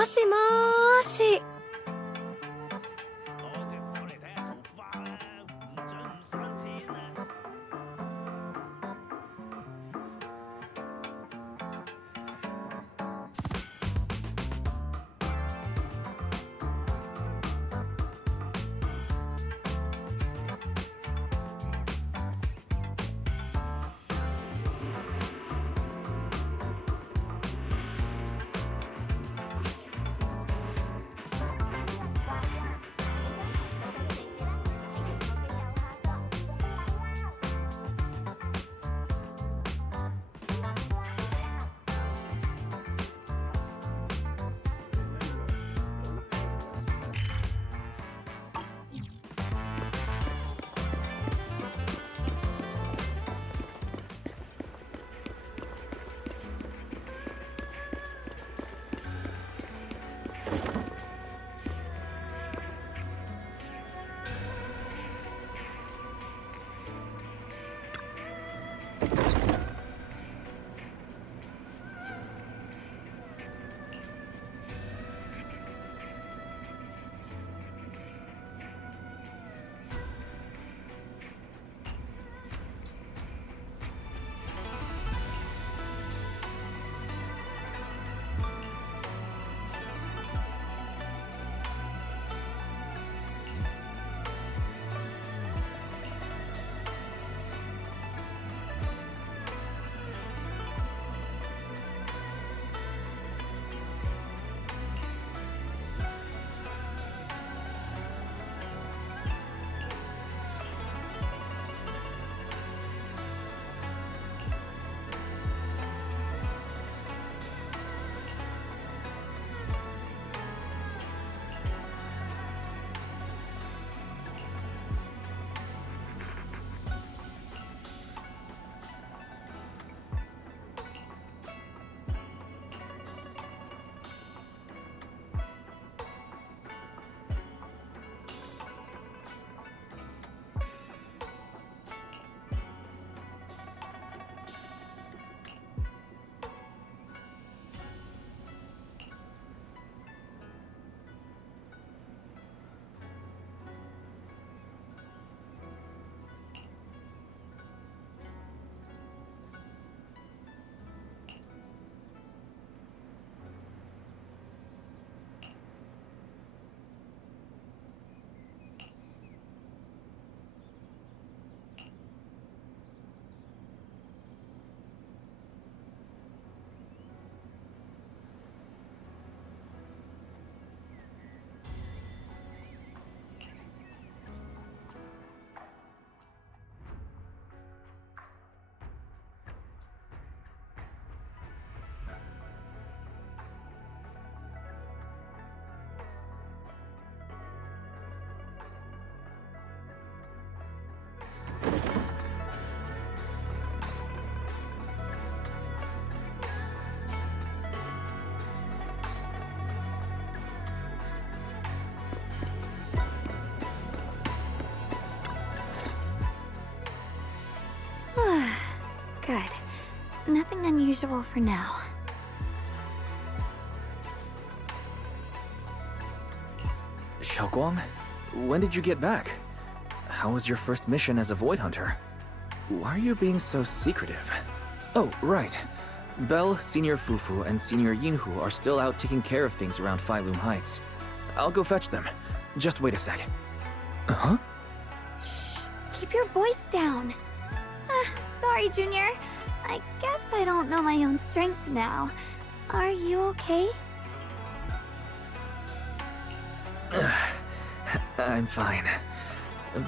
もしもーし。我隻手嚟睇下桃花啦，唔准唔收錢啊！Good. Nothing unusual for now. Xiaoguang, when did you get back? How was your first mission as a Void Hunter? Why are you being so secretive? Oh, right. Belle, Senior Fufu, and Senior Yinhu are still out taking care of things around Phylum Heights. I'll go fetch them. Just wait a sec. Huh? Shh! Keep your voice down. Sorry, Junior. I guess I don't know my own strength now. Are you okay? I'm fine.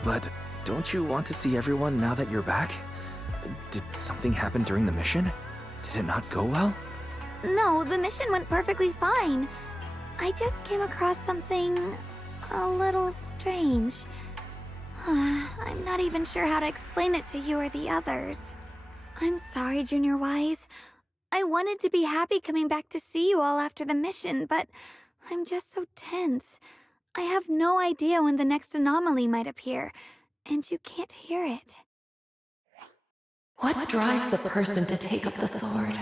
But don't you want to see everyone now that you're back? Did something happen during the mission? Did it not go well? No, the mission went perfectly fine. I just came across something a little strange. I'm not even sure how to explain it to you or the others. I'm sorry, Junior Wise. I wanted to be happy coming back to see you all after the mission, but I'm just so tense. I have no idea when the next anomaly might appear, and you can't hear it. What drives a person to take up the sword,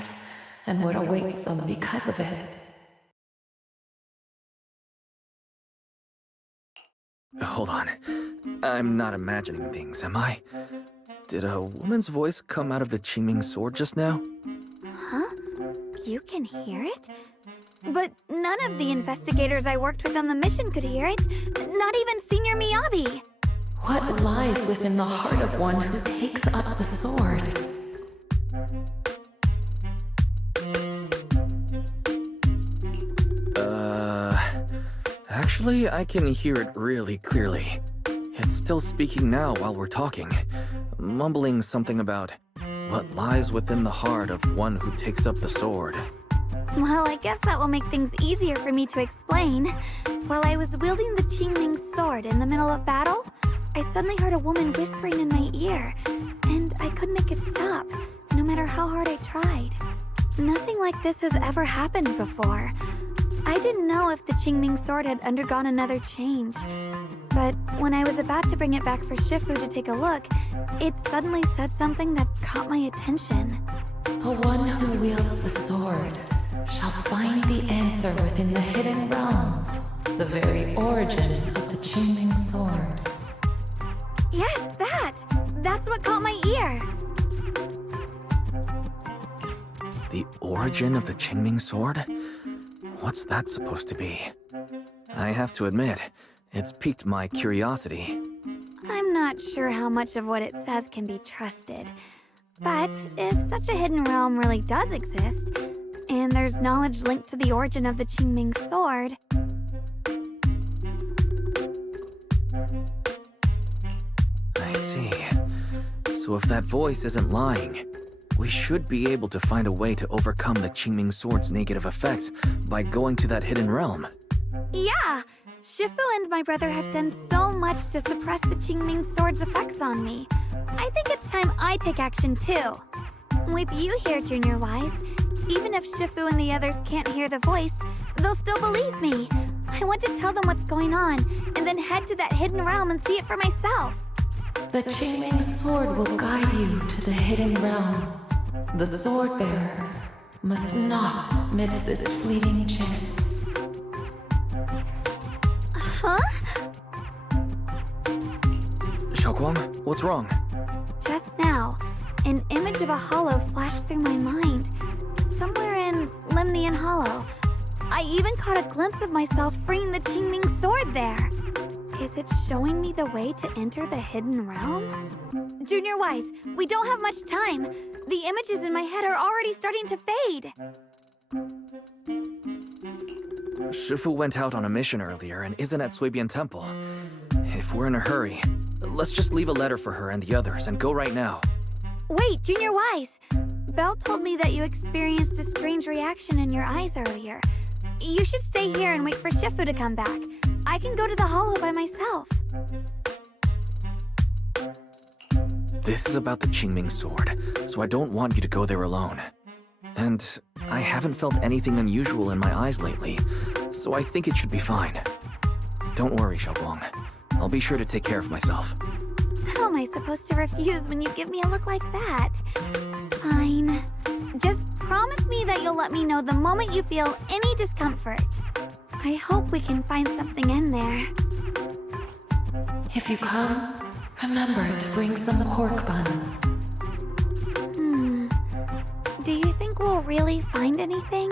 and what awaits them because of it? Hold on. I'm not imagining things, am I? Did a woman's voice come out of the Qingming sword just now? Huh? You can hear it? But none of the investigators I worked with on the mission could hear it. Not even Senior Miyabi. What lies within the heart of one who takes up the sword? Actually, I can hear it really clearly. It's still speaking now while we're talking, mumbling something about what lies within the heart of one who takes up the sword. Well, I guess that will make things easier for me to explain. While I was wielding the Qingming sword in the middle of battle, I suddenly heard a woman whispering in my ear, and I couldn't make it stop, no matter how hard I tried. Nothing like this has ever happened before. I didn't know if the Qingming sword had undergone another change, but when I was about to bring it back for Shifu to take a look, it suddenly said something that caught my attention. The one who wields the sword shall find the answer within the hidden realm, the very origin of the Qingming sword. Yes, that's what caught my ear. The origin of the Qingming sword? What's that supposed to be? I have to admit, it's piqued my curiosity. I'm not sure how much of what it says can be trusted. But if such a hidden realm really does exist, and there's knowledge linked to the origin of the Qingming sword... I see. So if that voice isn't lying, we should be able to find a way to overcome the Qingming sword's negative effects by going to that hidden realm. Yeah! Shifu and my brother have done so much to suppress the Qingming sword's effects on me. I think it's time I take action too. With you here, Junior Wise, even if Shifu and the others can't hear the voice, they'll still believe me. I want to tell them what's going on, and then head to that hidden realm and see it for myself. The Qingming sword will guide you to the hidden realm. The sword bearer must not miss this fleeting chance. Huh? Xiaoguang, what's wrong? Just now, an image of a hollow flashed through my mind. Somewhere in Limnian Hollow. I even caught a glimpse of myself freeing the Qingming sword there. Is it showing me the way to enter the hidden realm? Junior Wise, we don't have much time. The images in my head are already starting to fade. Shifu went out on a mission earlier and isn't at Suibian Temple. If we're in a hurry, let's just leave a letter for her and the others and go right now. Wait, Junior Wise! Belle told me that you experienced a strange reaction in your eyes earlier. You should stay here and wait for Shifu to come back. I can go to the hollow by myself. This is about the Qingming sword, so I don't want you to go there alone. And I haven't felt anything unusual in my eyes lately, so I think it should be fine. Don't worry, Xiaoguang. I'll be sure to take care of myself. How am I supposed to refuse when you give me a look like that? Fine. Just promise me that you'll let me know the moment you feel any discomfort. I hope we can find something in there. If you come, remember to bring some pork buns. Do you think we'll really find anything?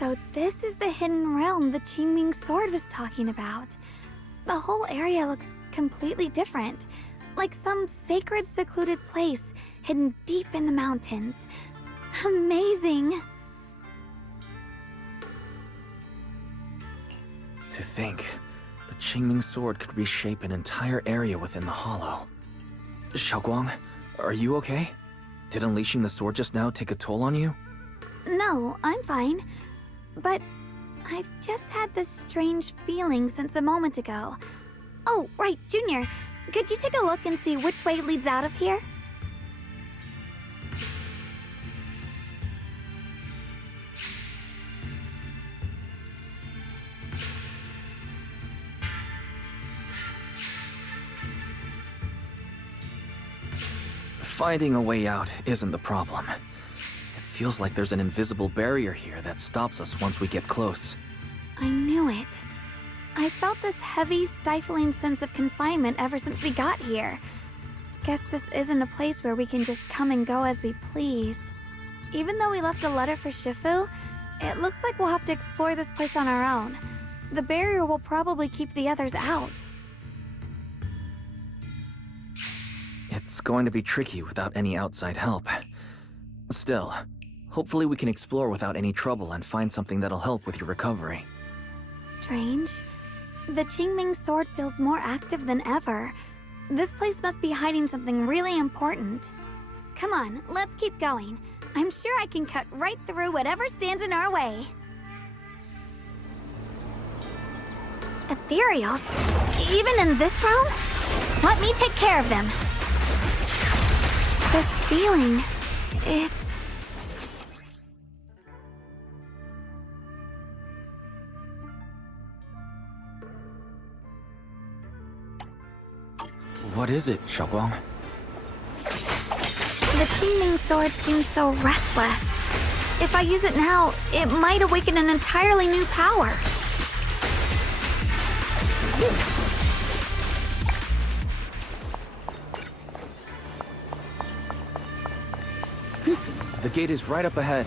So this is the hidden realm the Qingming sword was talking about. The whole area looks completely different, like some sacred, secluded place hidden deep in the mountains. Amazing! To think, the Qingming sword could reshape an entire area within the hollow. Xiaoguang, are you okay? Did unleashing the sword just now take a toll on you? No, I'm fine. But I've just had this strange feeling since a moment ago. Oh, right, Junior. Could you take a look and see which way leads out of here? Finding a way out isn't the problem. It feels like there's an invisible barrier here that stops us once we get close. I knew it. I felt this heavy, stifling sense of confinement ever since we got here. Guess this isn't a place where we can just come and go as we please. Even though we left a letter for Shifu, it looks like we'll have to explore this place on our own. The barrier will probably keep the others out. It's going to be tricky without any outside help. Still, hopefully we can explore without any trouble and find something that'll help with your recovery. Strange. The Qingming sword feels more active than ever. This place must be hiding something really important. Come on, let's keep going. I'm sure I can cut right through whatever stands in our way. Ethereals? Even in this realm? Let me take care of them. This feeling, it's... What is it, Xiaoguang? The Qingming sword seems so restless. If I use it now, it might awaken an entirely new power. The gate is right up ahead.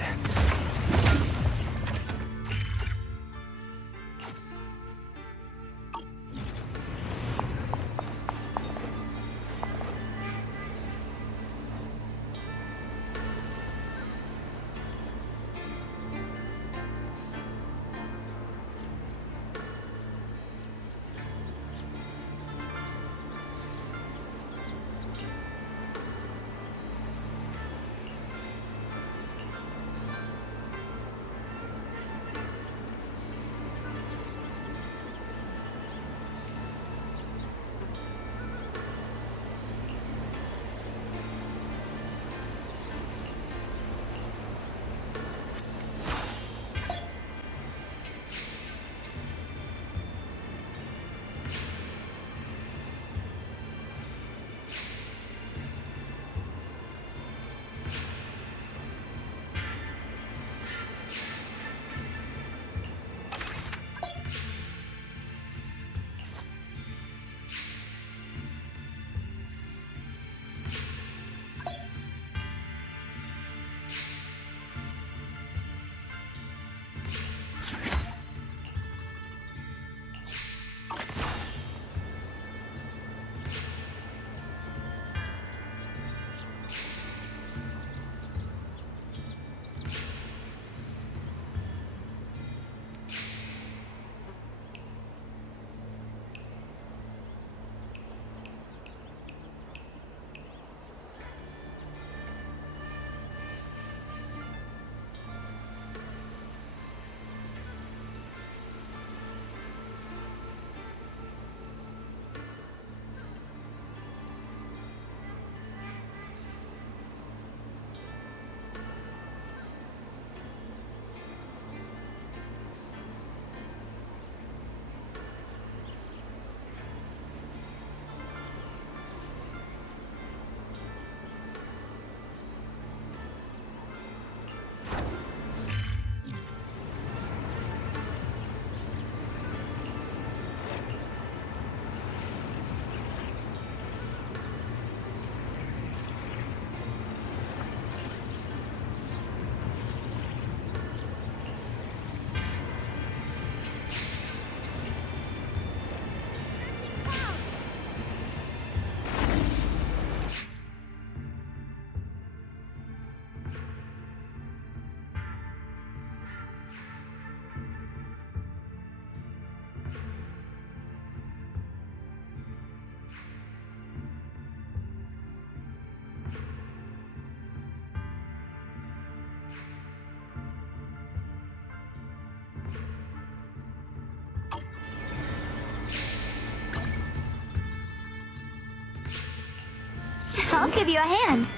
give you a hand.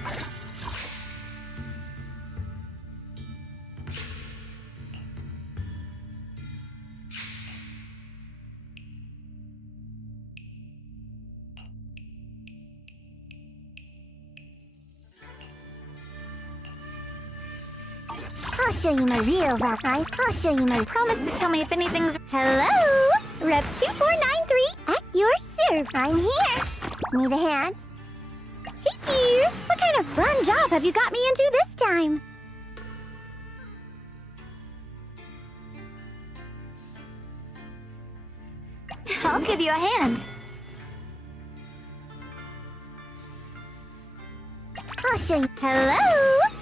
I'll show you my real Valkyrie. I'll show you my... Promise to tell me if anything's... Hello? Rep 2493 at your serve. I'm here. Need a hand? Hey, dear. What kind of fun job have you got me into this time? I'll give you a hand. I'll show you... Hello?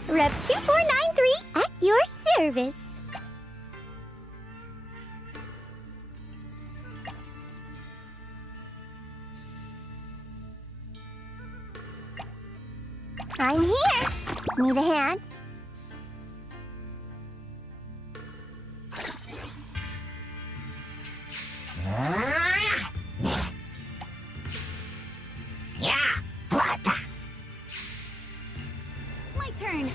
Rep 2493 at your service. I'm here. Need a hand? My turn.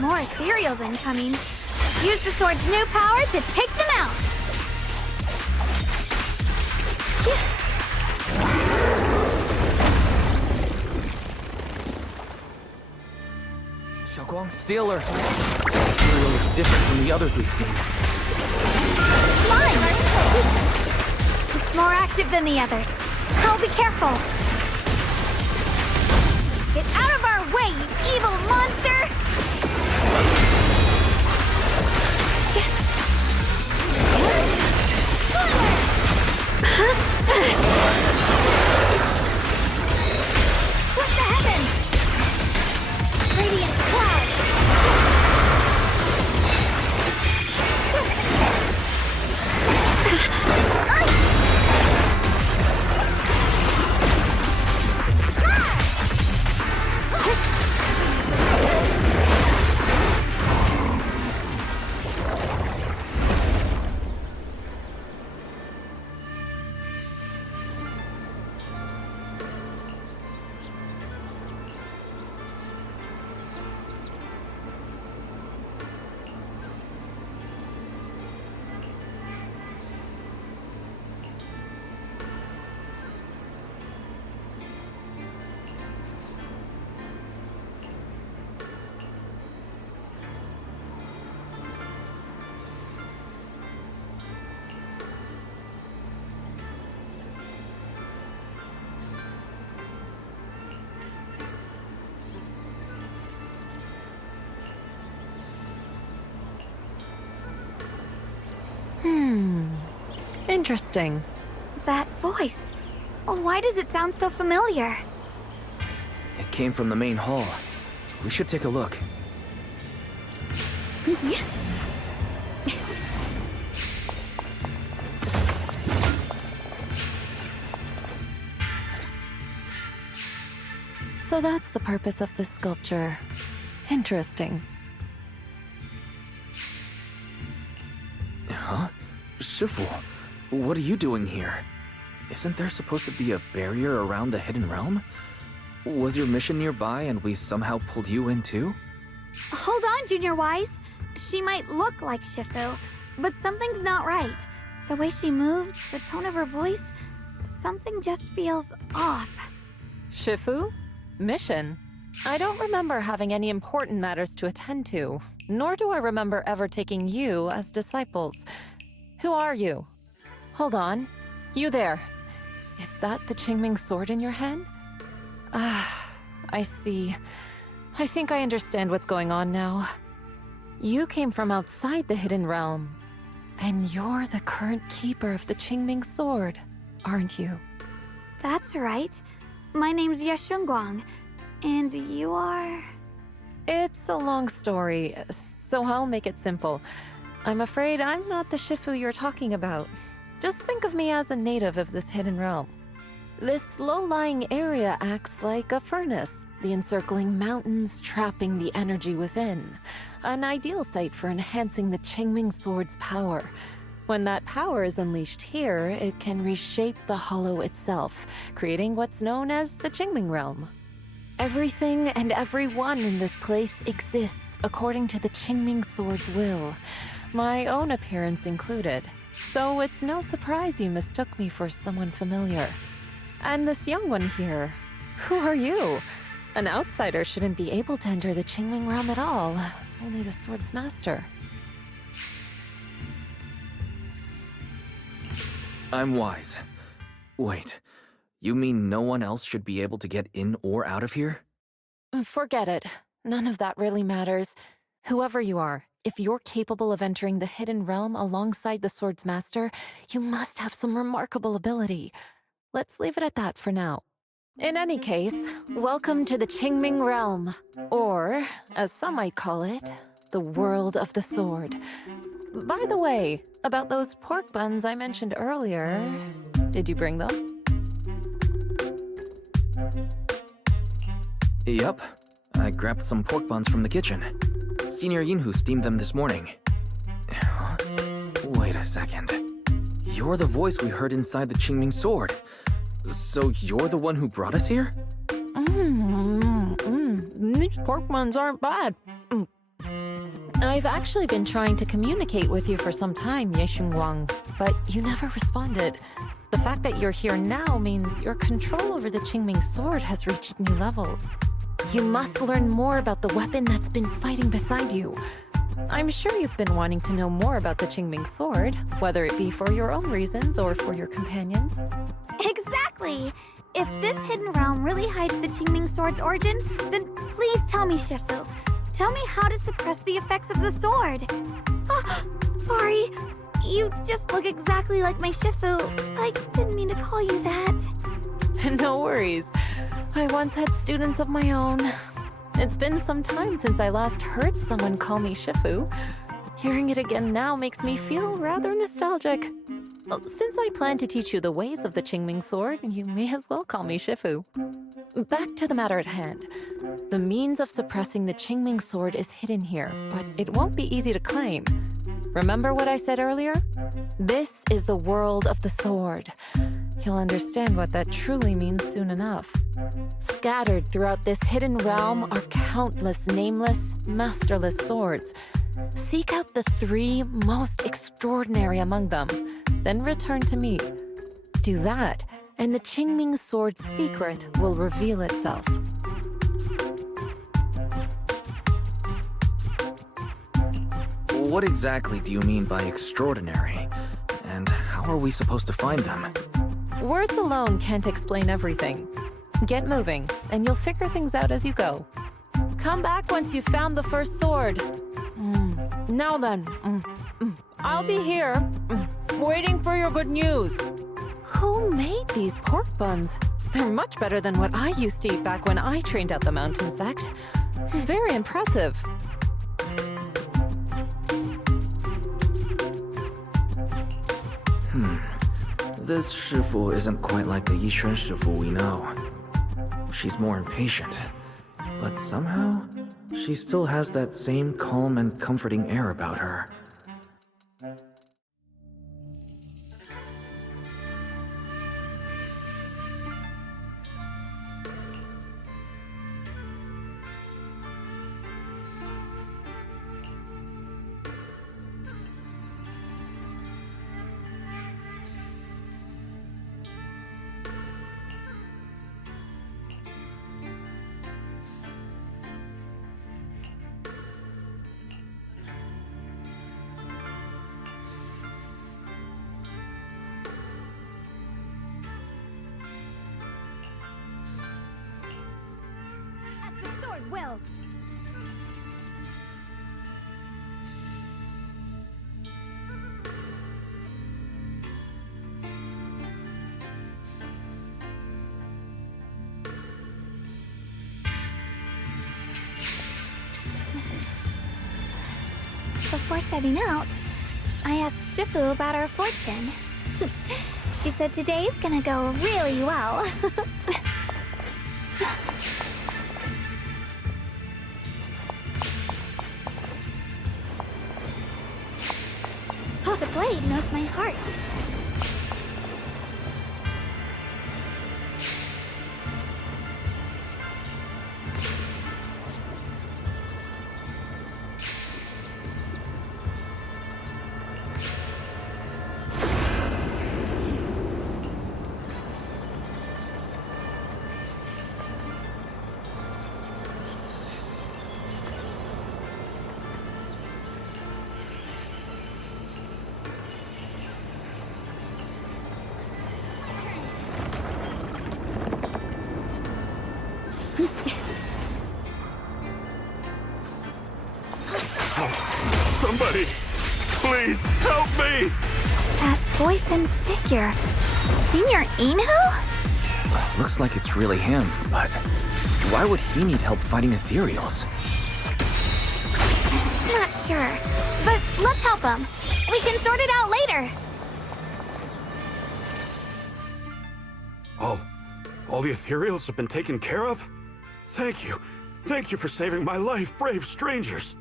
More ethereals incoming. Use the sword's new power to take them out. Xiaoguang, stay alert. This ethereal looks different from the others we've seen. Mine! It's more active than the others. I'll be careful. Get out of our way, you evil monster! What the heavens? Radiant cloud! Interesting. That voice. Why does it sound so familiar? It came from the main hall. We should take a look. So that's the purpose of this sculpture. Interesting. Huh? Shifu, what are you doing here? Isn't there supposed to be a barrier around the Hidden Realm? Was your mission nearby and we somehow pulled you in too? Hold on, Junior Wise. She might look like Shifu, but something's not right. The way she moves, the tone of her voice, something just feels off. Shifu? Mission? I don't remember having any important matters to attend to, nor do I remember ever taking you as disciples. Who are you? Hold on. You there. Is that the Qingming sword in your hand? Ah, I see. I think I understand what's going on now. You came from outside the Hidden Realm, and you're the current keeper of the Qingming sword, aren't you? That's right. My name's Yeshunguang, and you are... It's a long story, so I'll make it simple. I'm afraid I'm not the Shifu you're talking about. Just think of me as a native of this hidden realm. This low-lying area acts like a furnace, the encircling mountains trapping the energy within. An ideal site for enhancing the Qingming sword's power. When that power is unleashed here, it can reshape the hollow itself, creating what's known as the Qingming realm. Everything and everyone in this place exists according to the Qingming Sword's will, my own appearance included. So it's no surprise you mistook me for someone familiar. And this young one here, who are you? An outsider shouldn't be able to enter the Qingming realm at all, only the sword's master. I'm wise. Wait, you mean no one else should be able to get in or out of here? Forget it. None of that really matters. Whoever you are, if you're capable of entering the hidden realm alongside the sword's master, you must have some remarkable ability. Let's leave it at that for now. In any case, welcome to the Qingming realm, or, as some might call it, the world of the sword. By the way, about those pork buns I mentioned earlier, did you bring them? Yup. I grabbed some pork buns from the kitchen. Senior Yinhu steamed them this morning. Wait a second. You're the voice we heard inside the Qingming Sword. So you're the one who brought us here? These pork buns aren't bad. I've actually been trying to communicate with you for some time, Ye Xingguang, but you never responded. The fact that you're here now means your control over the Qingming Sword has reached new levels. You must learn more about the weapon that's been fighting beside you. I'm sure you've been wanting to know more about the Qingming Sword, whether it be for your own reasons or for your companions. Exactly! If this hidden realm really hides the Qingming Sword's origin, then please tell me, Shifu. Tell me how to suppress the effects of the sword. Oh, sorry. You just look exactly like my Shifu. I didn't mean to call you that. No worries. I once had students of my own. It's been some time since I last heard someone call me Shifu. Hearing it again now makes me feel rather nostalgic. Well, since I plan to teach you the ways of the Qingming Sword, you may as well call me Shifu. Back to the matter at hand. The means of suppressing the Qingming Sword is hidden here, but it won't be easy to claim. Remember what I said earlier? This is the world of the sword. You'll understand what that truly means soon enough. Scattered throughout this hidden realm are countless nameless, masterless swords. Seek out the 3 most extraordinary among them, then return to me. Do that, and the Qingming Sword's secret will reveal itself. What exactly do you mean by extraordinary? And how are we supposed to find them? Words alone can't explain everything. Get moving, and you'll figure things out as you go. Come back once you've found the first sword. Now then, I'll be here, waiting for your good news. Who made these pork buns? They're much better than what I used to eat back when I trained at the mountain sect. Very impressive. This Shifu isn't quite like the Yixuan Shifu we know. She's more impatient, but somehow, she still has that same calm and comforting air about her. As the sword wills. Before setting out, I asked Shifu about our fortune. She said today's gonna go really well. with the blade knows my heart. Somebody, please help me! That voice and figure. Senior Inhu? Looks like it's really him, but why would he need help fighting ethereals? Not sure. But let's help him. We can sort it out later. All the ethereals have been taken care of? Thank you. Thank you for saving my life, brave strangers.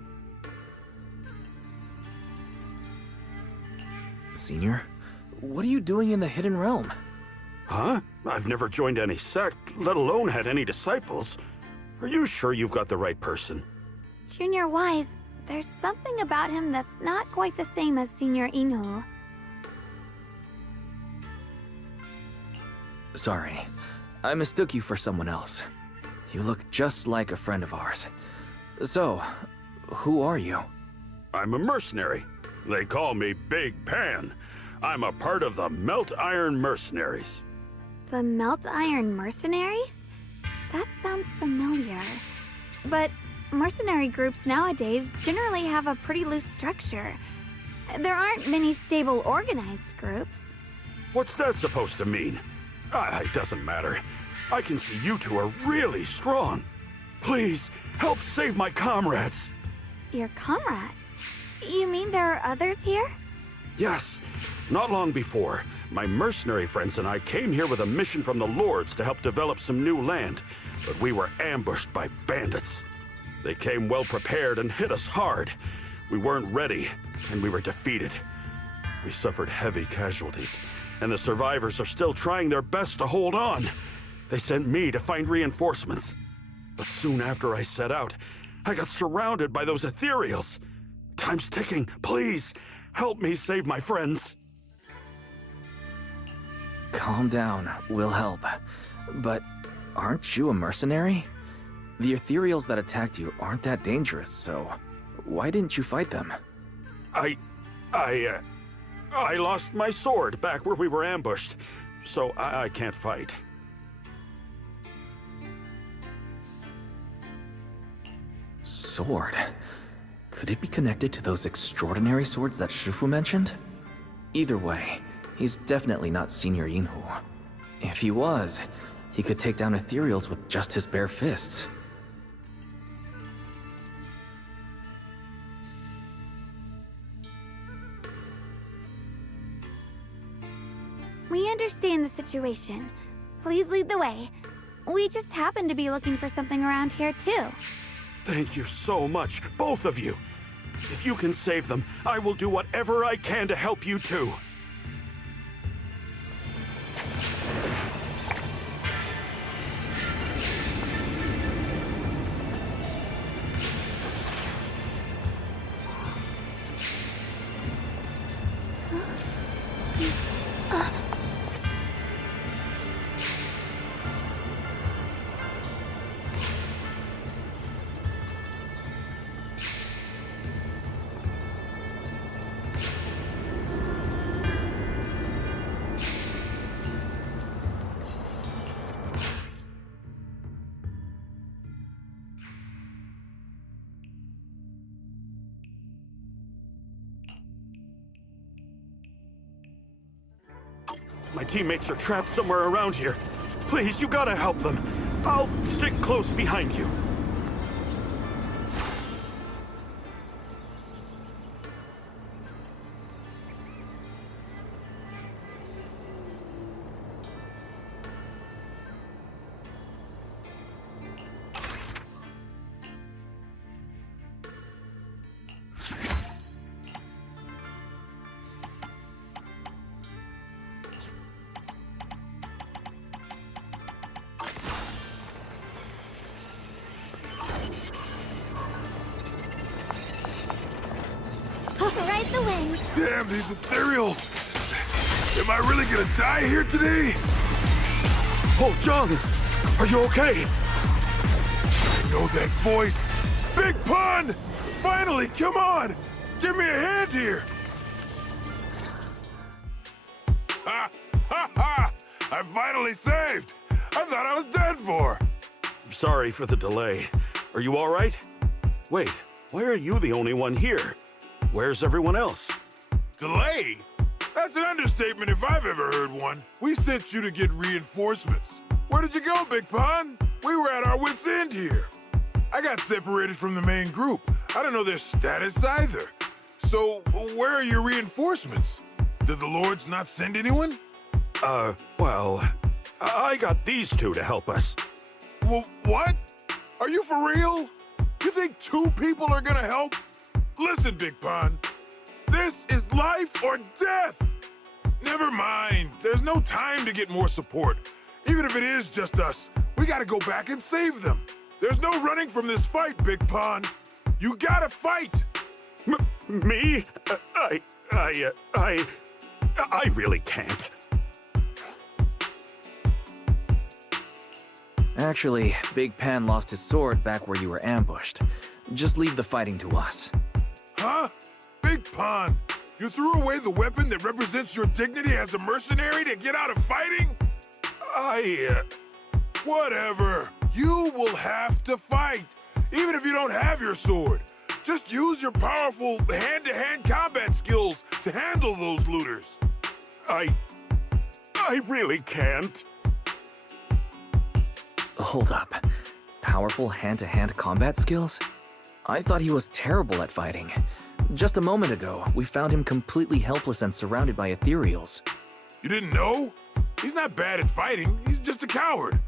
Senior, what are you doing in the Hidden Realm? Huh? I've never joined any sect, let alone had any disciples. Are you sure you've got the right person? Junior Wise, there's something about him that's not quite the same as Senior Inhu. Sorry, I mistook you for someone else. You look just like a friend of ours. So, who are you? I'm a mercenary. They call me Big Pan. I'm a part of the Melt Iron Mercenaries. The Melt Iron Mercenaries? That sounds familiar. But mercenary groups nowadays generally have a pretty loose structure. There aren't many stable organized groups. What's that supposed to mean? It doesn't matter. I can see you two are really strong. Please, help save my comrades. Your comrades? You mean there are others here? Yes. Not long before, my mercenary friends and I came here with a mission from the Lords to help develop some new land, but we were ambushed by bandits. They came well prepared and hit us hard. We weren't ready, and we were defeated. We suffered heavy casualties, and the survivors are still trying their best to hold on. They sent me to find reinforcements. But soon after I set out, I got surrounded by those ethereals. Time's ticking. Please, help me save my friends. Calm down, we'll help. But aren't you a mercenary? The ethereals that attacked you aren't that dangerous, so why didn't you fight them? I lost my sword back where we were ambushed, so I can't fight. Sword? Could it be connected to those extraordinary swords that Shufu mentioned? Either way, he's definitely not Senior Yinhu. If he was, he could take down ethereals with just his bare fists. We understand the situation. Please lead the way. We just happen to be looking for something around here, too. Thank you so much, both of you. If you can save them, I will do whatever I can to help you too. My teammates are trapped somewhere around here. Please, you gotta help them. I'll stick close behind you. Ride the wind. Damn, these ethereals! Am I really gonna die here today? Oh, Jung, are you okay? I know that voice. Big Pun! Finally, come on! Give me a hand here! Ha! Ha ha! I'm finally saved! I thought I was dead for! Sorry for the delay. Are you all right? Wait, why are you the only one here? Where's everyone else? Delay? That's an understatement if I've ever heard one. We sent you to get reinforcements. Where did you go, Big Pun? We were at our wits' end here. I got separated from the main group. I don't know their status either. So, where are your reinforcements? Did the Lords not send anyone? Well, I got these two to help us. Well, what? Are you for real? You think 2 people are gonna help? Listen, Big Pun. This is life or death. Never mind. There's no time to get more support. Even if it is just us, we gotta go back and save them. There's no running from this fight, Big Pun. You gotta fight. Me? I really can't. Actually, Big Pan lost his sword back where you were ambushed. Just leave the fighting to us. Huh? Big Pun, you threw away the weapon that represents your dignity as a mercenary to get out of fighting? Whatever. You will have to fight, even if you don't have your sword. Just use your powerful hand-to-hand combat skills to handle those looters. I really can't. Hold up. Powerful hand-to-hand combat skills? I thought he was terrible at fighting. Just a moment ago, we found him completely helpless and surrounded by ethereals. You didn't know? He's not bad at fighting. He's just a coward.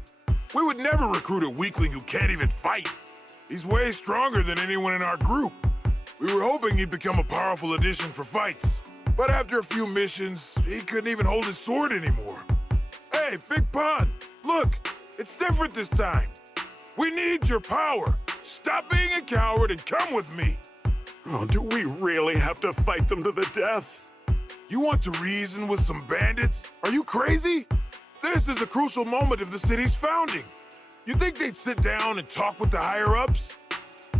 We would never recruit a weakling who can't even fight. He's way stronger than anyone in our group. We were hoping he'd become a powerful addition for fights. But after a few missions, he couldn't even hold his sword anymore. Hey, Big Pun, look, it's different this time. We need your power. Stop being a coward and come with me. Oh, do we really have to fight them to the death? You want to reason with some bandits? Are you crazy? This is a crucial moment of the city's founding. You think they'd sit down and talk with the higher-ups?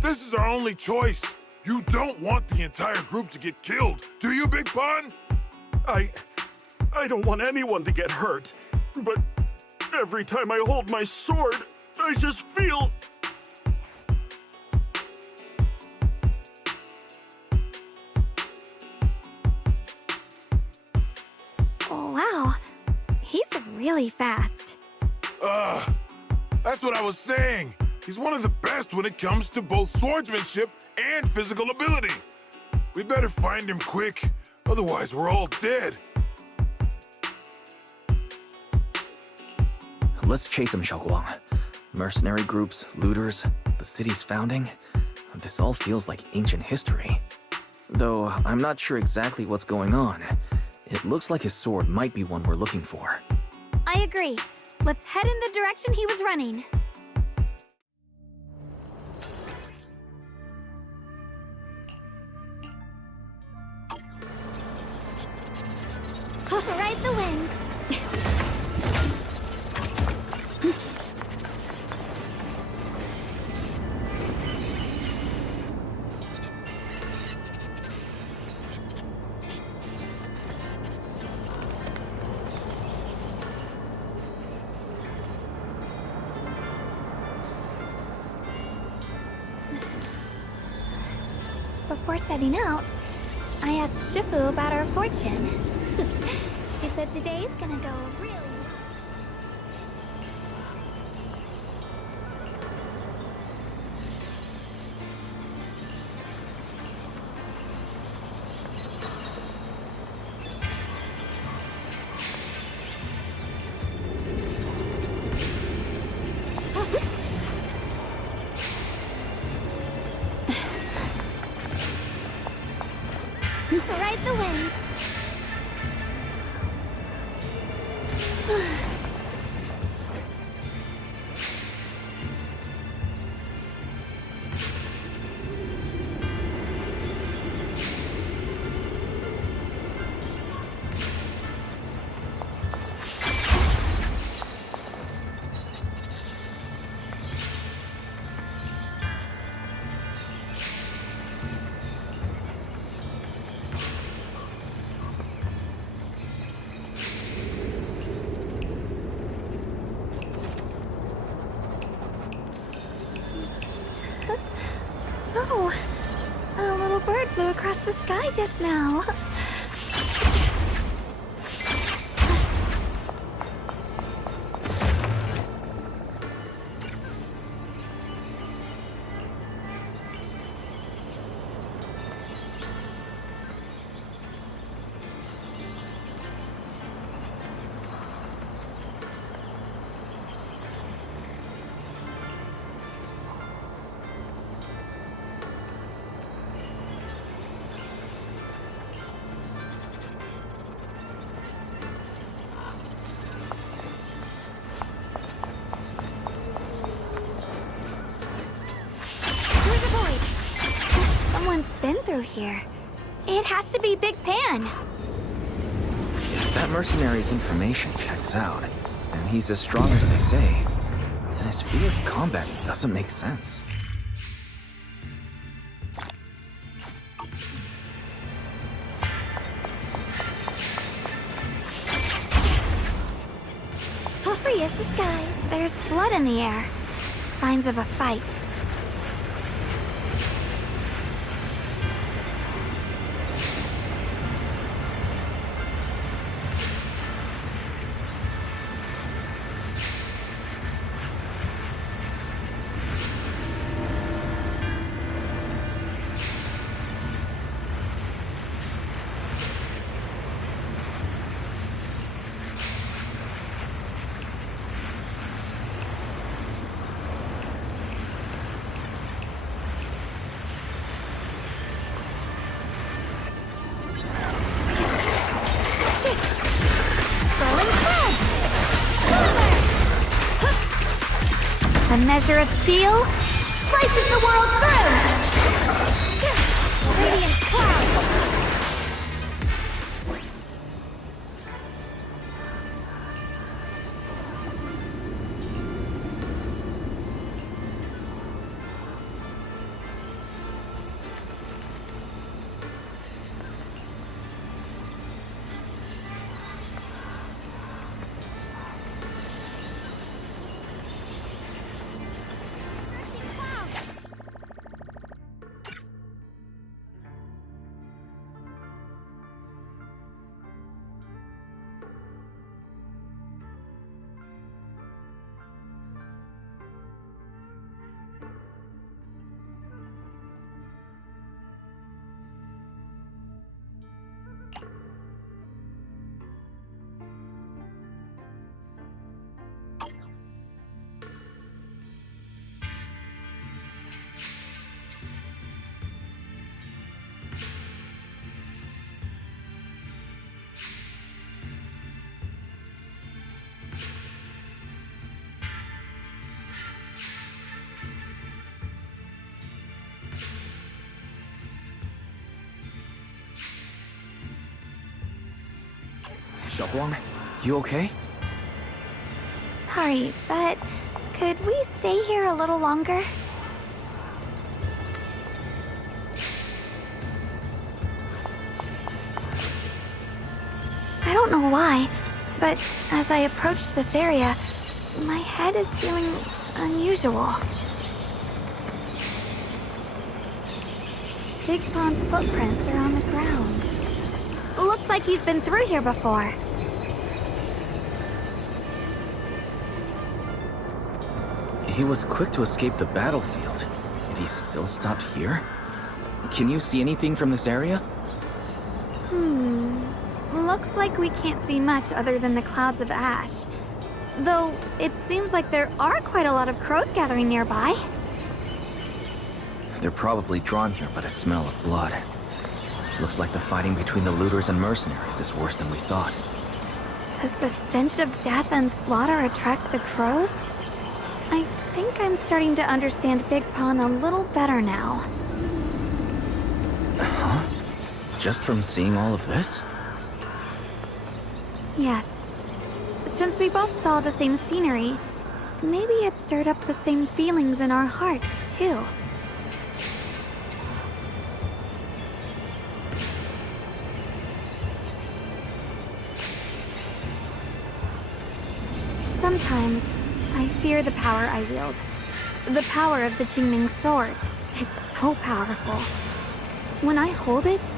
This is our only choice. You don't want the entire group to get killed, do you, Big Pun? I don't want anyone to get hurt, but every time I hold my sword, I just feel... Oh, wow. He's really fast. That's what I was saying. He's one of the best when it comes to both swordsmanship and physical ability. We'd better find him quick, otherwise we're all dead. Let's chase him, Xiaoguang. Mercenary groups, looters, the city's founding. This all feels like ancient history. Though I'm not sure exactly what's going on. It looks like his sword might be one we're looking for. I agree. Let's head in the direction he was running. Ride the wind. Before setting out, I asked Shifu about our fortune. She said today's gonna go really well. Ride the wind. bird flew across the sky just now. Someone's been through here. It has to be Big Pan. If that mercenary's information checks out, and he's as strong as they say, then his fear of combat doesn't make sense. Free as the skies. There's blood in the air. Signs of a fight. A measure of steel slices the world through! Radiant cloud! Xiaoguang, you okay? Sorry, but could we stay here a little longer? I don't know why, but as I approach this area, my head is feeling unusual. Big Pond's footprints are on the ground. Looks like he's been through here before. He was quick to escape the battlefield, yet he still stopped here? Can you see anything from this area? Looks like we can't see much other than the clouds of ash. Though, it seems like there are quite a lot of crows gathering nearby. They're probably drawn here by the smell of blood. Looks like the fighting between the looters and mercenaries is worse than we thought. Does the stench of death and slaughter attract the crows? I think I'm starting to understand Big Pond a little better now. Huh? Just from seeing all of this? Yes. Since we both saw the same scenery, maybe it stirred up the same feelings in our hearts, too. Sometimes, I fear the power I wield. The power of the Qingming sword. It's so powerful. When I hold it,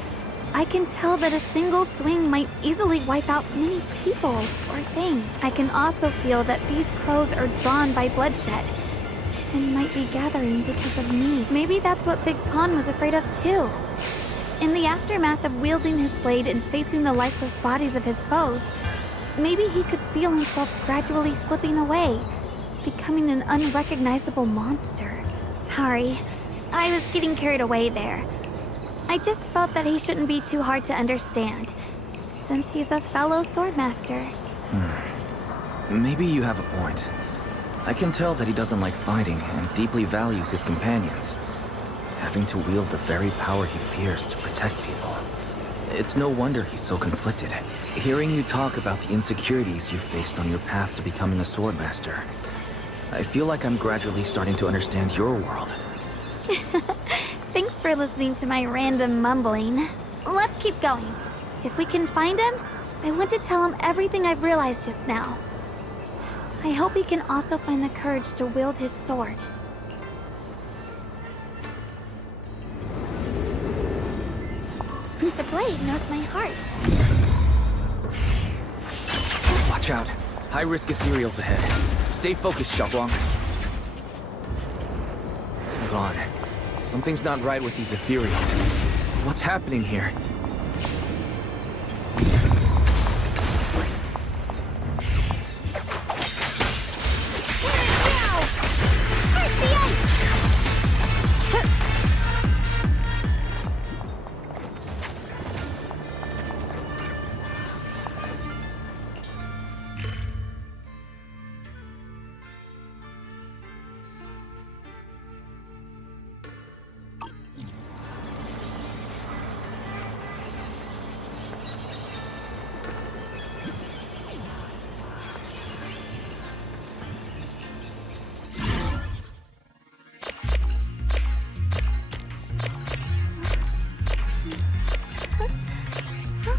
I can tell that a single swing might easily wipe out many people or things. I can also feel that these crows are drawn by bloodshed and might be gathering because of me. Maybe that's what Big Pond was afraid of too. In the aftermath of wielding his blade and facing the lifeless bodies of his foes, maybe he could feel himself gradually slipping away, becoming an unrecognizable monster. Sorry, I was getting carried away there. I just felt that he shouldn't be too hard to understand, since he's a fellow swordmaster. Maybe you have a point. I can tell that he doesn't like fighting and deeply values his companions, having to wield the very power he fears to protect people. It's no wonder he's so conflicted. Hearing you talk about the insecurities you faced on your path to becoming a swordmaster, I feel like I'm gradually starting to understand your world. Thanks for listening to my random mumbling. Let's keep going. If we can find him, I want to tell him everything I've realized just now. I hope he can also find the courage to wield his sword. The blade knows my heart. Watch out. High-risk ethereals ahead. Stay focused, Xiaoguang. Hold on. Something's not right with these ethereals. What's happening here?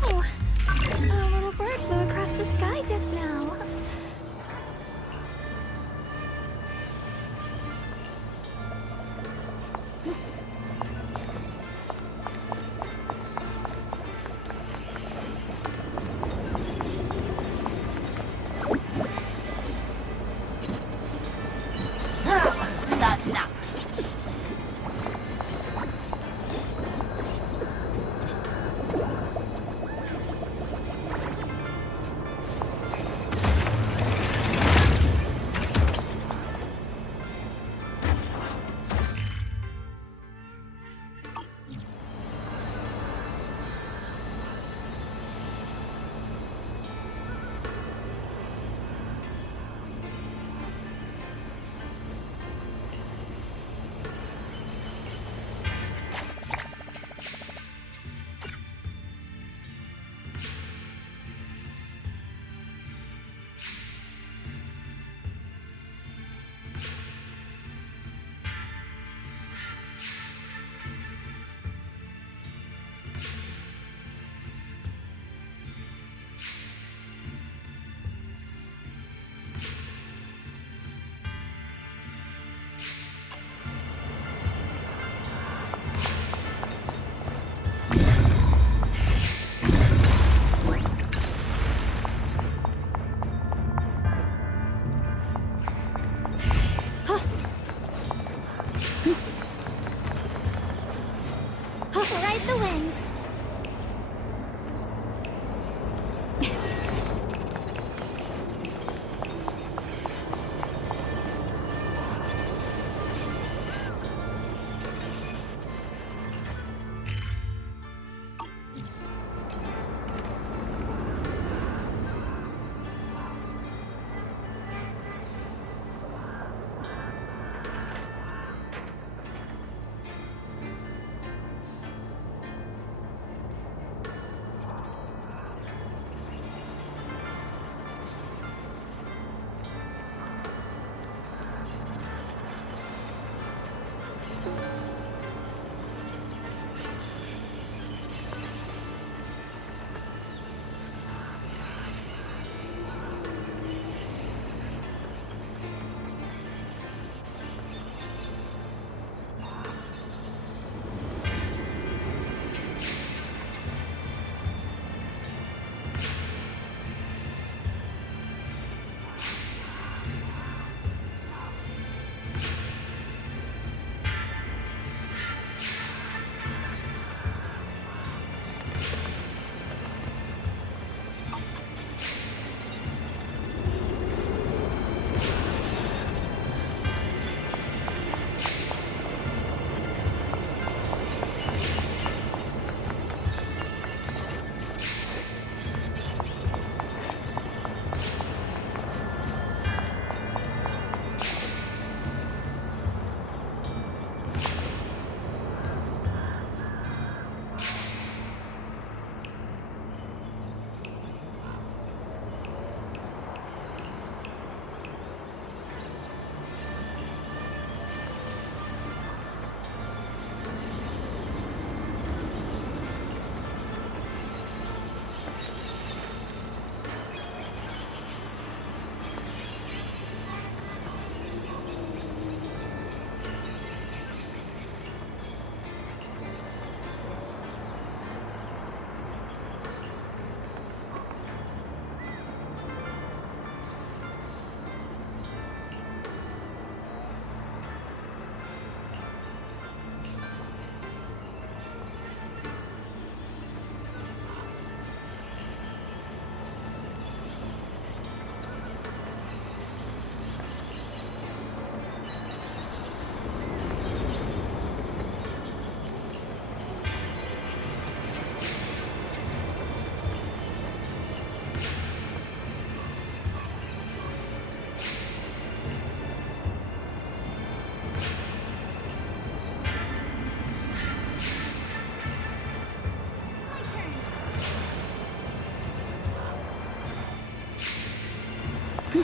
Oh, a little bird flew across the sky just now. Ride the wind.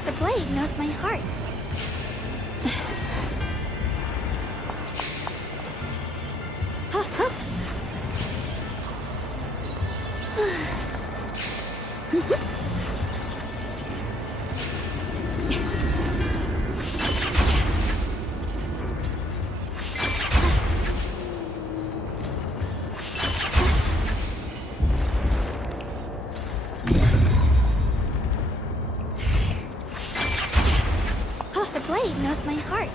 The blade knows my heart. The blade knows my heart.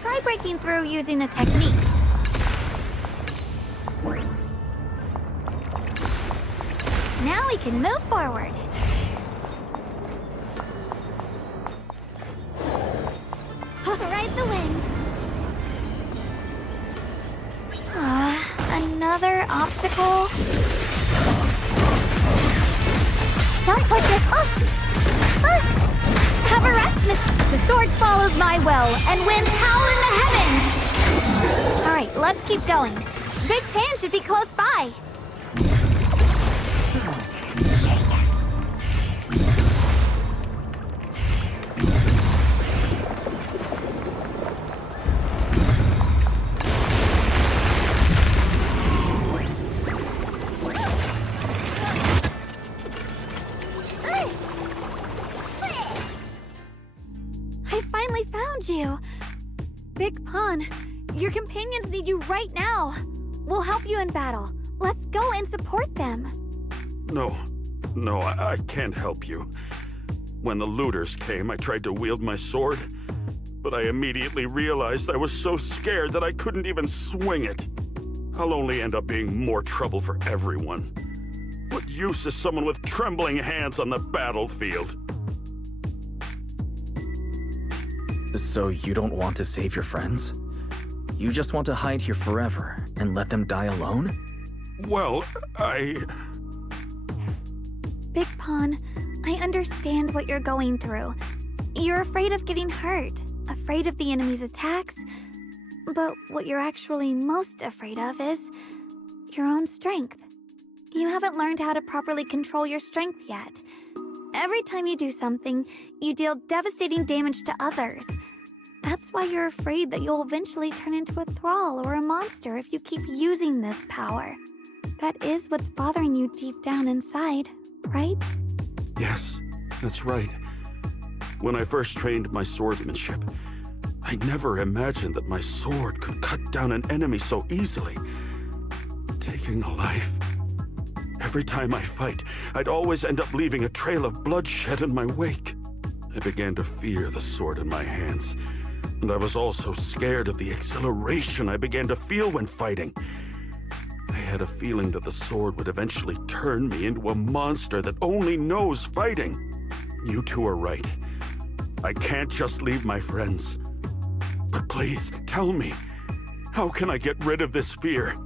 Try breaking through using a technique. Now we can move forward. Ride the wind. Another obstacle? Don't push it. Have a rest, miss. The sword follows my will, and winds howl in the heavens! Alright, let's keep going. Big Pan should be close by. I finally found you. Big Pun, your companions need you right now. We'll help you in battle. Let's go and support them. No, I can't help you. When the looters came, I tried to wield my sword, but I immediately realized I was so scared that I couldn't even swing it. I'll only end up being more trouble for everyone. What use is someone with trembling hands on the battlefield? So you don't want to save your friends? You just want to hide here forever and let them die alone? Well, Big Pun, I understand what you're going through. You're afraid of getting hurt, afraid of the enemy's attacks. But what you're actually most afraid of is your own strength. You haven't learned how to properly control your strength yet. Every time you do something, you deal devastating damage to others. That's why you're afraid that you'll eventually turn into a thrall or a monster if you keep using this power. That is what's bothering you deep down inside, right? yes, that's right. When I first trained my swordsmanship, I never imagined that my sword could cut down an enemy so easily, taking a life. Every time I fight, I'd always end up leaving a trail of bloodshed in my wake. I began to fear the sword in my hands, and I was also scared of the exhilaration I began to feel when fighting. I had a feeling that the sword would eventually turn me into a monster that only knows fighting. You two are right. I can't just leave my friends. But please, tell me, how can I get rid of this fear?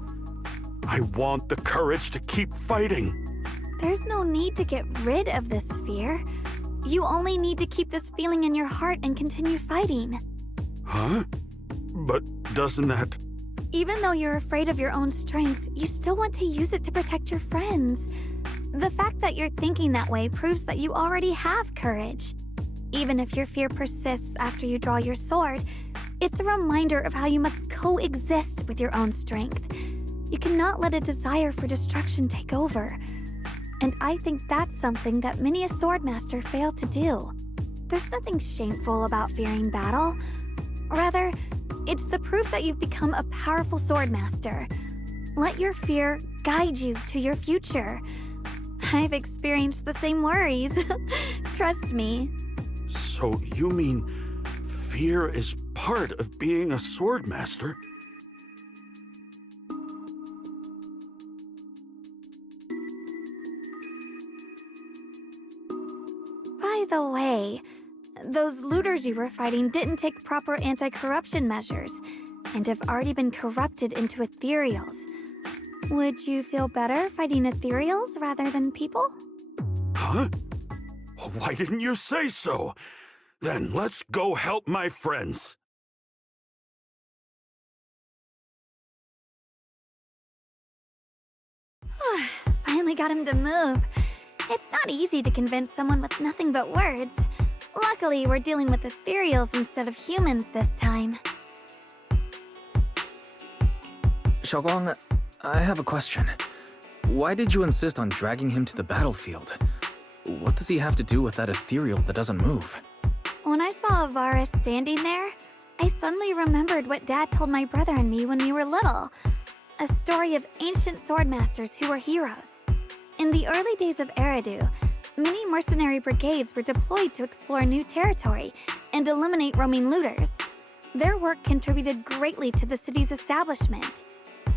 I want the courage to keep fighting. There's no need to get rid of this fear. You only need to keep this feeling in your heart and continue fighting. Huh? But doesn't that... Even though you're afraid of your own strength, you still want to use it to protect your friends. The fact that you're thinking that way proves that you already have courage. Even if your fear persists after you draw your sword, it's a reminder of how you must coexist with your own strength. You cannot let a desire for destruction take over. And I think that's something that many a swordmaster fail to do. There's nothing shameful about fearing battle. Rather, it's the proof that you've become a powerful swordmaster. Let your fear guide you to your future. I've experienced the same worries. Trust me. So you mean fear is part of being a swordmaster? By the way, those looters you were fighting didn't take proper anti-corruption measures and have already been corrupted into ethereals. Would you feel better fighting ethereals rather than people? Huh? Why didn't you say so? Then let's go help my friends. Finally got him to move. It's not easy to convince someone with nothing but words. Luckily, we're dealing with ethereals instead of humans this time. Xiaoguang, I have a question. Why did you insist on dragging him to the battlefield? What does he have to do with that ethereal that doesn't move? When I saw Avaris standing there, I suddenly remembered what Dad told my brother and me when we were little. A story of ancient swordmasters who were heroes. In the early days of Eridu, many mercenary brigades were deployed to explore new territory and eliminate roaming looters. Their work contributed greatly to the city's establishment.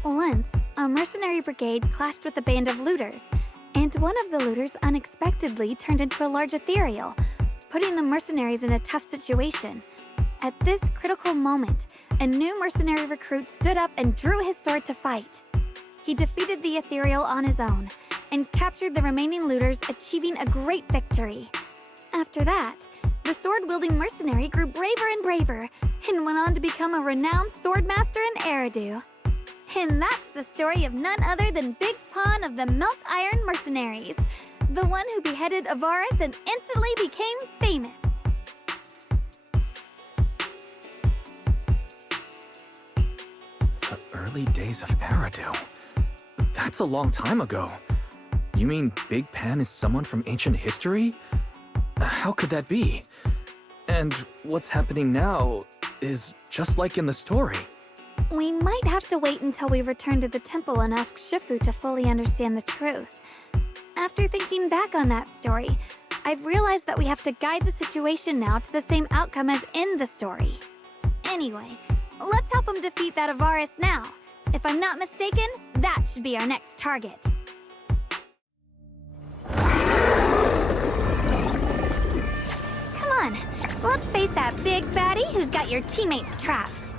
Once, a mercenary brigade clashed with a band of looters, and one of the looters unexpectedly turned into a large ethereal, putting the mercenaries in a tough situation. At this critical moment, a new mercenary recruit stood up and drew his sword to fight. He defeated the ethereal on his own and captured the remaining looters, achieving a great victory. After that, the sword-wielding mercenary grew braver and braver and went on to become a renowned swordmaster in Eridu. And that's the story of none other than Big Pawn of the Melt Iron Mercenaries, the one who beheaded Avaris and instantly became famous. The early days of Eridu. That's a long time ago. You mean Big Pan is someone from ancient history? How could that be? And what's happening now is just like in the story. We might have to wait until we return to the temple and ask Shifu to fully understand the truth. After thinking back on that story, I've realized that we have to guide the situation now to the same outcome as in the story. Anyway, let's help him defeat that Avaris now. If I'm not mistaken, that should be our next target. Come on, let's face that big baddie who's got your teammates trapped.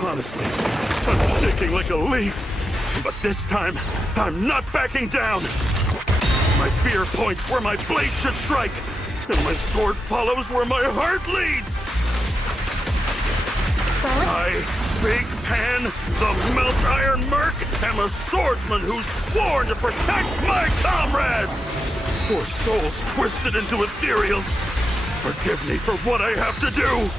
Honestly, I'm shaking like a leaf. But this time, I'm not backing down. My fear points where my blade should strike, and my sword follows where my heart leads. I, Big Pan, the Melt Iron Merc, am a swordsman who's sworn to protect my comrades. For souls twisted into ethereals, forgive me for what I have to do.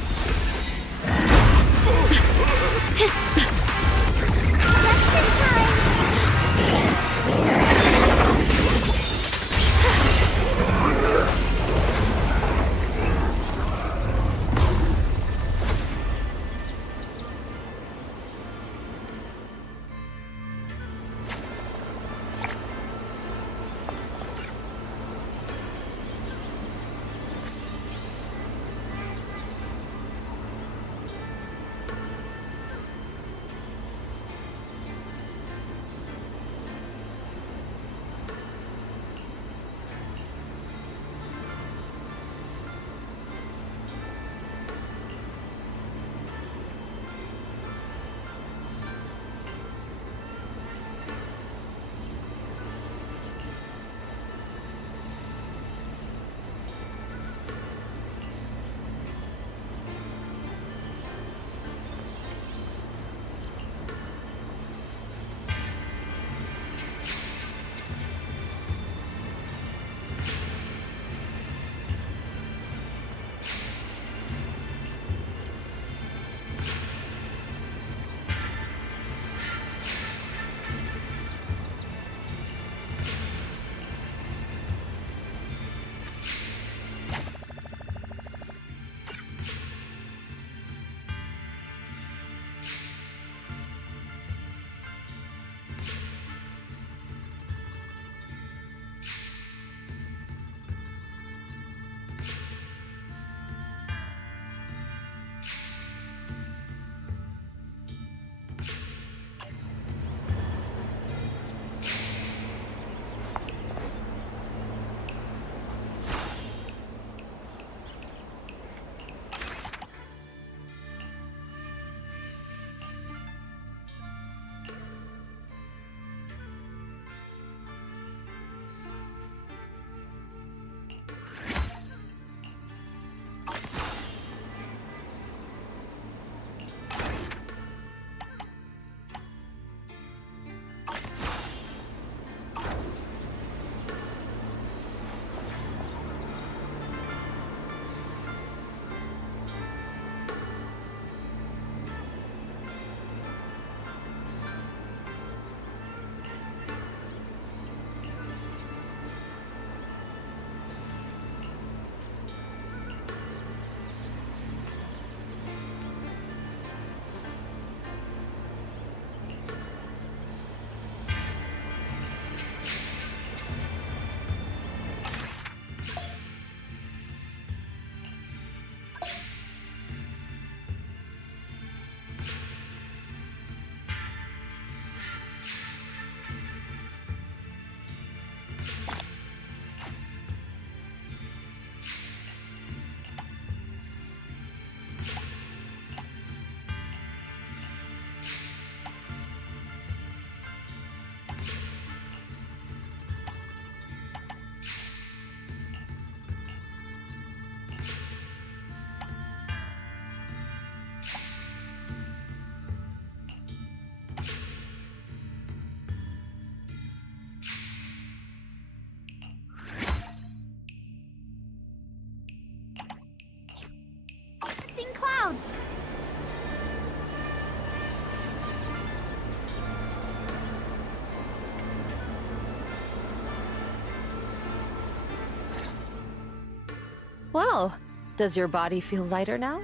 Well, does your body feel lighter now?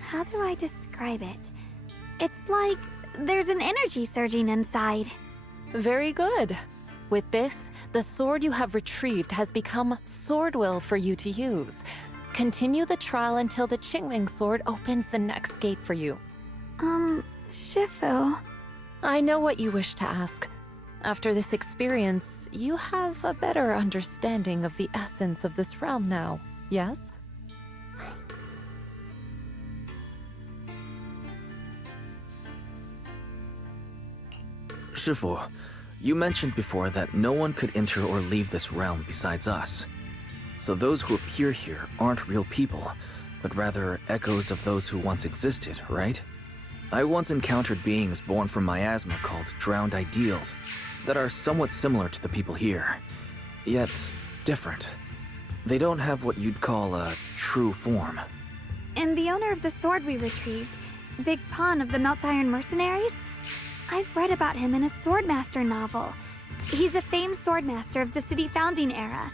How do I describe it? It's like there's an energy surging inside. Very good. With this, the sword you have retrieved has become sword will for you to use. Continue the trial until the Qingming sword opens the next gate for you. Shifu. I know what you wish to ask. After this experience, you have a better understanding of the essence of this realm now, yes? Shifu, you mentioned before that no one could enter or leave this realm besides us. So those who appear here aren't real people, but rather echoes of those who once existed, right? I once encountered beings born from miasma called drowned ideals that are somewhat similar to the people here, yet different. They don't have what you'd call a true form. And the owner of the sword we retrieved, Big Pon of the Melt Iron Mercenaries? I've read about him in a Swordmaster novel. He's a famed swordmaster of the city founding era.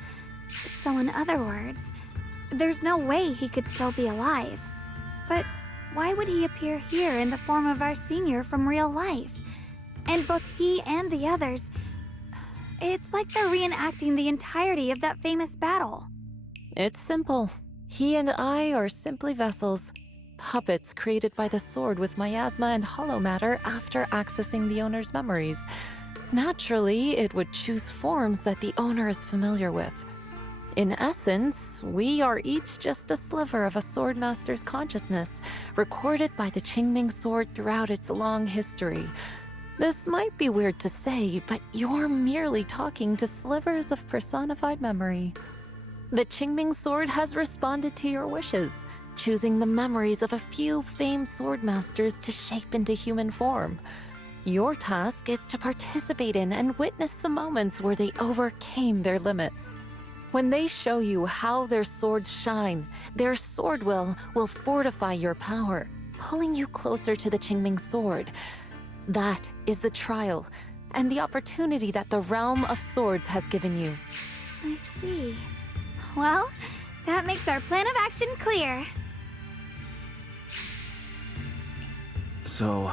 So in other words, there's no way he could still be alive. But why would he appear here in the form of our senior from real life? And both he and the others, it's like they're reenacting the entirety of that famous battle. It's simple. He and I are simply vessels. Puppets created by the sword with miasma and hollow matter after accessing the owner's memories. Naturally, it would choose forms that the owner is familiar with. In essence, we are each just a sliver of a swordmaster's consciousness, recorded by the Qingming sword throughout its long history. This might be weird to say, but you're merely talking to slivers of personified memory. The Qingming sword has responded to your wishes, choosing the memories of a few famed swordmasters to shape into human form. Your task is to participate in and witness the moments where they overcame their limits. When they show you how their swords shine, their sword will fortify your power, pulling you closer to the Qingming sword. That is the trial, and the opportunity that the realm of swords has given you. I see. Well, that makes our plan of action clear. So,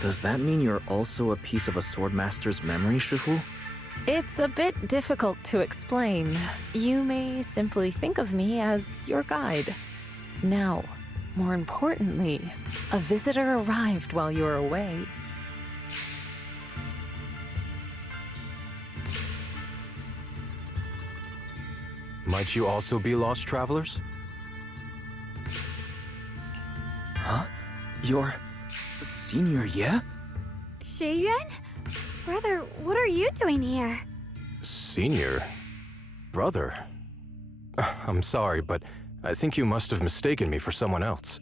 does that mean you're also a piece of a swordmaster's memory, Shifu? It's a bit difficult to explain. You may simply think of me as your guide. Now, more importantly, a visitor arrived while you were away. Might you also be lost travelers? Huh? You're senior, yeah? Shiyuan? Brother, what are you doing here? Senior? Brother? I'm sorry, but I think you must have mistaken me for someone else.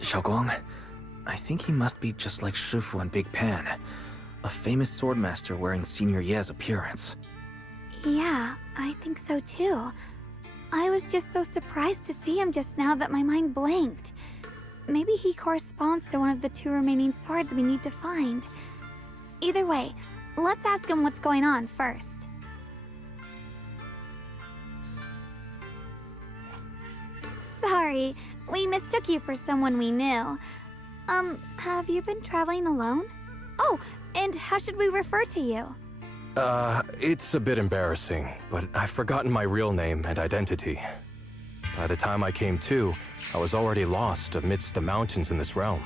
Xiaoguang, I think he must be just like Shifu and Big Pan, a famous swordmaster wearing Senior Ye's appearance. Yeah, I think so too. I was just so surprised to see him just now that my mind blanked. Maybe he corresponds to one of the two remaining swords we need to find. Either way, let's ask him what's going on first. Sorry, we mistook you for someone we knew. Have you been traveling alone? Oh, and how should we refer to you? It's a bit embarrassing, but I've forgotten my real name and identity. By the time I came to, I was already lost amidst the mountains in this realm.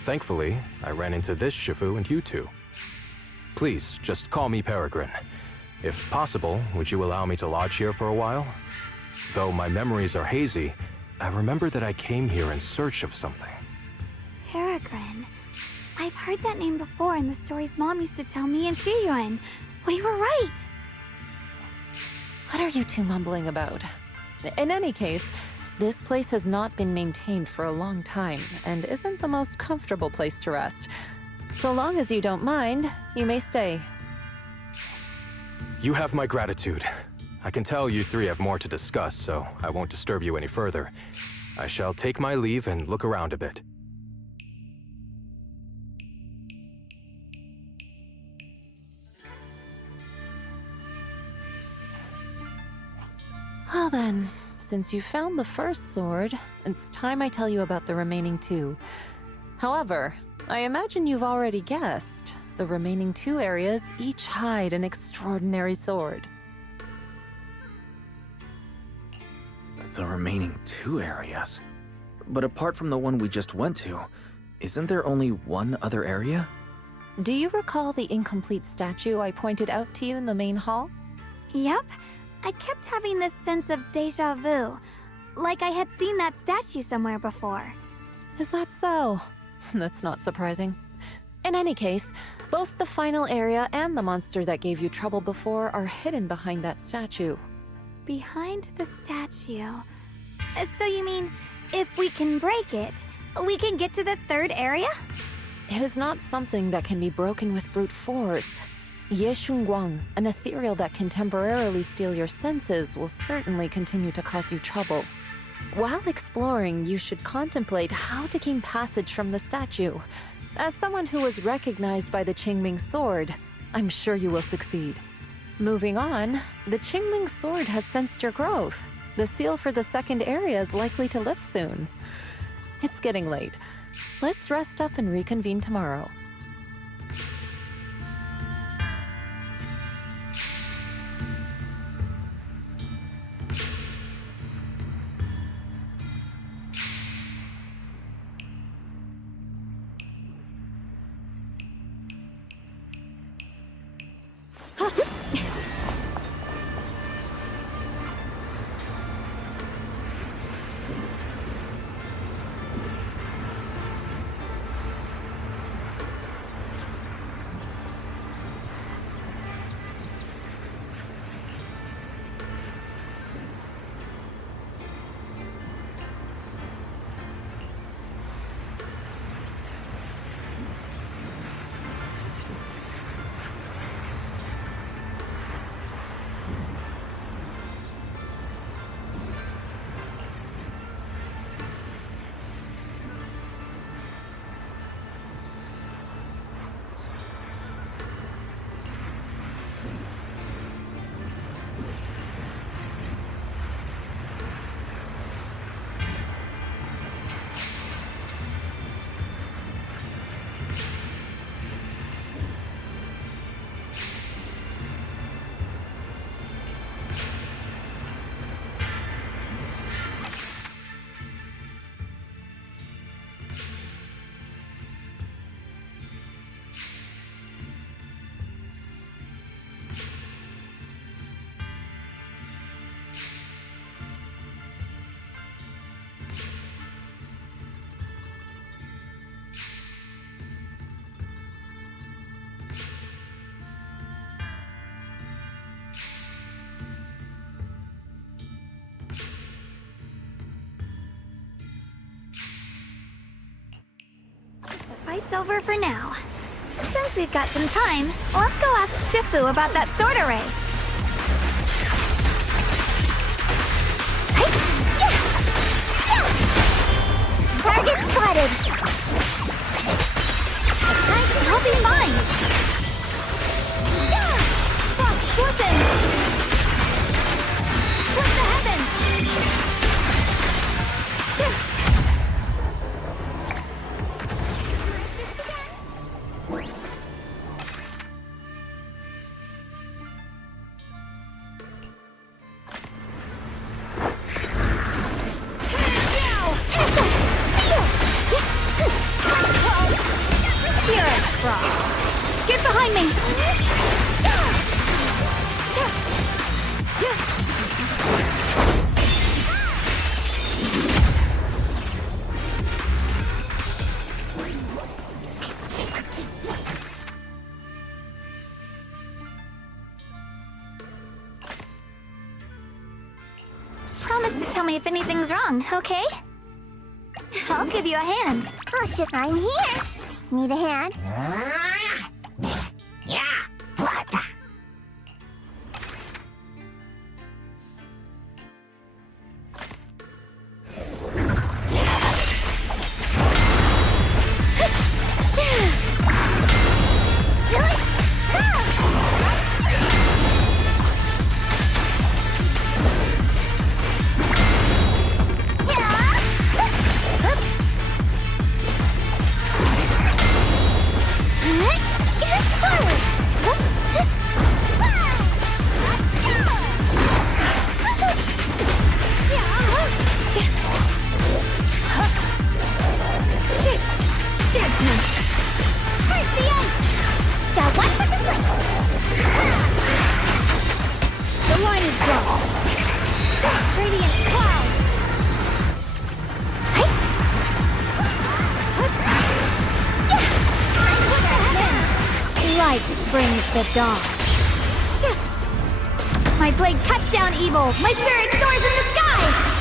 Thankfully, I ran into this Shifu and you two. Please, just call me Peregrine. If possible, would you allow me to lodge here for a while? Though my memories are hazy, I remember that I came here in search of something. Peregrine. I've heard that name before in the stories Mom used to tell me and Shiyuan. We were right! What are you two mumbling about? In any case, this place has not been maintained for a long time and isn't the most comfortable place to rest. So long as you don't mind, you may stay. You have my gratitude. I can tell you three have more to discuss, so I won't disturb you any further. I shall take my leave and look around a bit. Now then, since you found the first sword, it's time I tell you about the remaining two. However, I imagine you've already guessed. The remaining two areas each hide an extraordinary sword. The remaining two areas? But apart from the one we just went to, isn't there only one other area? Do you recall the incomplete statue I pointed out to you in the main hall? Yep. I kept having this sense of deja vu. Like I had seen that statue somewhere before. Is that so? That's not surprising. In any case, both the final area and the monster that gave you trouble before are hidden behind that statue. Behind the statue. So you mean, if we can break it, we can get to the third area? It is not something that can be broken with brute force. Ye Shunguang, an ethereal that can temporarily steal your senses, will certainly continue to cause you trouble. While exploring, you should contemplate how to gain passage from the statue. As someone who was recognized by the Qingming sword, I'm sure you will succeed. Moving on, the Qingming sword has sensed your growth. The seal for the second area is likely to lift soon. It's getting late. Let's rest up and reconvene tomorrow. Fight's over for now. Since we've got some time, let's go ask Shifu about that sword array. Target spotted. I'll be fine. Listen! What the heavens? Get behind me! Promise to tell me if anything's wrong, okay? I'll give you a hand. Oh shit, I'm here. Need a hand? light brings the dawn. My blade cuts down evil. My spirit soars in the sky.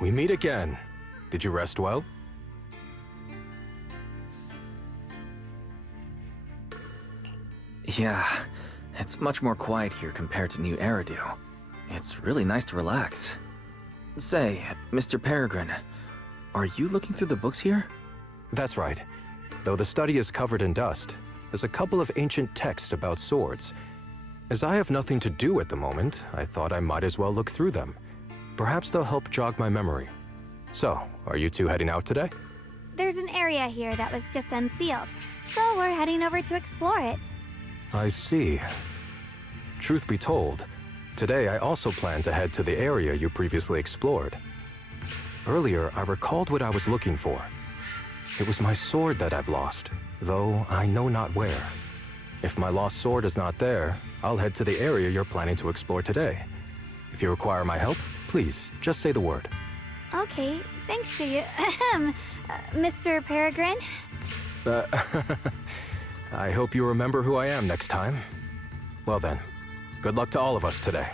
We meet again. Did you rest well? Yeah, it's much more quiet here compared to New Eridu. It's really nice to relax. Say, Mr. Peregrine, are you looking through the books here? That's right. Though the study is covered in dust, there's a couple of ancient texts about swords. As I have nothing to do at the moment, I thought I might as well look through them. Perhaps they'll help jog my memory. So, are you two heading out today? There's an area here that was just unsealed, so we're heading over to explore it. I see. Truth be told, today I also plan to head to the area you previously explored. Earlier, I recalled what I was looking for. It was my sword that I've lost, though I know not where. If my lost sword is not there, I'll head to the area you're planning to explore today. If you require my help, please, just say the word. Okay, thanks, Mr. Peregrine. I hope you remember who I am next time. Well then, good luck to all of us today.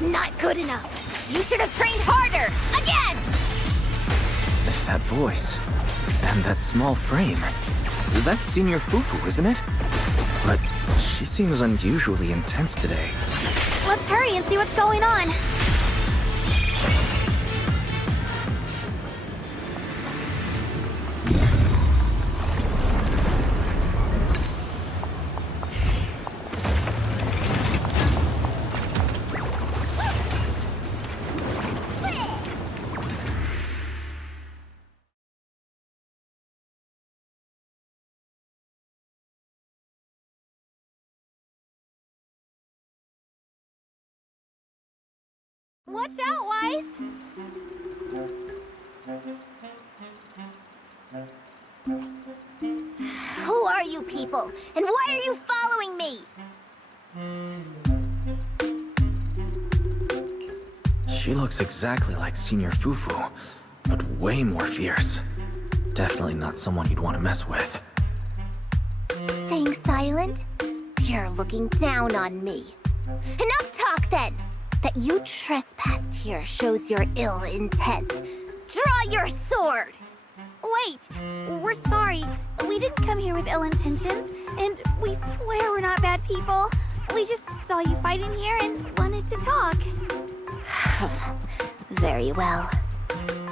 Not good enough. You should have trained harder. Again! That voice. And that small frame. That's Senior Fufu, isn't it? but she seems unusually intense today. Let's hurry and see what's going on. Watch out, Wise! Who are you people? And why are you following me? She looks exactly like Senior Fufu, but way more fierce. Definitely not someone you'd want to mess with. Staying silent? You're looking down on me. Enough talk then! That you trespassed here shows your ill intent. Draw your sword! Wait! We're sorry. We didn't come here with ill intentions, and we swear we're not bad people. We just saw you fighting here and wanted to talk. Very well.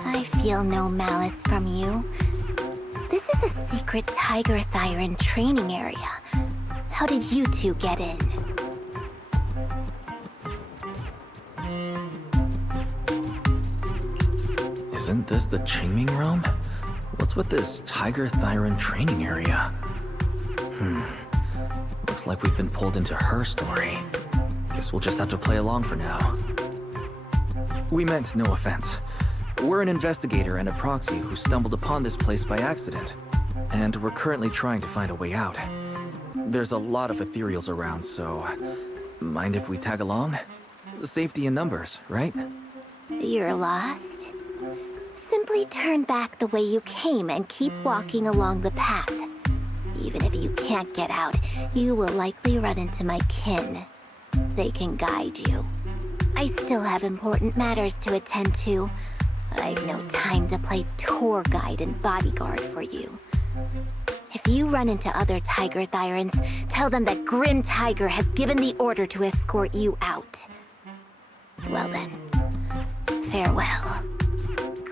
I feel no malice from you. This is a secret Tiger Thyran training area. How did you two get in? Isn't this the Qingming realm? What's with this Tiger Thyran training area? Looks like we've been pulled into her story. Guess we'll just have to play along for now. We meant no offense. We're an investigator and a proxy who stumbled upon this place by accident. And we're currently trying to find a way out. There's a lot of ethereals around, so... mind if we tag along? Safety in numbers, right? You're lost? Simply turn back the way you came and keep walking along the path. Even if you can't get out, you will likely run into my kin. They can guide you. I still have important matters to attend to. I've no time to play tour guide and bodyguard for you. If you run into other Tiger Thyrans, tell them that Grim Tiger has given the order to escort you out. Well then, farewell.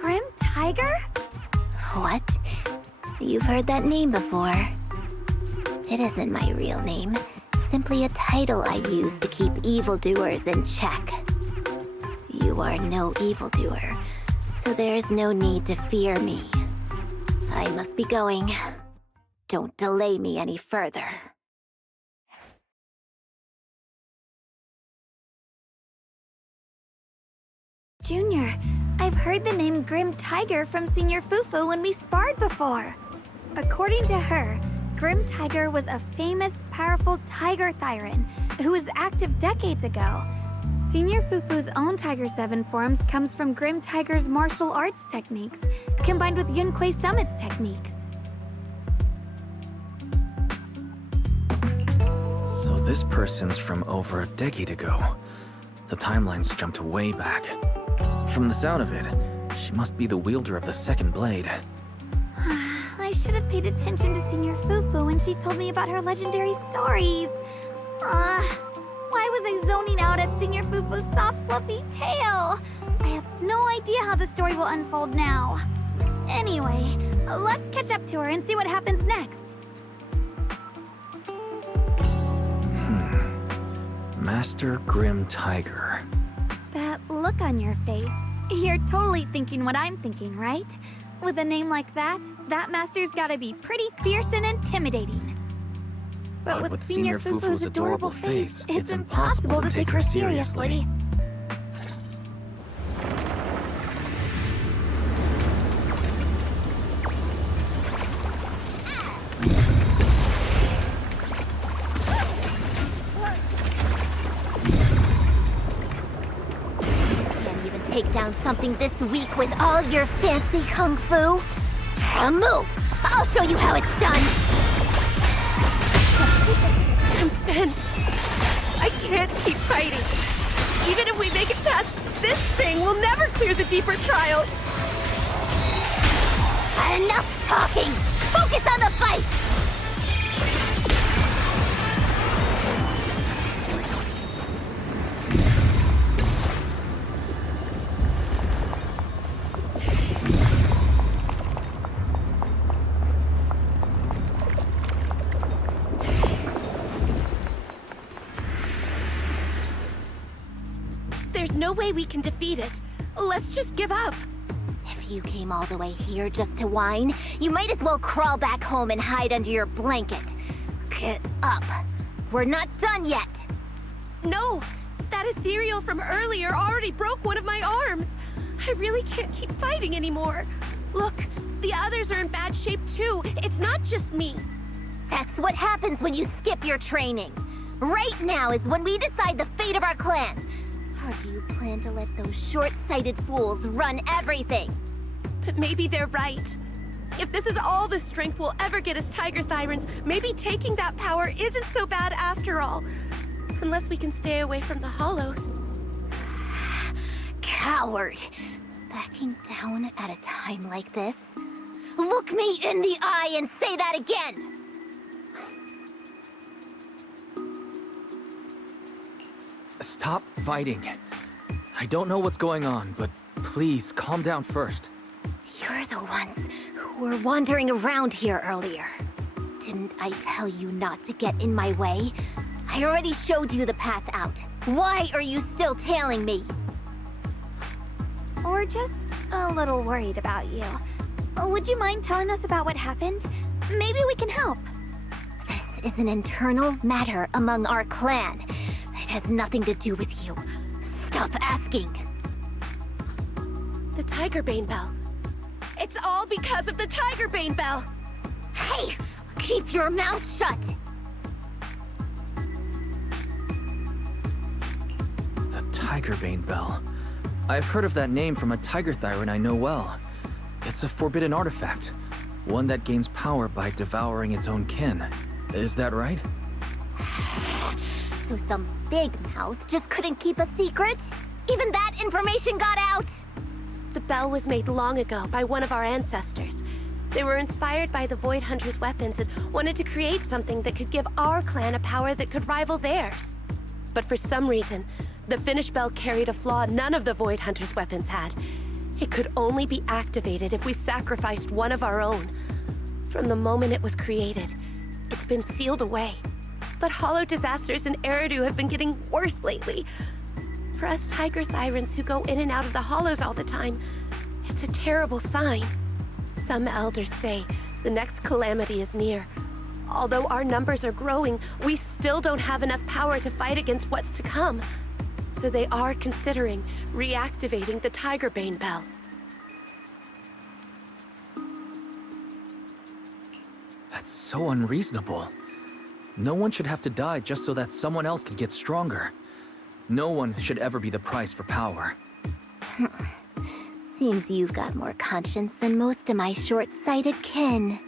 Grim Tiger? What? You've heard that name before. It isn't my real name. Simply a title I use to keep evildoers in check. You are no evildoer, so there is no need to fear me. I must be going. Don't delay me any further. Junior, I've heard the name Grim Tiger from Senior Fufu when we sparred before. According to her, Grim Tiger was a famous, powerful Tiger Thyran who was active decades ago. Senior Fufu's own Tiger 7 forms comes from Grim Tiger's martial arts techniques, combined with Yunquei Summit's techniques. So this person's from over a decade ago. The timeline's jumped way back. From the sound of it, she must be the wielder of the second blade. I should have paid attention to Senior Fufu when she told me about her legendary stories. Why was I zoning out at Senior Fufu's soft, fluffy tail? I have no idea how the story will unfold now. Anyway, let's catch up to her and see what happens next. Master Grim Tiger. That look on your face. You're totally thinking what I'm thinking, right? With a name like that, that master's gotta be pretty fierce and intimidating. But with Senior Fufu's adorable face, it's impossible to take her seriously. Take down something this weak with all your fancy kung fu? Move! I'll show you how it's done! I'm spent. I can't keep fighting. Even if we make it past this thing, we'll never clear the deeper trials. Enough talking! Focus on the fight! There's no way we can defeat it. Let's just give up. If you came all the way here just to whine, you might as well crawl back home and hide under your blanket. Get up. We're not done yet. No! That ethereal from earlier already broke one of my arms. I really can't keep fighting anymore. Look, the others are in bad shape too. It's not just me. That's what happens when you skip your training. Right now is when we decide the fate of our clan. Or do you plan to let those short-sighted fools run everything? But maybe they're right. If this is all the strength we'll ever get as Tiger Thyrans, maybe taking that power isn't so bad after all. Unless we can stay away from the Hollows. Coward! Backing down at a time like this? Look me in the eye and say that again! Stop fighting. I don't know what's going on, but please calm down first. You're the ones who were wandering around here earlier. Didn't I tell you not to get in my way? I already showed you the path out. Why are you still tailing me? We're just a little worried about you. Would you mind telling us about what happened? Maybe we can help. This is an internal matter among our clan. It has nothing to do with you. Stop asking. The Tigerbane Bell. It's all because of the Tigerbane Bell! Hey! Keep your mouth shut! The Tigerbane Bell. I've heard of that name from a Tiger Thyran I know well. It's a forbidden artifact. One that gains power by devouring its own kin. Is that right? So some big mouth just couldn't keep a secret? Even that information got out? The bell was made long ago by one of our ancestors. They were inspired by the Void Hunter's weapons and wanted to create something that could give our clan a power that could rival theirs. But for some reason, the finished bell carried a flaw none of the Void Hunter's weapons had. It could only be activated if we sacrificed one of our own. From the moment it was created, it's been sealed away. But hollow disasters in Eridu have been getting worse lately. For us Tiger Thyrans who go in and out of the hollows all the time, it's a terrible sign. Some elders say the next calamity is near. Although our numbers are growing, we still don't have enough power to fight against what's to come. So they are considering reactivating the Tigerbane Bell. That's so unreasonable. No one should have to die just so that someone else could get stronger. No one should ever be the price for power. Seems you've got more conscience than most of my short-sighted kin.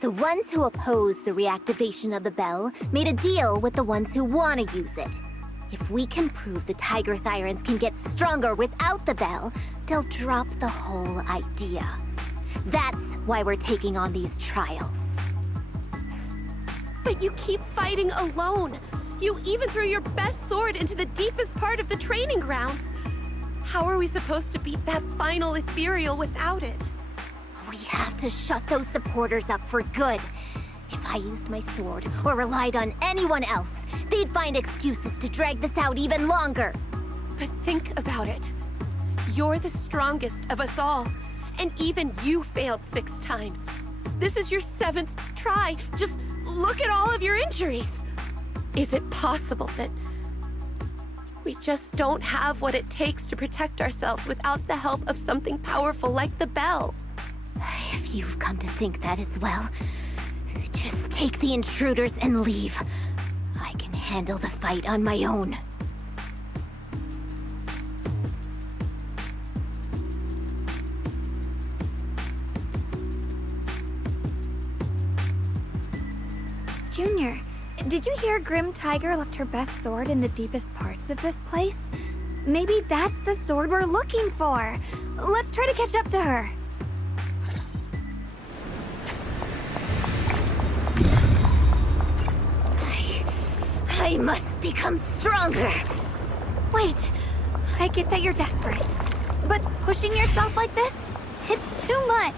The ones who oppose the reactivation of the bell made a deal with the ones who want to use it. If we can prove the Tiger Thyrans can get stronger without the bell, they'll drop the whole idea. That's why we're taking on these trials. But you keep fighting alone. You even threw your best sword into the deepest part of the training grounds. How are we supposed to beat that final ethereal without it? We have to shut those supporters up for good. If I used my sword or relied on anyone else, they'd find excuses to drag this out even longer. But think about it. You're the strongest of us all, and even you failed 6 times. This is your 7th try. Just look at all of your injuries. Is it possible that we just don't have what it takes to protect ourselves without the help of something powerful like the bell? If you've come to think that as well, just take the intruders and leave. I can handle the fight on my own. Junior, did you hear Grim Tiger left her best sword in the deepest parts of this place? Maybe that's the sword we're looking for. Let's try to catch up to her. I must become stronger. Wait, I get that you're desperate. But pushing yourself like this? It's too much.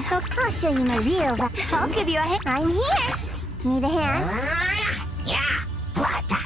wrong. I'll show you my real I'll give you a hand. I'm here. Need a hand? Yeah. What?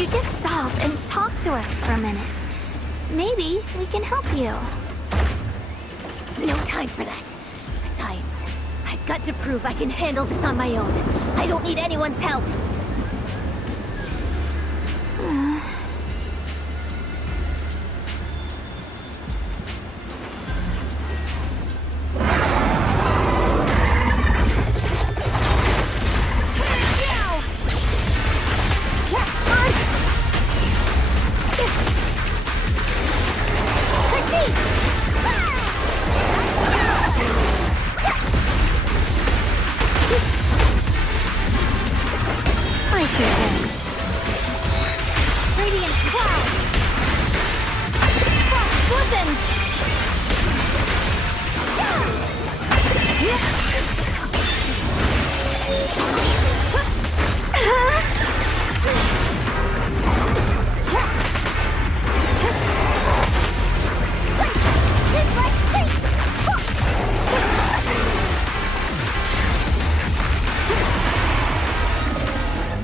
you just stop and talk to us for a minute? Maybe we can help you. No time for that. Besides, I've got to prove I can handle this on my own. I don't need anyone's help.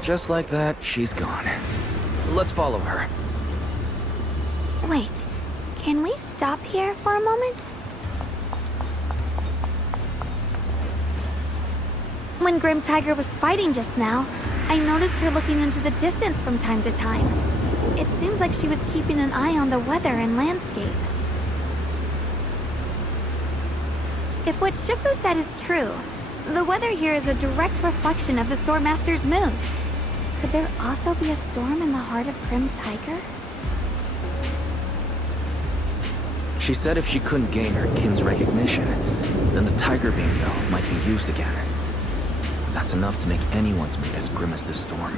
Just like that, she's gone. Let's follow her. Wait, can we stop here for a moment? When Grim Tiger was fighting just now, I noticed her looking into the distance from time to time. It seems like she was keeping an eye on the weather and landscape. If what Shifu said is true, the weather here is a direct reflection of the Swordmaster's mood. Could there also be a storm in the heart of Grim Tiger? She said if she couldn't gain her kin's recognition, then the Tiger Beam Bell might be used again. That's enough to make anyone's mood as grim as this storm.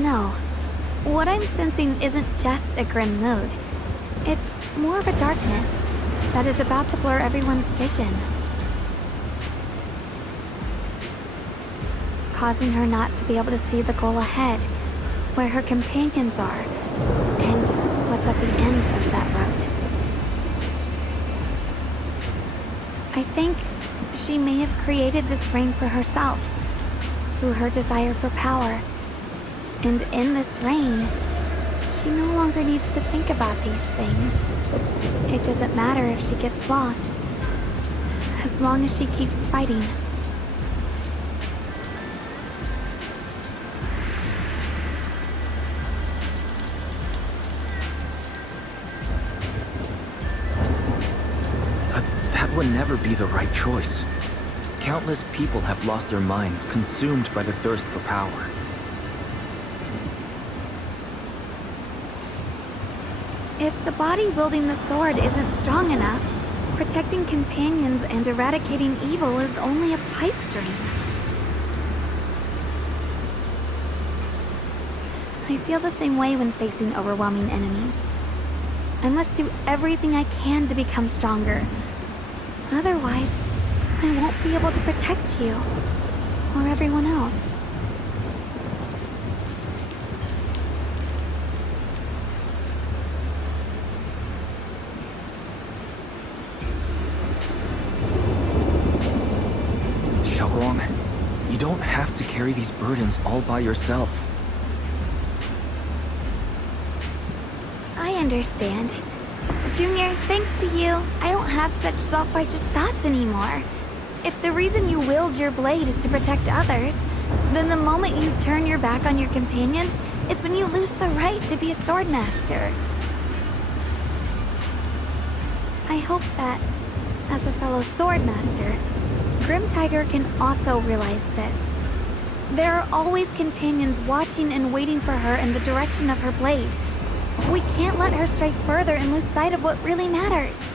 No. What I'm sensing isn't just a grim mood. It's more of a darkness that is about to blur everyone's vision, causing her not to be able to see the goal ahead, where her companions are, and what's at the end of that road. I think she may have created this rain for herself, through her desire for power. And in this rain, she no longer needs to think about these things. It doesn't matter if she gets lost, as long as she keeps fighting. But that would never be the right choice. Countless people have lost their minds, consumed by the thirst for power. If the body wielding the sword isn't strong enough, protecting companions and eradicating evil is only a pipe dream. I feel the same way when facing overwhelming enemies. I must do everything I can to become stronger. Otherwise, I won't be able to protect you, or everyone else. You don't have to carry these burdens all by yourself. I understand. Junior, thanks to you, I don't have such self-righteous thoughts anymore. If the reason you wield your blade is to protect others, then the moment you turn your back on your companions is when you lose the right to be a swordmaster. I hope that, as a fellow swordmaster, Grim Tiger can also realize this. There are always companions watching and waiting for her in the direction of her blade. We can't let her stray further and lose sight of what really matters.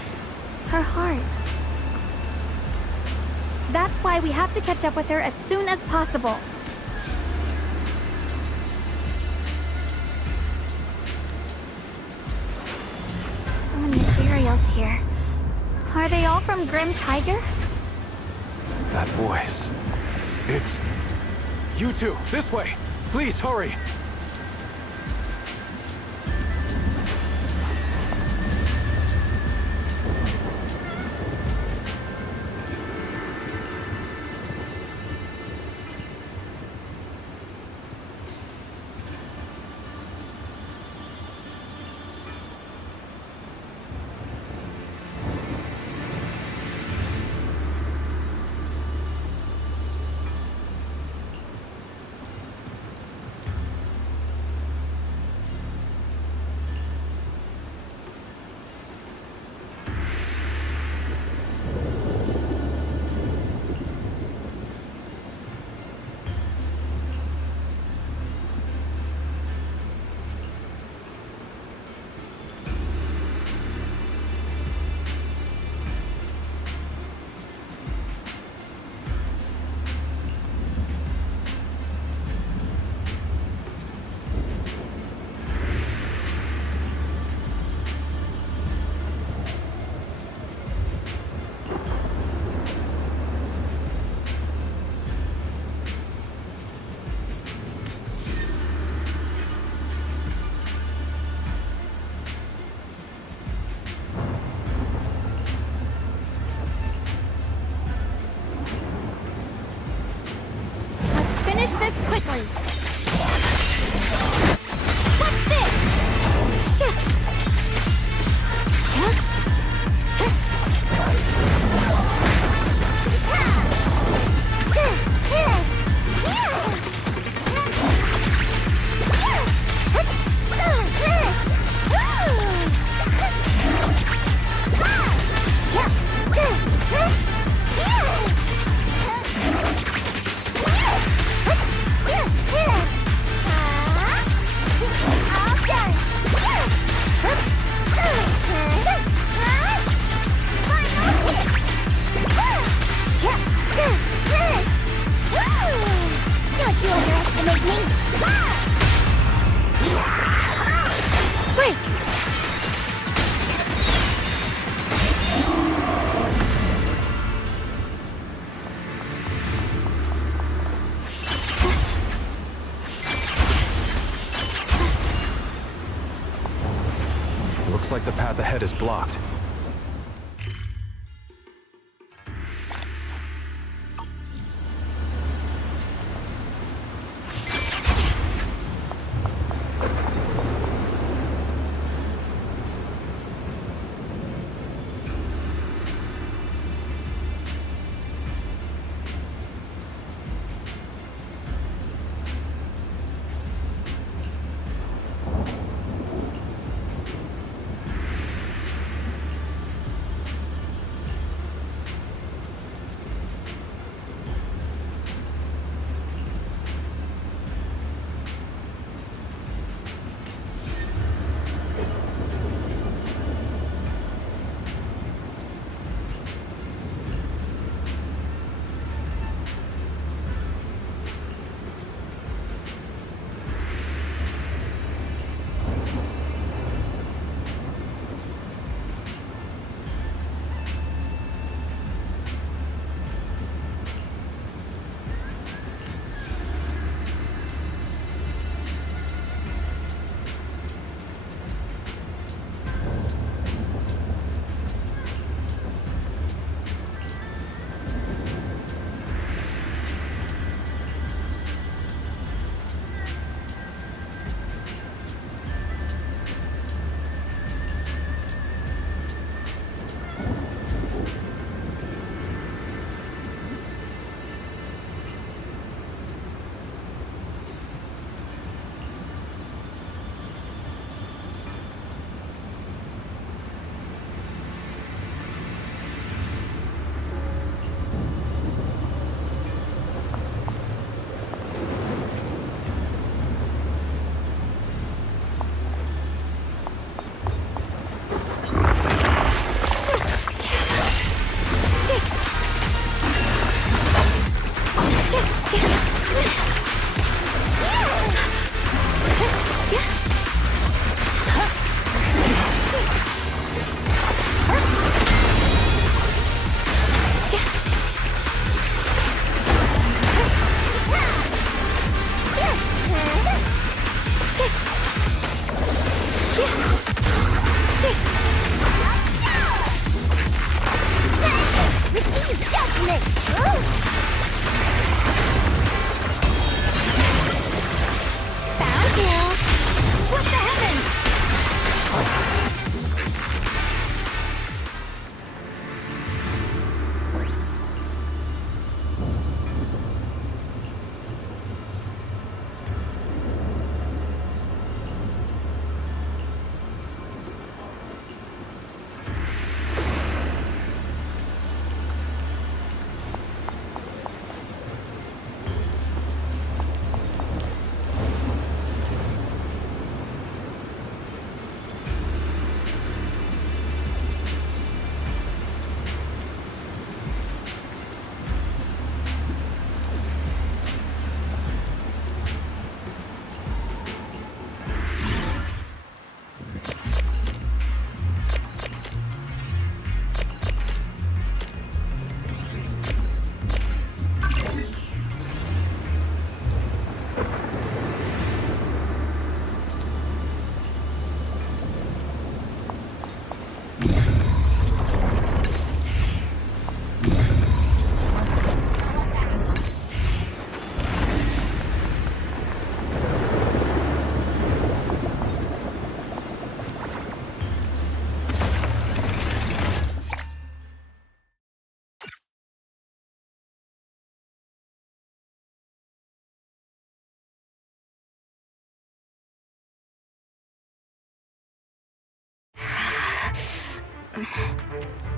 Her heart. That's why we have to catch up with her as soon as possible. So many materials here. Are they all from Grim Tiger? That voice. It's... You two, this way! Please, hurry! this quickly. What's this? Shit! Don't you underestimate me! Break! Looks like the path ahead is blocked.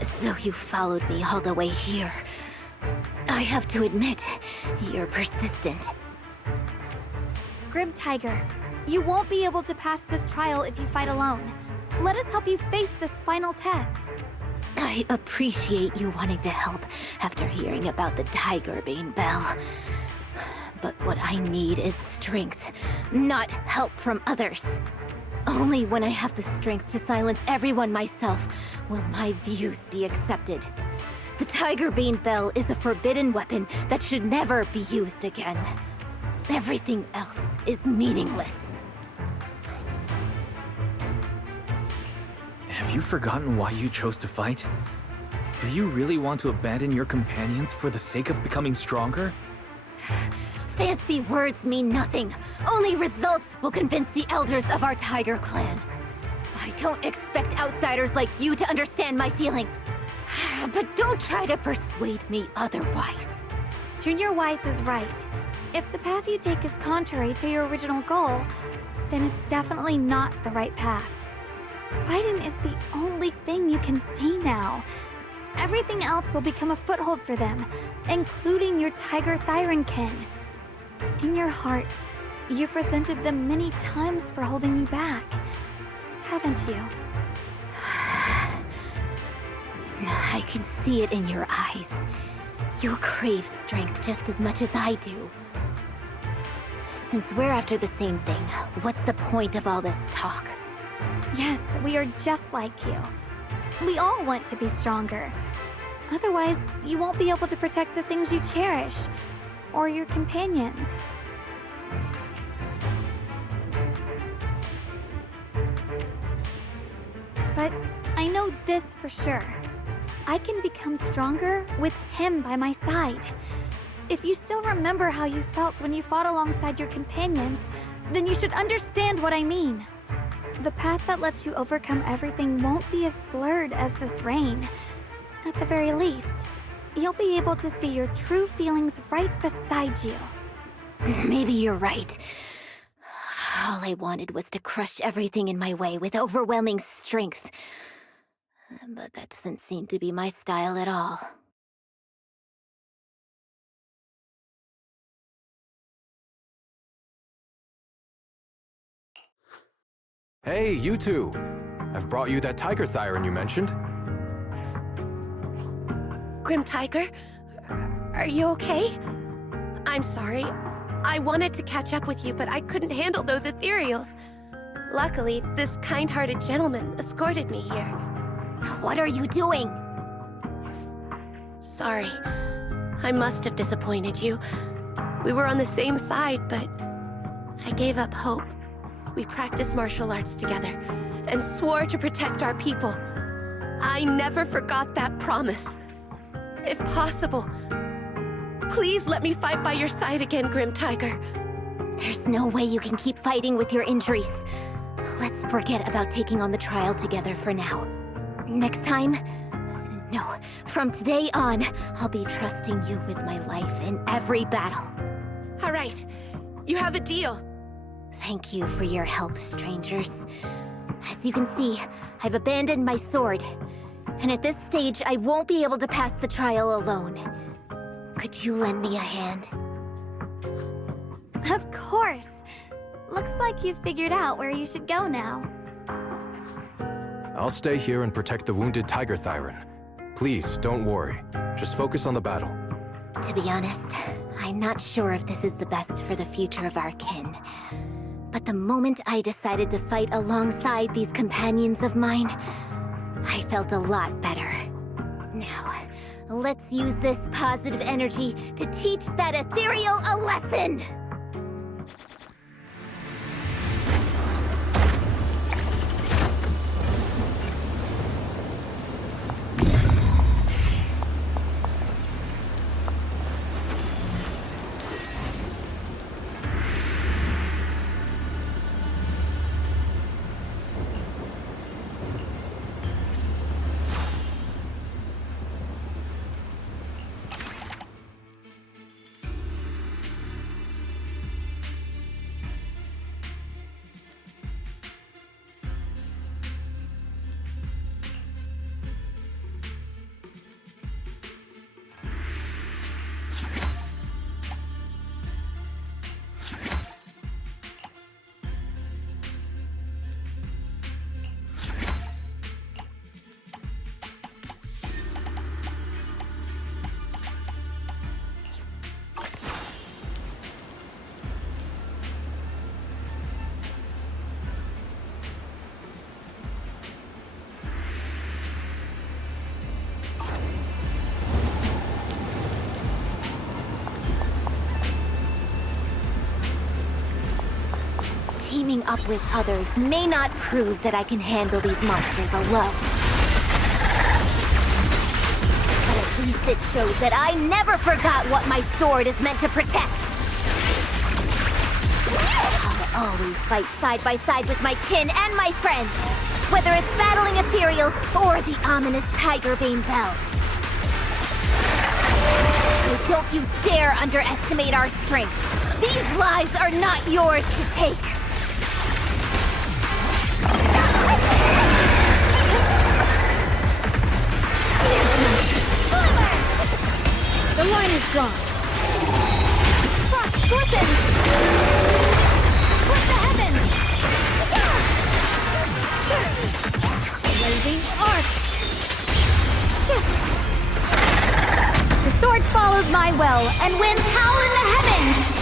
So you followed me all the way here. I have to admit, you're persistent. Grim Tiger, you won't be able to pass this trial if you fight alone. Let us help you face this final test. I appreciate you wanting to help after hearing about the Tigerbane Bell. But what I need is strength, not help from others. Only when I have the strength to silence everyone myself will my views be accepted. The Tigerbane Bell is a forbidden weapon that should never be used again. Everything else is meaningless. Have you forgotten why you chose to fight? Do you really want to abandon your companions for the sake of becoming stronger? Fancy words mean nothing. Only results will convince the elders of our Tiger Clan. I don't expect outsiders like you to understand my feelings. But don't try to persuade me otherwise. Junior Wise is right. If the path you take is contrary to your original goal, then it's definitely not the right path. Fighting is the only thing you can see now. Everything else will become a foothold for them, including your Tiger Thyron kin. In your heart, you've resented them many times for holding you back, haven't you? I can see it in your eyes. You crave strength just as much as I do. Since we're after the same thing, what's the point of all this talk? Yes, we are just like you. We all want to be stronger. Otherwise, you won't be able to protect the things you cherish, or your companions. But I know this for sure. I can become stronger with him by my side. If you still remember how you felt when you fought alongside your companions, then you should understand what I mean. The path that lets you overcome everything won't be as blurred as this rain. At the very least, you'll be able to see your true feelings right beside you. Maybe you're right. All I wanted was to crush everything in my way with overwhelming strength. But that doesn't seem to be my style at all. Hey, you two! I've brought you that Tiger Thyron you mentioned. Grim Tiger, are you okay? I'm sorry. I wanted to catch up with you, but I couldn't handle those ethereals. Luckily, this kind-hearted gentleman escorted me here. What are you doing? Sorry. I must have disappointed you. We were on the same side, but I gave up hope. We practiced martial arts together and swore to protect our people. I never forgot that promise. If possible, please let me fight by your side again, Grim Tiger. There's no way you can keep fighting with your injuries. Let's forget about taking on the trial together for now. Next time? No, from today on, I'll be trusting you with my life in every battle. All right, you have a deal. Thank you for your help, strangers. As you can see, I've abandoned my sword. And at this stage, I won't be able to pass the trial alone. Could you lend me a hand? Of course. Looks like you've figured out where you should go now. I'll stay here and protect the wounded Tiger Thyron. Please, don't worry. Just focus on the battle. To be honest, I'm not sure if this is the best for the future of our kin. But the moment I decided to fight alongside these companions of mine, I felt a lot better. Now, let's use this positive energy to teach that ethereal a lesson! teaming up with others may not prove that I can handle these monsters alone. But at least it shows that I never forgot what my sword is meant to protect. I'll always fight side by side with my kin and my friends, whether it's battling ethereals or the ominous Tigerbane Bell. So don't you dare underestimate our strength. These lives are not yours to take. The line is gone. Frost glistens! Split the heavens! Blazing arc! The sword follows my will and wins power in the heavens!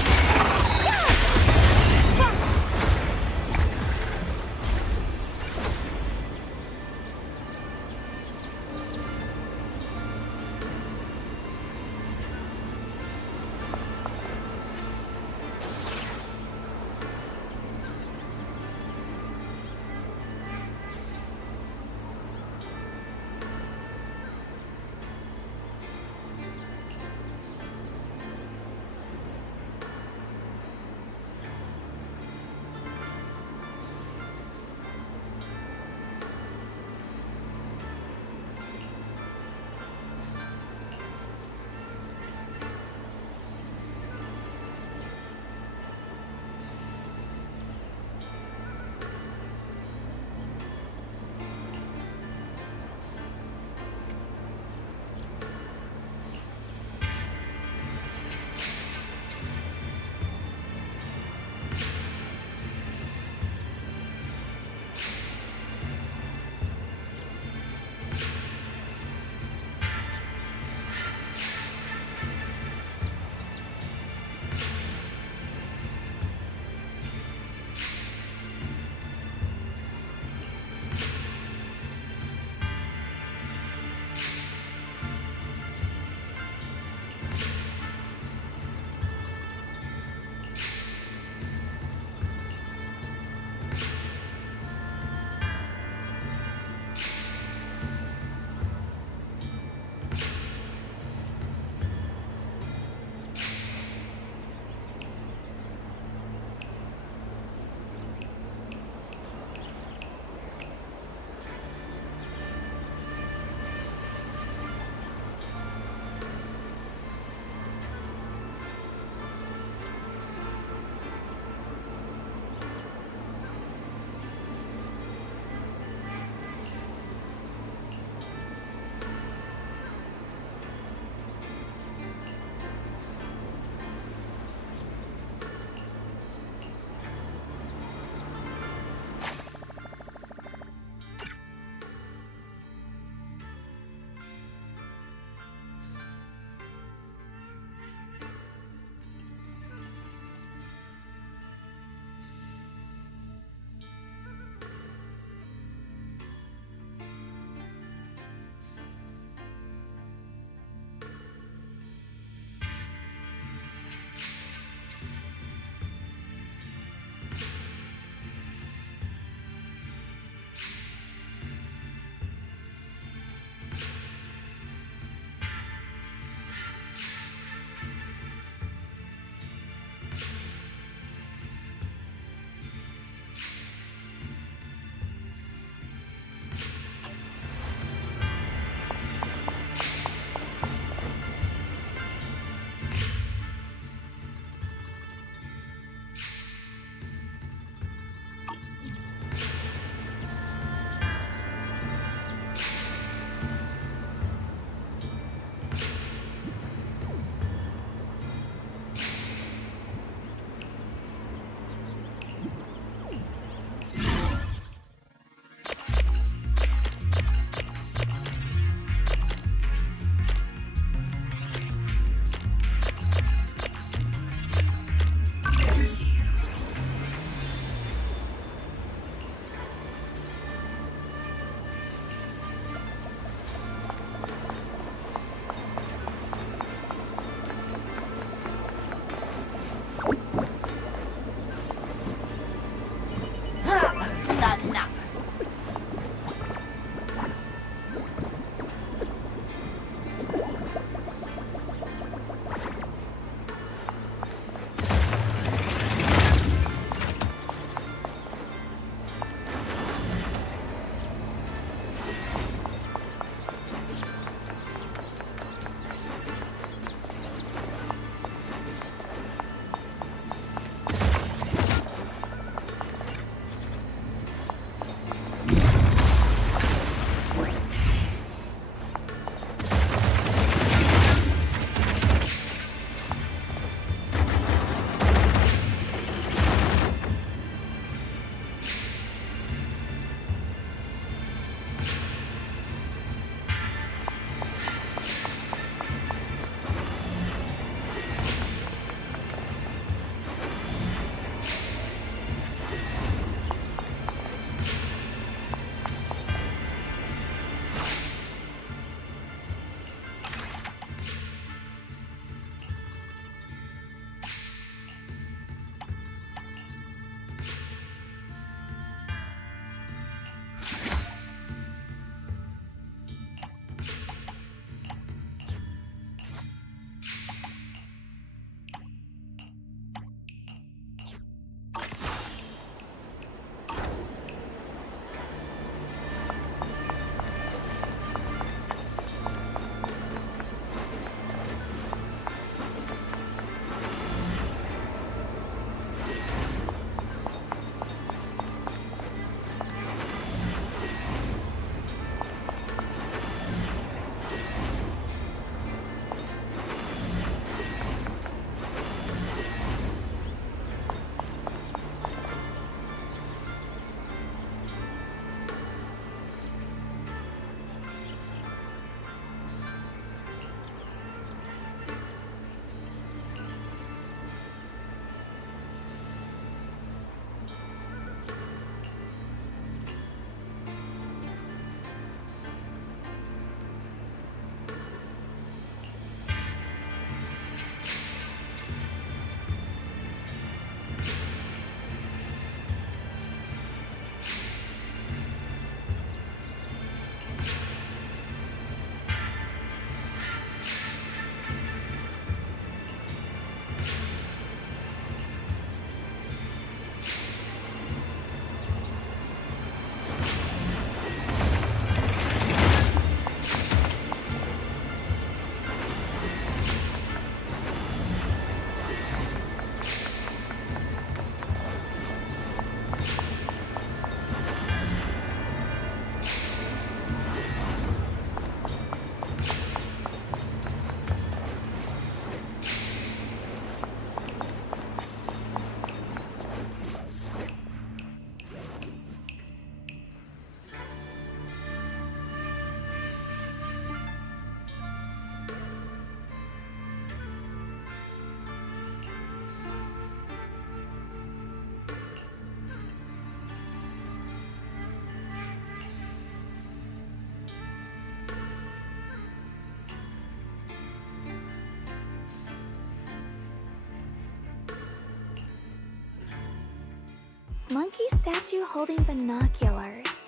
Monkey statue holding binoculars.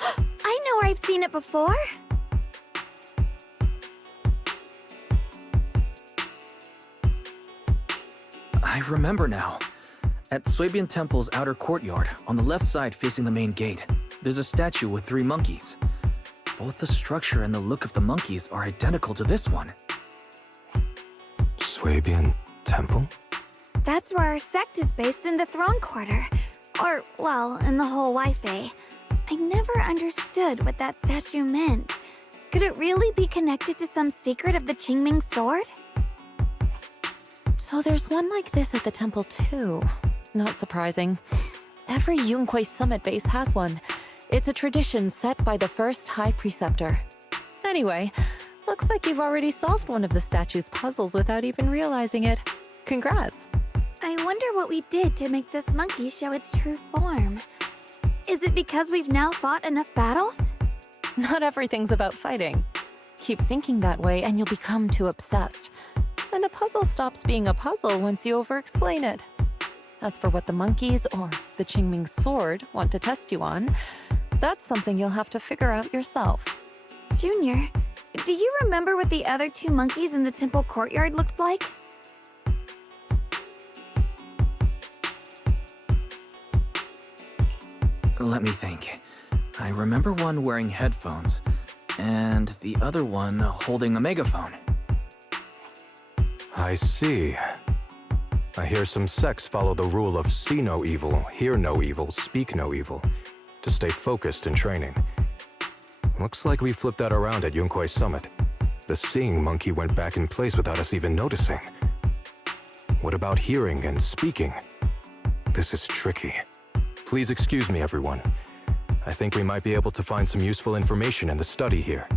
I know where I've seen it before. I remember now. At Swabian Temple's outer courtyard, on the left side facing the main gate, there's a statue with 3 monkeys. Both the structure and the look of the monkeys are identical to this one. Swabian Temple? That's where our sect is based, in the Throne Quarter. Or, well, in the whole Wi-Fi. I never understood what that statue meant. Could it really be connected to some secret of the Qingming sword? So there's one like this at the temple too. Not surprising. Every Yunquei Summit base has one. It's a tradition set by the first High Preceptor. Anyway, looks like you've already solved one of the statue's puzzles without even realizing it. Congrats. I wonder what we did to make this monkey show its true form. Is it because we've now fought enough battles? Not everything's about fighting. Keep thinking that way and you'll become too obsessed. And a puzzle stops being a puzzle once you over-explain it. As for what the monkeys or the Qingming sword want to test you on, that's something you'll have to figure out yourself. Junior, do you remember what the other 2 monkeys in the temple courtyard looked like? Let me think. I remember one wearing headphones, and the other one holding a megaphone. I see. I hear some sects follow the rule of see no evil, hear no evil, speak no evil, to stay focused in training. Looks like we flipped that around at Yunquei Summit. The seeing monkey went back in place without us even noticing. What about hearing and speaking? This is tricky. Please excuse me, everyone. I think we might be able to find some useful information in the study here.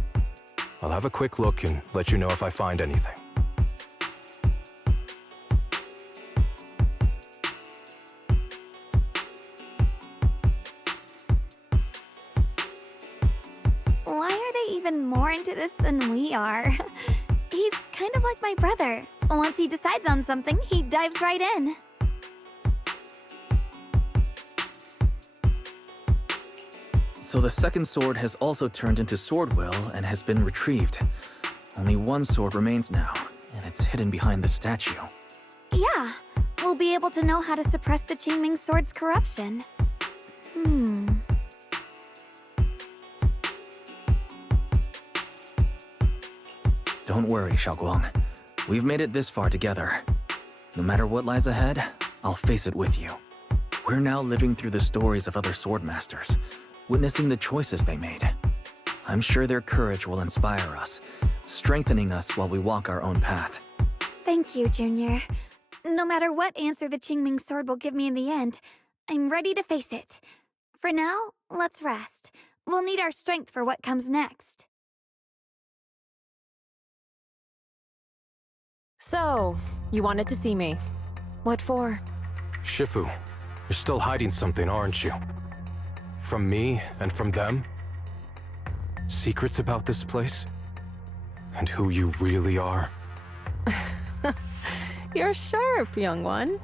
I'll have a quick look and let you know if I find anything. Why are they even more into this than we are? He's kind of like my brother. Once he decides on something, he dives right in. So the second sword has also turned into sword will and has been retrieved. Only one sword remains now, and it's hidden behind the statue. Yeah, we'll be able to know how to suppress the Qingming sword's corruption. Don't worry, Xiaoguang. We've made it this far together. No matter what lies ahead, I'll face it with you. We're now living through the stories of other swordmasters, witnessing the choices they made. I'm sure their courage will inspire us, strengthening us while we walk our own path. Thank you, Junior. No matter what answer the Qingming sword will give me in the end, I'm ready to face it. For now, let's rest. We'll need our strength for what comes next. So, you wanted to see me. What for? Shifu, you're still hiding something, aren't you? From me and from them? Secrets about this place? And who you really are? You're sharp, young one.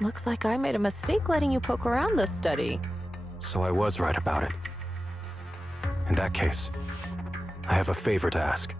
Looks like I made a mistake letting you poke around this study. So I was right about it. In that case, I have a favor to ask.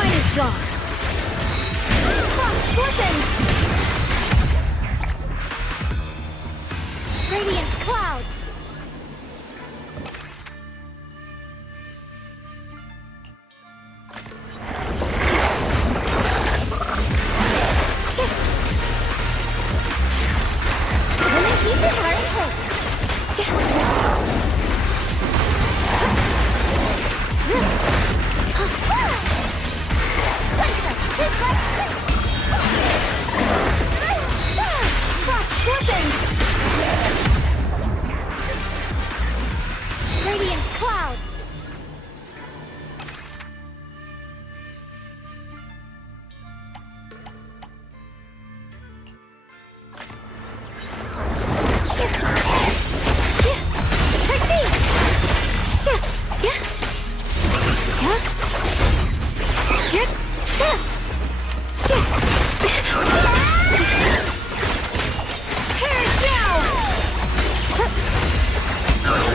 Mine is gone! Frost weapons! Radiant clouds! Winning pieces are in place! Frost weapons! Radiant clouds!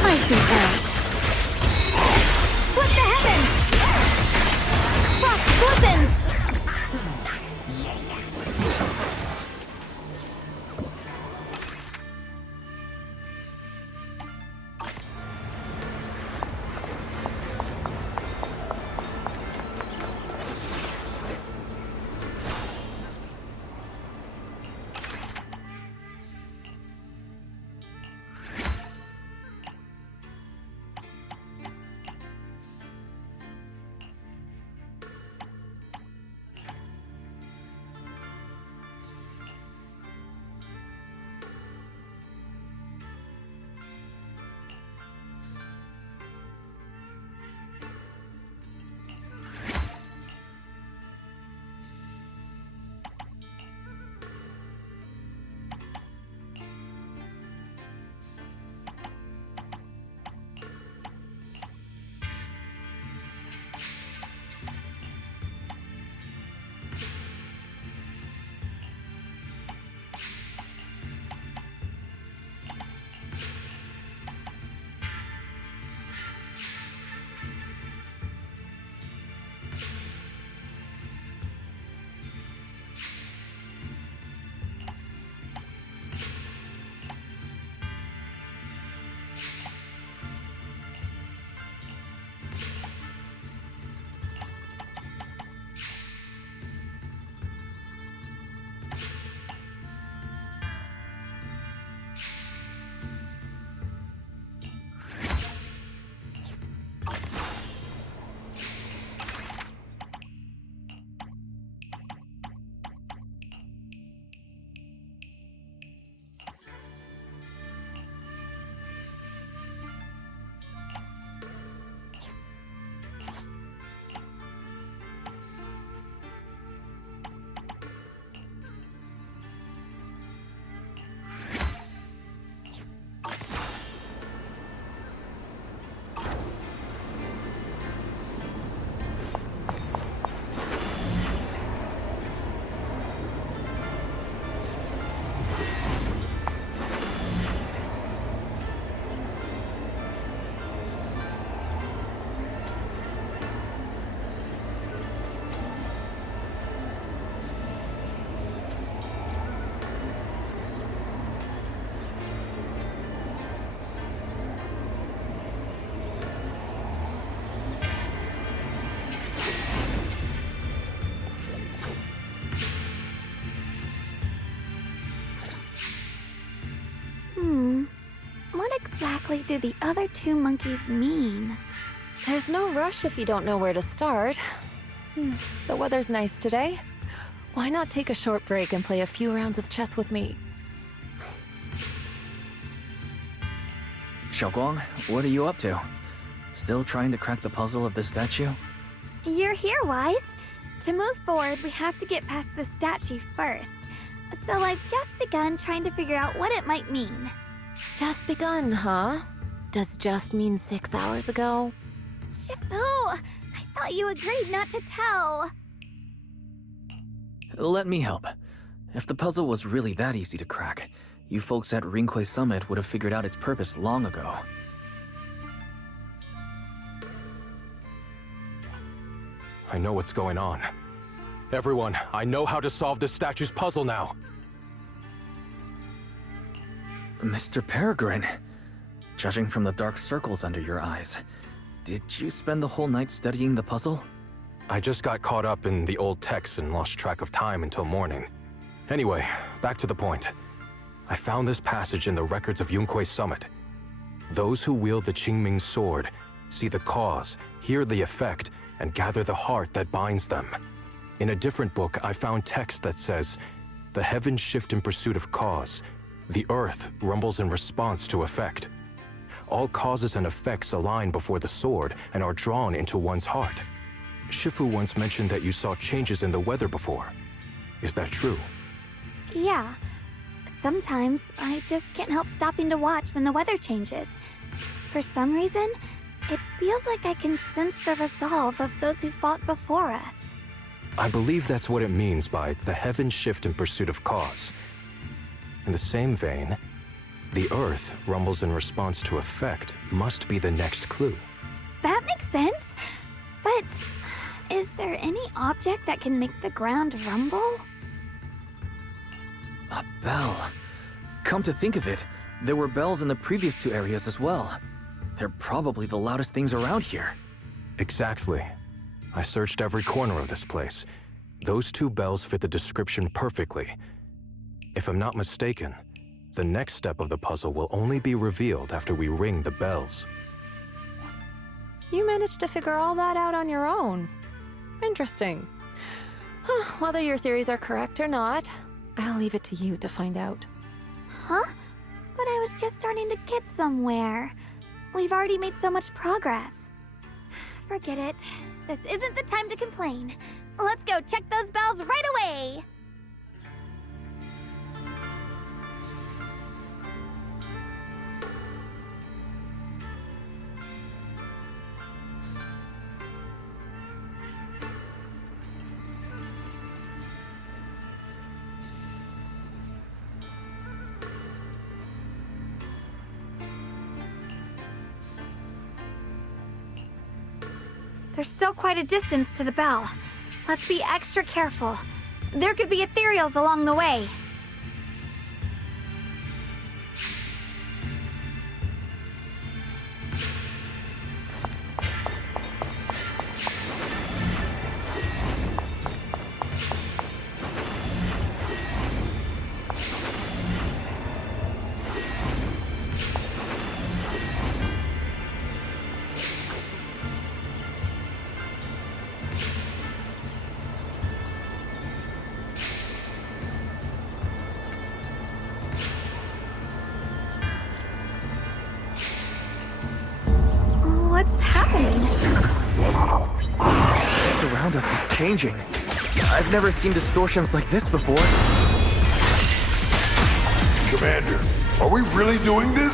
Ice and ash. Split the heavens! Frost weapons! exactly do the other two monkeys mean? There's no rush if you don't know where to start. The weather's nice today. Why not take a short break and play a few rounds of chess with me? Xiaoguang, what are you up to? Still trying to crack the puzzle of this statue? You're here, Wise. To move forward, we have to get past the statue first. So I've just begun trying to figure out what it might mean. Just begun, huh? Does just mean 6 hours ago? Shifu! I thought you agreed not to tell. Let me help. If the puzzle was really that easy to crack, you folks at Ringquay Summit would have figured out its purpose long ago. I know what's going on. Everyone, I know how to solve this statue's puzzle now. Mr. Peregrine, judging from the dark circles under your eyes, did you spend the whole night studying the puzzle? I just got caught up in the old texts and lost track of time until morning. Anyway, back to the point. I found this passage in the records of Yunkui's summit. Those who wield the Qingming sword see the cause, hear the effect, and gather the heart that binds them. In a different book, I found text that says, "The heavens shift in pursuit of cause. The earth rumbles in response to effect. All causes and effects align before the sword and are drawn into one's heart." Shifu once mentioned that you saw changes in the weather before. Is that true? Yeah. Sometimes I just can't help stopping to watch when the weather changes. For some reason, it feels like I can sense the resolve of those who fought before us. I believe that's what it means by the heavens shift in pursuit of cause. In the same vein, the earth rumbles in response to effect must be the next clue. That makes sense. But is there any object that can make the ground rumble? A bell. Come to think of it, there were bells in the previous two areas as well. They're probably the loudest things around here. Exactly. I searched every corner of this place. Those two bells fit the description perfectly. If I'm not mistaken, the next step of the puzzle will only be revealed after we ring the bells. You managed to figure all that out on your own. Interesting. Whether your theories are correct or not, I'll leave it to you to find out. Huh? But I was just starting to get somewhere. We've already made so much progress. Forget it. This isn't the time to complain. Let's go check those bells right away! There's still quite a distance to the bell. Let's be extra careful. There could be ethereals along the way. What's happening? What's around us is changing. I've never seen distortions like this before. Commander, are we really doing this?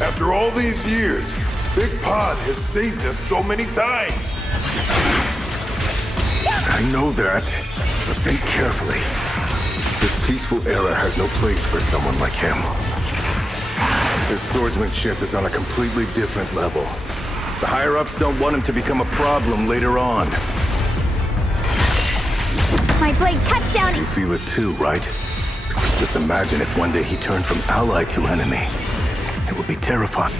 After all these years, Big Pod has saved us so many times. I know that, but think carefully. This peaceful era has no place for someone like him. His swordsmanship is on a completely different level. The higher-ups don't want him to become a problem later on. My blade cuts down. You feel it too, right? Just imagine if one day he turned from ally to enemy. It would be terrifying.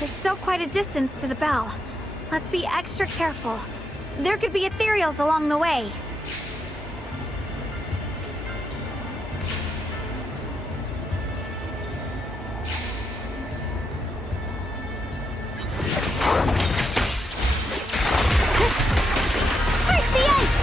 There's still quite a distance to the bell. Let's be extra careful. There could be ethereals along the way. Break the ice!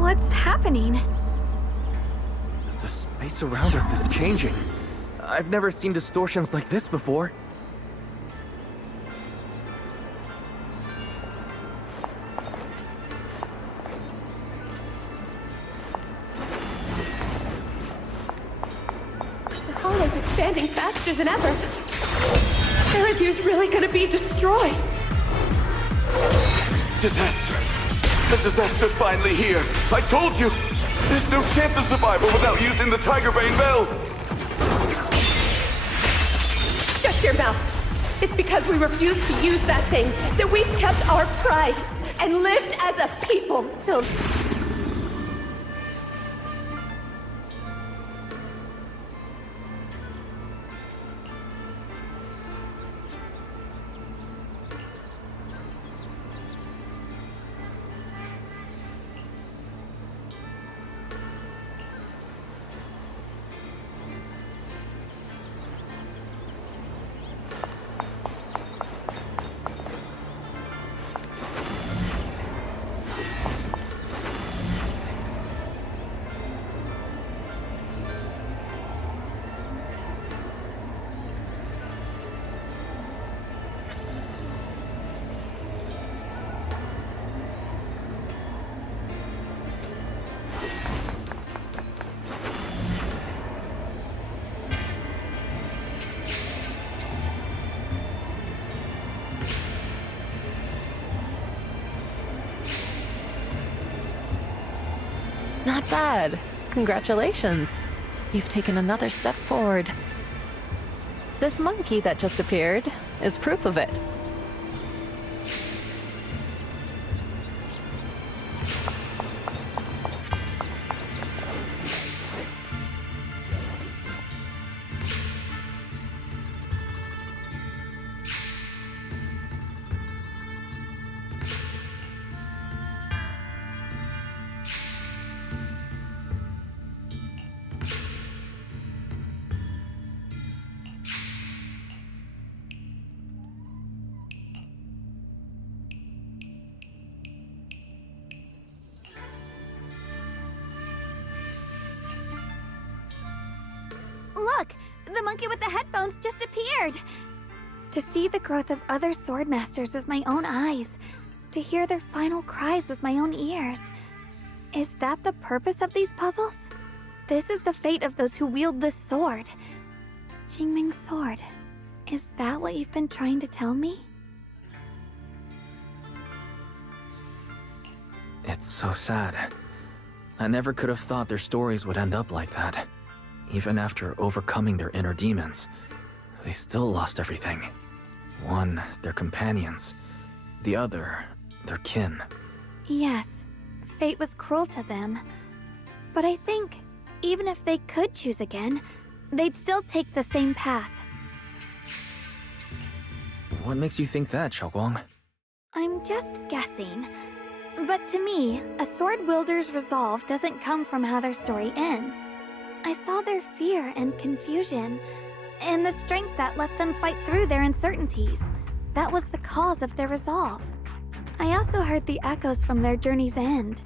What's happening? The space around us is changing. I've never seen distortions like this before. The hollow's expanding faster than ever. Eretyr's really gonna be destroyed. Disaster! The disaster's finally here! I told you! There's no chance of survival without using the Tiger Bane Bell! Shut your mouth! It's because we refused to use that thing that we've kept our pride and lived as a people till... Not bad. Congratulations. You've taken another step forward. This monkey that just appeared is proof of it. The monkey with the headphones just appeared! To see the growth of other swordmasters with my own eyes, to hear their final cries with my own ears. Is that the purpose of these puzzles? This is the fate of those who wield this sword. Qingming's sword. Is that what you've been trying to tell me? It's so sad. I never could have thought their stories would end up like that. Even after overcoming their inner demons, they still lost everything. One, their companions. The other, their kin. Yes, fate was cruel to them. But I think, even if they could choose again, they'd still take the same path. What makes you think that, Xiaoguang? I'm just guessing. But to me, a sword wielder's resolve doesn't come from how their story ends. I saw their fear and confusion, and the strength that let them fight through their uncertainties. That was the cause of their resolve. I also heard the echoes from their journey's end.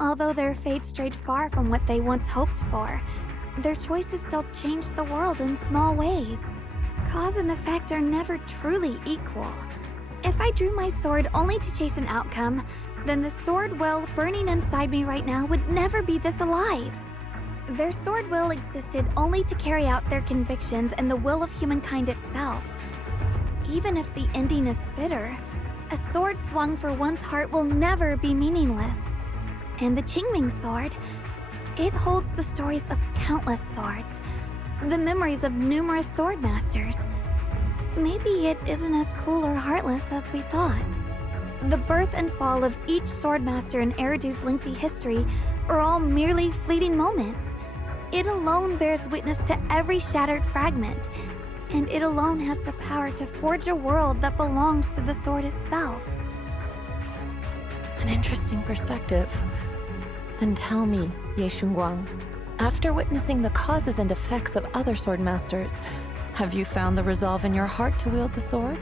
Although their fate strayed far from what they once hoped for, their choices still changed the world in small ways. Cause and effect are never truly equal. If I drew my sword only to chase an outcome, then the sword will burning inside me right now would never be this alive. Their sword will existed only to carry out their convictions and the will of humankind itself. Even if the ending is bitter, a sword swung for one's heart will never be meaningless. And the Qingming sword, it holds the stories of countless swords, the memories of numerous swordmasters. Maybe it isn't as cruel or heartless as we thought. The birth and fall of each swordmaster in Eridu's lengthy history are all merely fleeting moments. It alone bears witness to every shattered fragment, and it alone has the power to forge a world that belongs to the sword itself. An interesting perspective. Then tell me, Ye Shunguang, after witnessing the causes and effects of other swordmasters, have you found the resolve in your heart to wield the sword?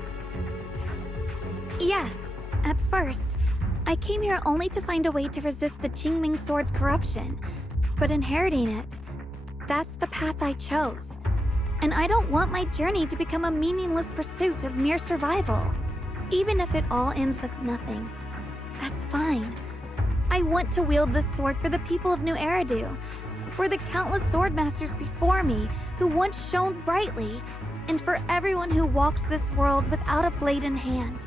Yes. At first, I came here only to find a way to resist the Qingming sword's corruption. But inheriting it, that's the path I chose. And I don't want my journey to become a meaningless pursuit of mere survival. Even if it all ends with nothing, that's fine. I want to wield this sword for the people of New Eridu, for the countless swordmasters before me who once shone brightly, and for everyone who walks this world without a blade in hand.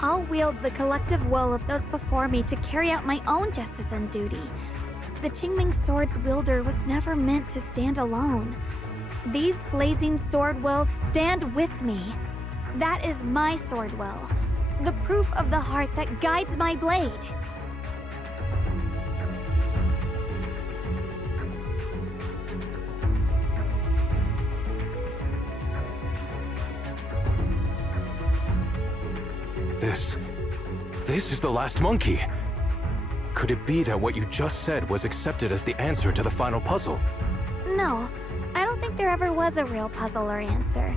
I'll wield the collective will of those before me to carry out my own justice and duty. The Qingming sword's wielder was never meant to stand alone. These blazing sword wills stand with me. That is my sword will, the proof of the heart that guides my blade. This is the last monkey. Could it be that what you just said was accepted as the answer to the final puzzle? No, I don't think there ever was a real puzzle or answer.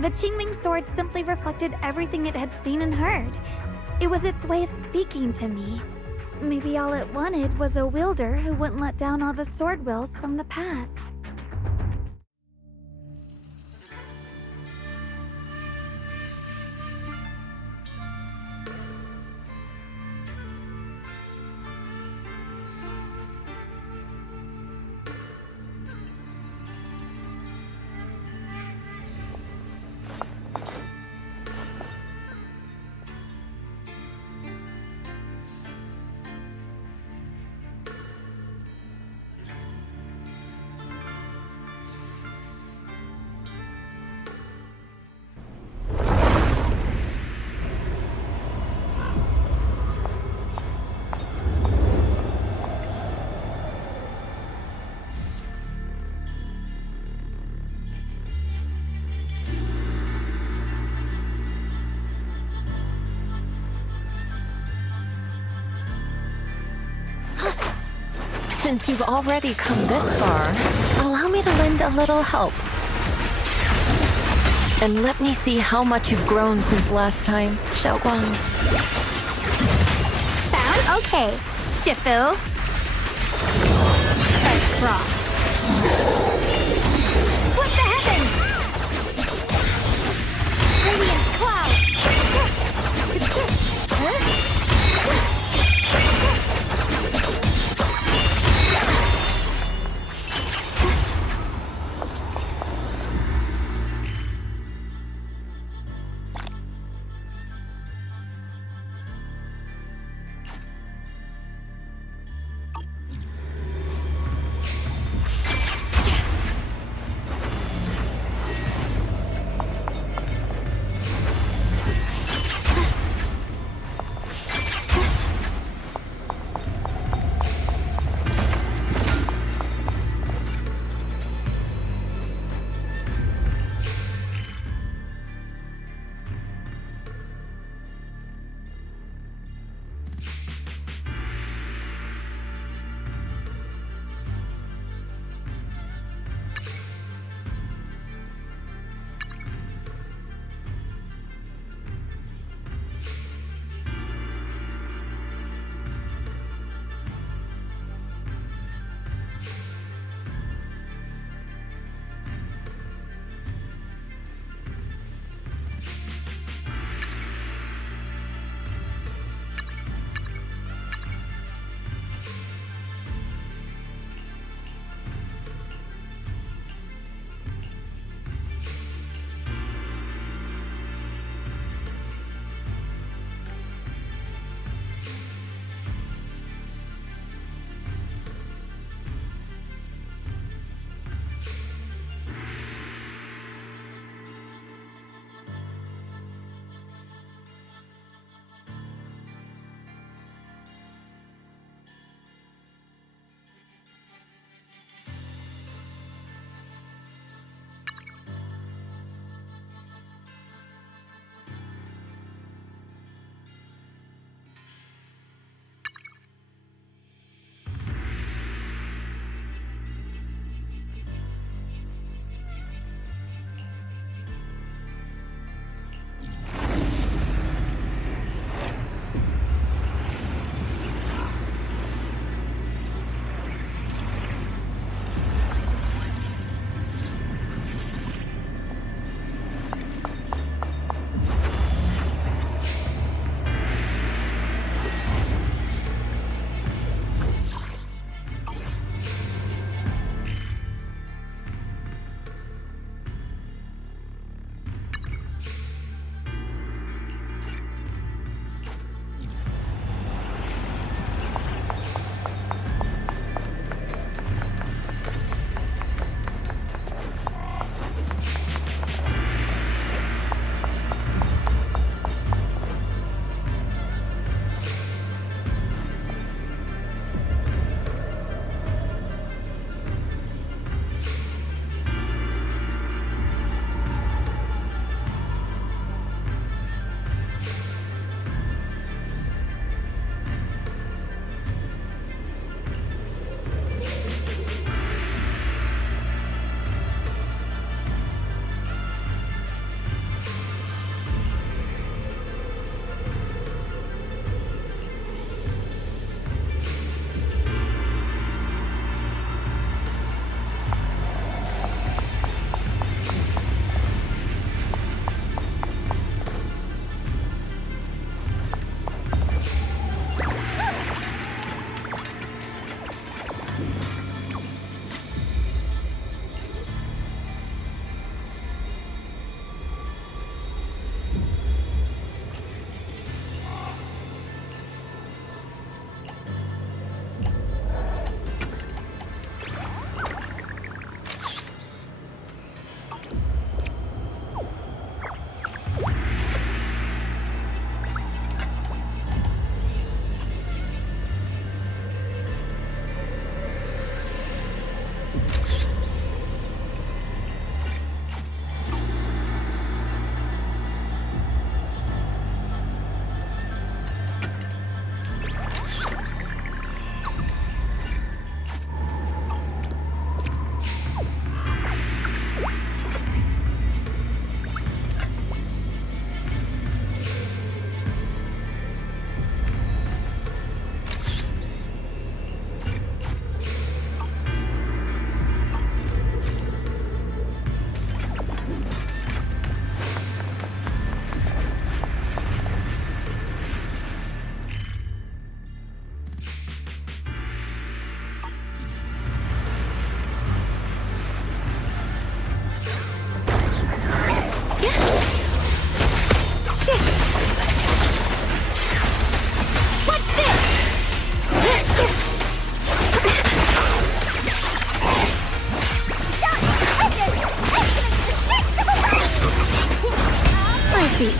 The Qingming sword simply reflected everything it had seen and heard. It was its way of speaking to me. Maybe all it wanted was a wielder who wouldn't let down all the sword wills from the past. Since you've already come this far, allow me to lend a little help. And let me see how much you've grown since last time, Xiaoguang. Found? Okay. Shifu. Let's rock. What the heck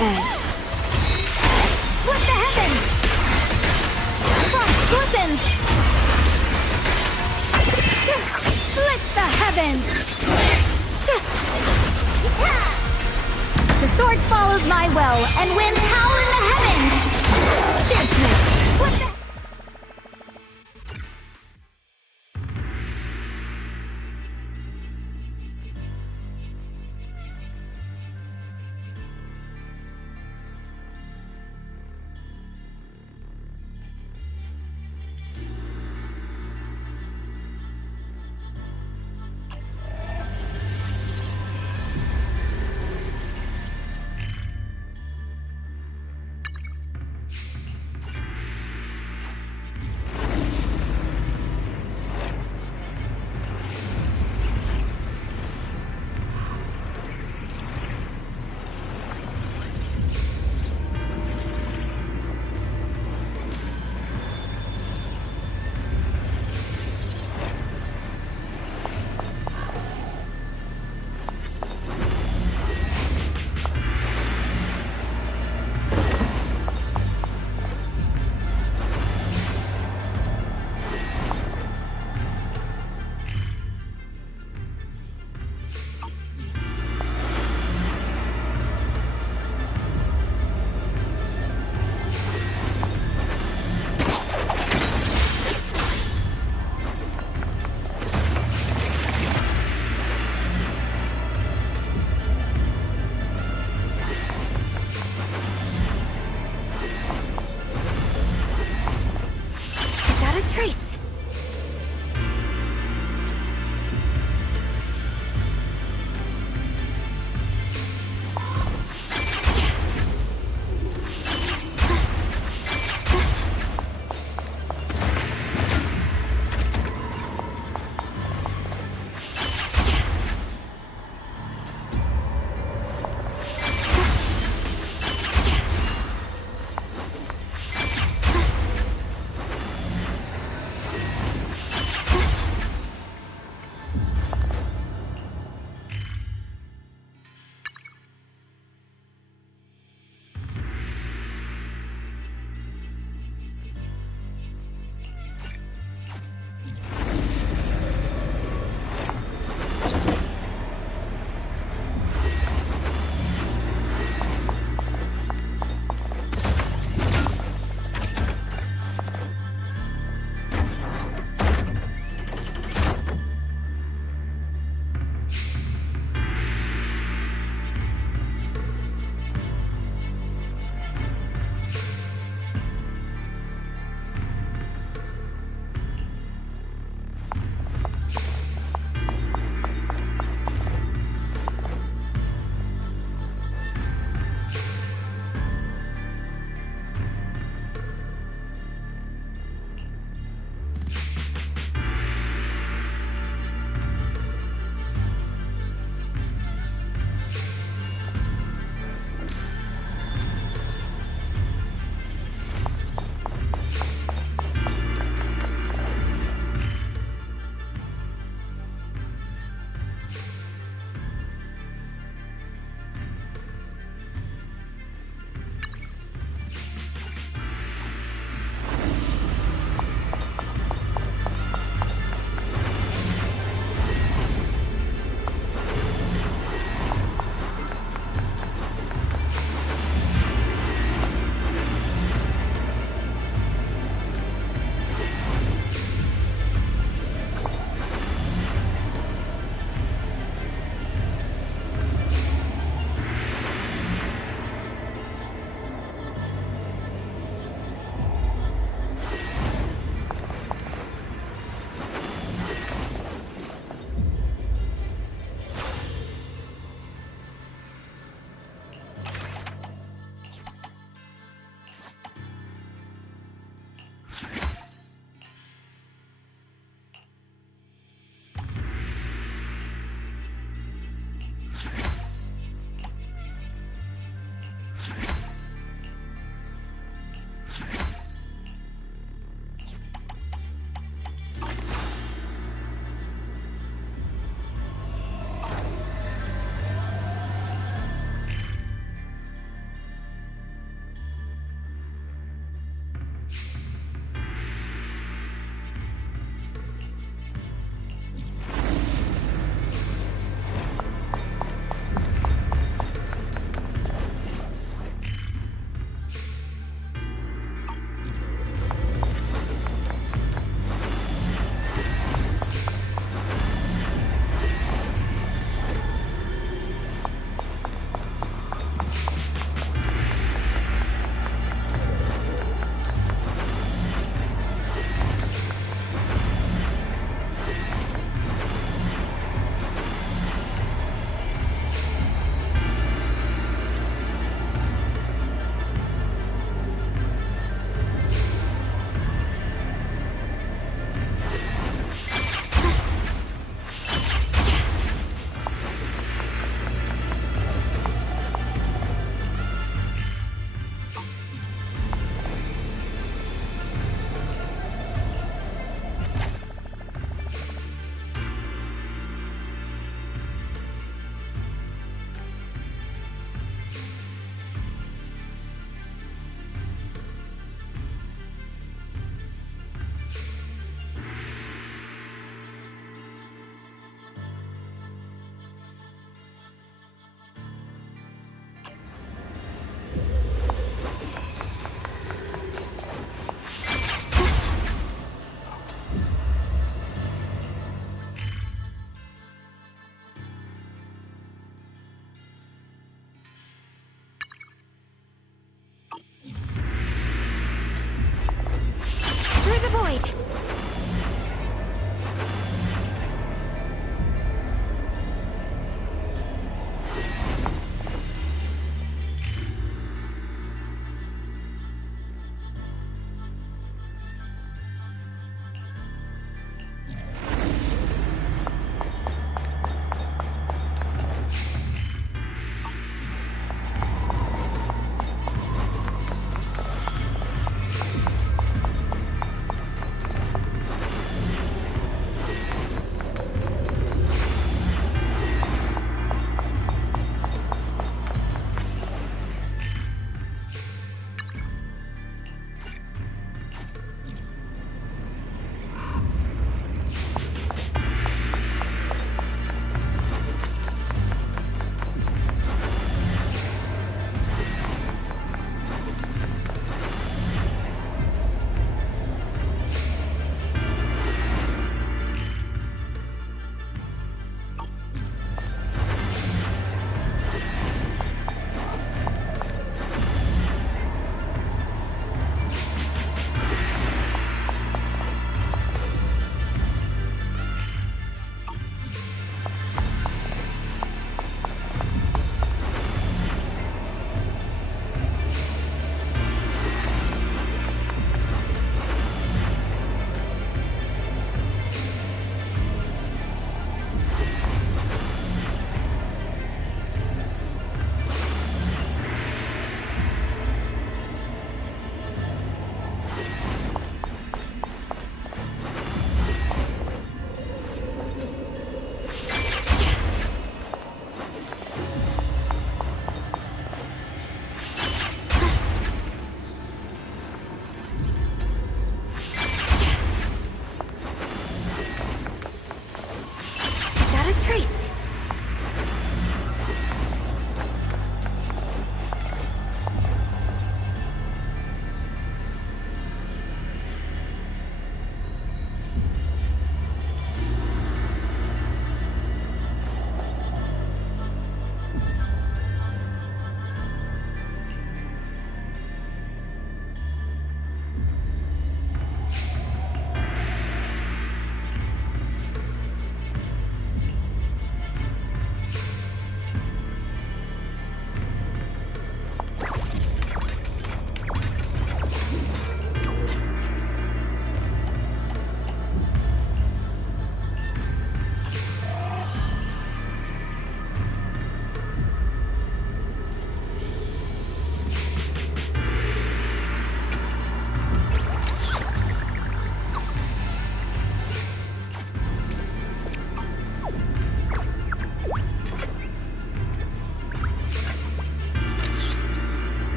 edge. Split the heavens! Cross weapons! Split the heavens! The sword follows my will and wins power in the heavens! Judgment! Split the...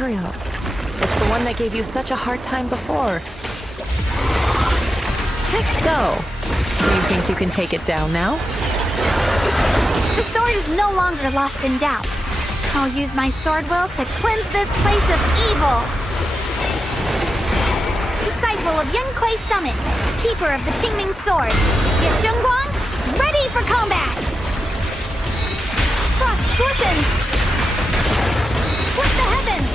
arrow. It's the one that gave you such a hard time before. So, do you think you can take it down now? The sword is no longer lost in doubt. I'll use my sword will to cleanse this place of evil. Disciple of Yunquei Summit, keeper of the Qingming sword, Yeshunguang, ready for combat! Frost glistens! Split the heavens!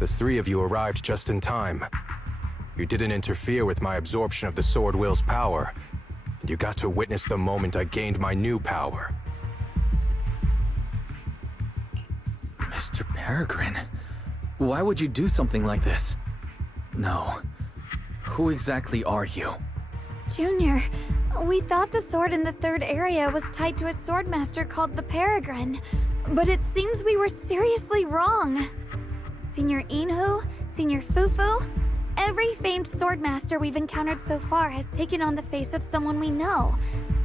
The three of you arrived just in time. You didn't interfere with my absorption of the Sword Will's power, and you got to witness the moment I gained my new power. Mr. Peregrine, why would you do something like this? No. Who exactly are you? Junior, we thought the sword in the third area was tied to a swordmaster called the Peregrine, but it seems we were seriously wrong. Senior Inhu, Senior Fufu, every famed swordmaster we've encountered so far has taken on the face of someone we know.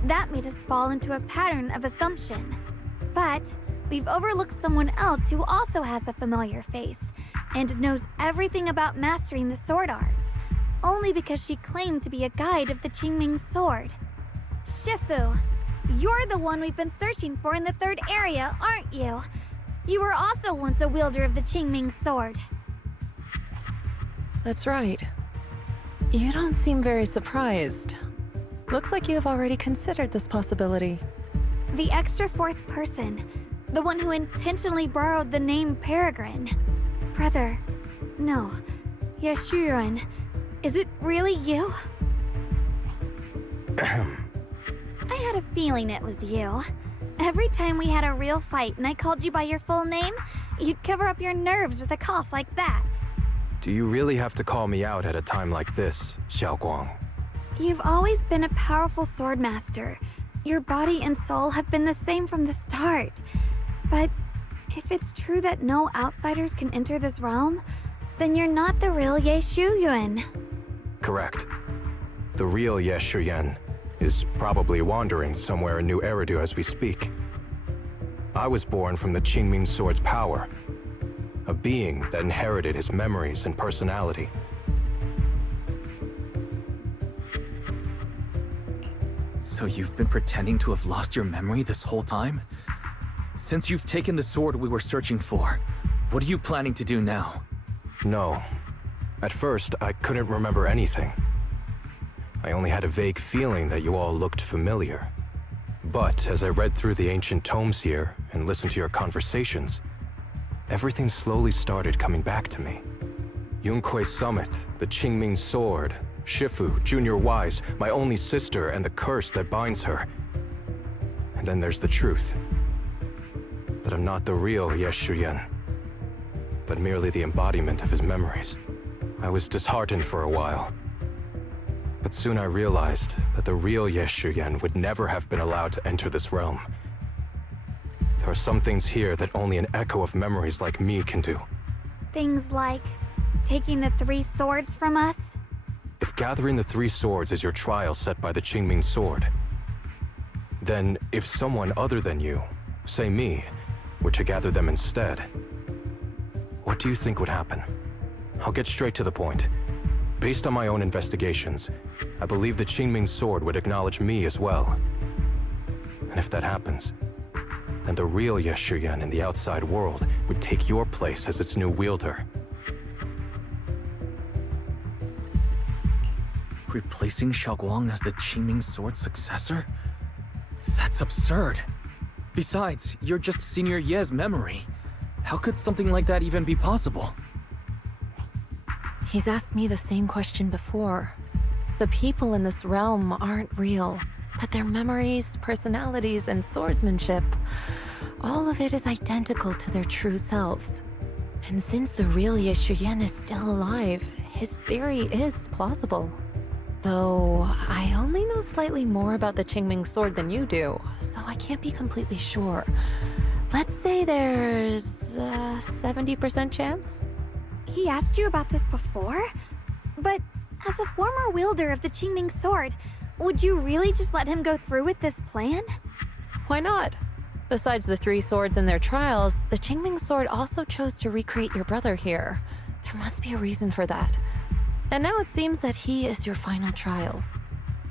That made us fall into a pattern of assumption. But we've overlooked someone else who also has a familiar face and knows everything about mastering the sword arts, only because she claimed to be a guide of the Qingming sword. Shifu, you're the one we've been searching for in the third area, aren't you? You were also once a wielder of the Qingming sword. That's right. You don't seem very surprised. Looks like you have already considered this possibility. The extra fourth person, the one who intentionally borrowed the name Peregrine. Brother, no, Yeshurun, is it really you? I had a feeling it was you. Every time we had a real fight and I called you by your full name, you'd cover up your nerves with a cough like that. Do you really have to call me out at a time like this, Xiaoguang? You've always been a powerful swordmaster. Your body and soul have been the same from the start. But if it's true that no outsiders can enter this realm, then you're not the real Ye Shuyuan. Correct. The real Ye Shuyan is probably wandering somewhere in New Eridu as we speak. I was born from the Qingming Sword's power. A being that inherited his memories and personality. So you've been pretending to have lost your memory this whole time? Since you've taken the sword we were searching for, what are you planning to do now? No. At first, I couldn't remember anything. I only had a vague feeling that you all looked familiar. But as I read through the ancient tomes here and listened to your conversations, everything slowly started coming back to me. Yunkui's summit, the Qingming Sword, Shifu, Junior Wise, my only sister, and the curse that binds her. And then there's the truth. That I'm not the real Ye Shuyan, but merely the embodiment of his memories. I was disheartened for a while. But soon I realized that the real Ye Shuyan would never have been allowed to enter this realm. There are some things here that only an echo of memories like me can do. Things like taking the 3 swords from us? If gathering the 3 swords is your trial set by the Qingming Sword, then if someone other than you, say me, were to gather them instead, what do you think would happen? I'll get straight to the point. Based on my own investigations, I believe the Qingming Sword would acknowledge me as well. And if that happens, then the real Ye Shuyan in the outside world would take your place as its new wielder. Replacing Xiaoguang as the Qingming Sword's successor? That's absurd. Besides, you're just Senior Ye's memory. How could something like that even be possible? He's asked me the same question before. The people in this realm aren't real, but their memories, personalities, and swordsmanship, all of it is identical to their true selves. And since the real Ye Shuyan is still alive, his theory is plausible. Though, I only know slightly more about the Qingming Sword than you do, so I can't be completely sure. Let's say there's a 70% chance? He asked you about this before? But as a former wielder of the Qingming Sword, would you really just let him go through with this plan? Why not? Besides the 3 swords and their trials, the Qingming Sword also chose to recreate your brother here. There must be a reason for that. And now it seems that he is your final trial.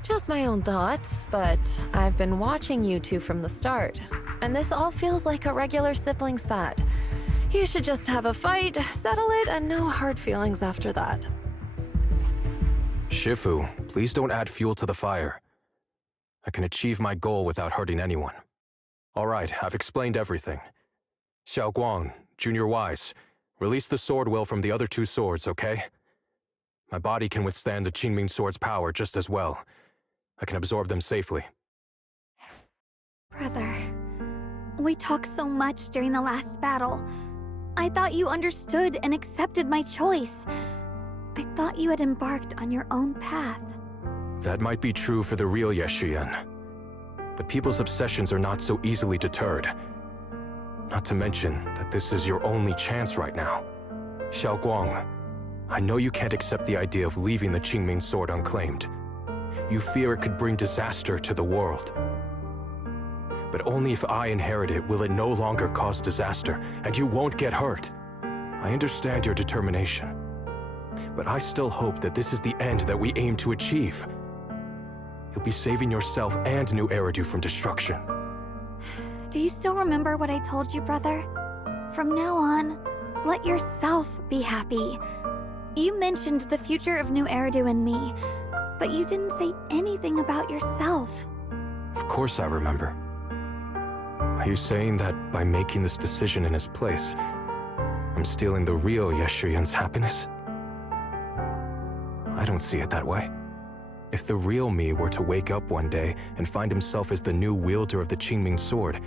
Just my own thoughts, but I've been watching you two from the start, and this all feels like a regular sibling spat. You should just have a fight, settle it, and no hard feelings after that. Shifu, please don't add fuel to the fire. I can achieve my goal without hurting anyone. All right, I've explained everything. Xiaoguang, Junior Wise, release the sword will from the other 2 swords, okay? My body can withstand the Qingming Sword's power just as well. I can absorb them safely. Brother, we talked so much during the last battle. I thought you understood and accepted my choice. I thought you had embarked on your own path. That might be true for the real Ye Shuyan. But people's obsessions are not so easily deterred. Not to mention that this is your only chance right now. Xiaoguang, I know you can't accept the idea of leaving the Qingming Sword unclaimed. You fear it could bring disaster to the world. But only if I inherit it will it no longer cause disaster, and you won't get hurt. I understand your determination. But I still hope that this is the end that we aim to achieve. You'll be saving yourself and New Eridu from destruction. Do you still remember what I told you, brother? From now on, let yourself be happy. You mentioned the future of New Eridu and me, but you didn't say anything about yourself. Of course I remember. Are you saying that by making this decision in his place, I'm stealing the real Ye Shuyan's happiness? I don't see it that way. If the real me were to wake up one day and find himself as the new wielder of the Qingming Sword,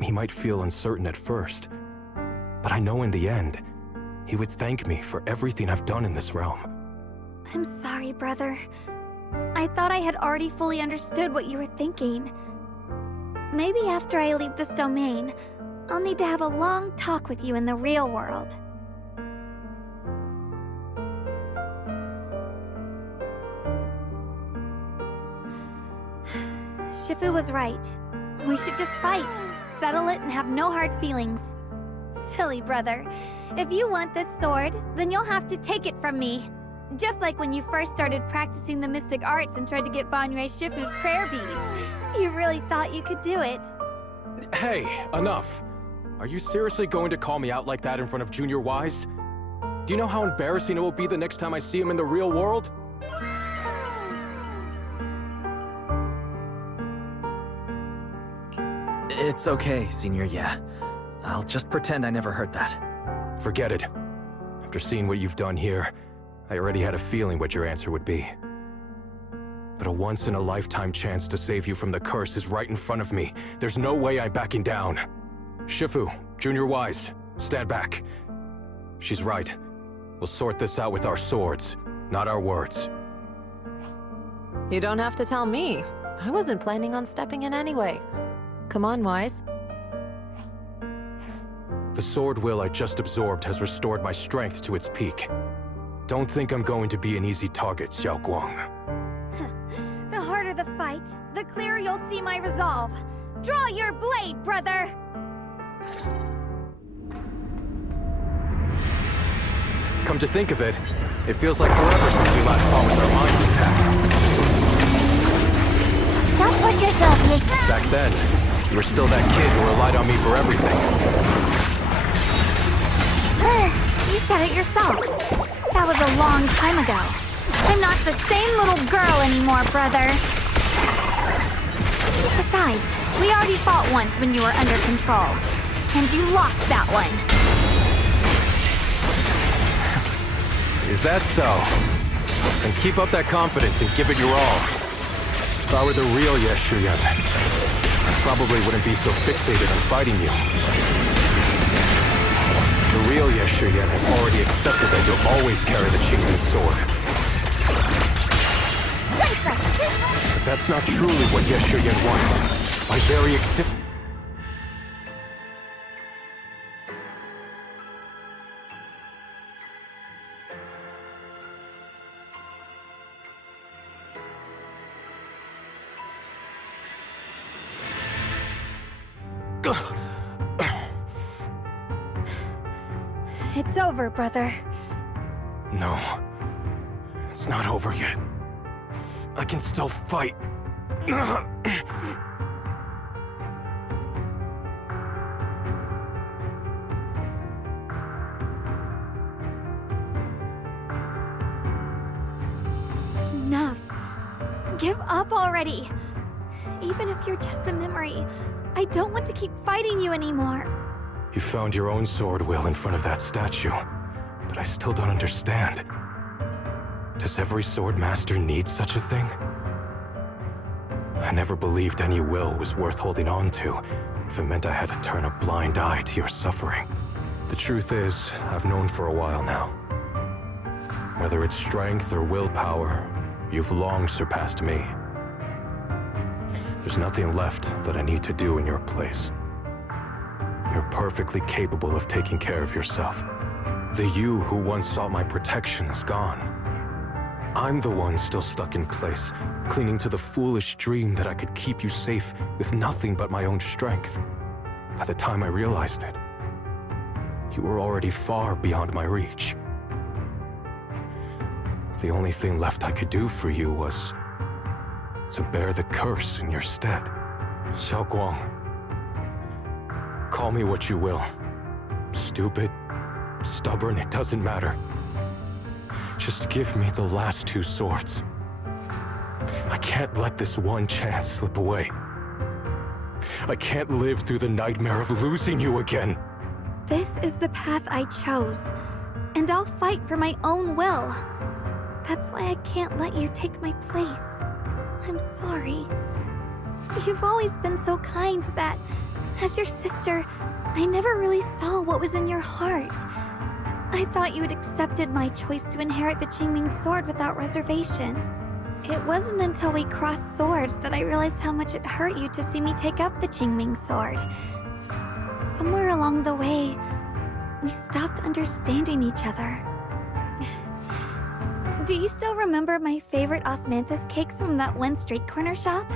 he might feel uncertain at first. But I know in the end, he would thank me for everything I've done in this realm. I'm sorry, brother. I thought I had already fully understood what you were thinking. Maybe after I leave this domain, I'll need to have a long talk with you in the real world. Shifu was right. We should just fight. settle it and have no hard feelings. Silly brother. If you want this sword, then you'll have to take it from me. Just like when you first started practicing the mystic arts and tried to get Banrei Shifu's prayer beads. You really thought you could do it. Hey, enough. Are you seriously going to call me out like that in front of Junior Wise? Do you know how embarrassing it will be the next time I see him in the real world? It's okay, Senior Yeah. I'll just pretend I never heard that. Forget it. After seeing what you've done here, I already had a feeling what your answer would be. But a once-in-a-lifetime chance to save you from the curse is right in front of me. There's no way I'm backing down. Shifu, Junior Wise, stand back. She's right. We'll sort this out with our swords, not our words. You don't have to tell me. I wasn't planning on stepping in anyway. Come on, Wise. The sword will I just absorbed has restored my strength to its peak. Don't think I'm going to be an easy target, Xiao Guang. The harder the fight, the clearer you'll see my resolve. Draw your blade, brother! Come to think of it, it feels like forever since we last fought with our minds intact. Don't push yourself, Nick. Back then, you were still that kid who relied on me for everything. You said it yourself. That was a long time ago. I'm not the same little girl anymore, brother. Besides, we already fought once when you were under control. And you lost that one. Is that so? Then keep up that confidence and give it your all. If I were the real Yeshuyan, I probably wouldn't be so fixated on fighting you. The real Yeshuyan has already accepted that you'll always carry the Qingming sword. But that's not truly what Yeshuyan wants. My very existence. It's over, brother. No. It's not over yet. I can still fight. Enough. Give up already. Even if you're just a memory, I don't want to keep fighting you anymore. You found your own sword, Will, in front of that statue. But I still don't understand. Does every sword master need such a thing? I never believed any will was worth holding on to if it meant I had to turn a blind eye to your suffering. The truth is, I've known for a while now. Whether it's strength or willpower, you've long surpassed me. There's nothing left that I need to do in your place. You're perfectly capable of taking care of yourself. The you who once sought my protection is gone. I'm the one still stuck in place, clinging to the foolish dream that I could keep you safe with nothing but my own strength. By the time I realized it, you were already far beyond my reach. The only thing left I could do for you was to bear the curse in your stead. Xiao Guang, call me what you will. Stupid, stubborn, it doesn't matter. Just give me the last two swords. I can't let this one chance slip away. I can't live through the nightmare of losing you again. This is the path I chose, and I'll fight for my own will. That's why I can't let you take my place. I'm sorry. You've always been so kind that, as your sister, I never really saw what was in your heart. I thought you had accepted my choice to inherit the Qingming sword without reservation. It wasn't until we crossed swords that I realized how much it hurt you to see me take up the Qingming sword. Somewhere along the way, we stopped understanding each other. Do you still remember my favorite osmanthus cakes from that one street corner shop?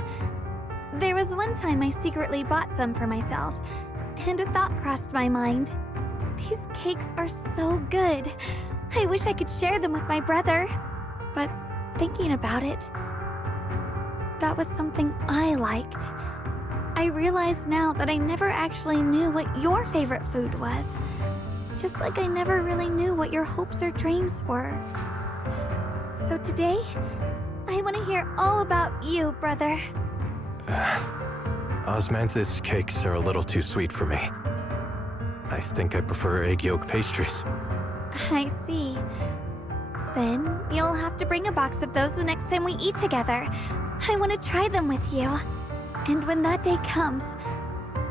There was one time I secretly bought some for myself, and a thought crossed my mind. These cakes are so good. I wish I could share them with my brother. But thinking about it, that was something I liked. I realize now that I never actually knew what your favorite food was. Just like I never really knew what your hopes or dreams were. So today, I want to hear all about you, brother. Osmanthus cakes are a little too sweet for me. I think I prefer egg yolk pastries. I see. Then you'll have to bring a box of those the next time we eat together. I want to try them with you. And when that day comes,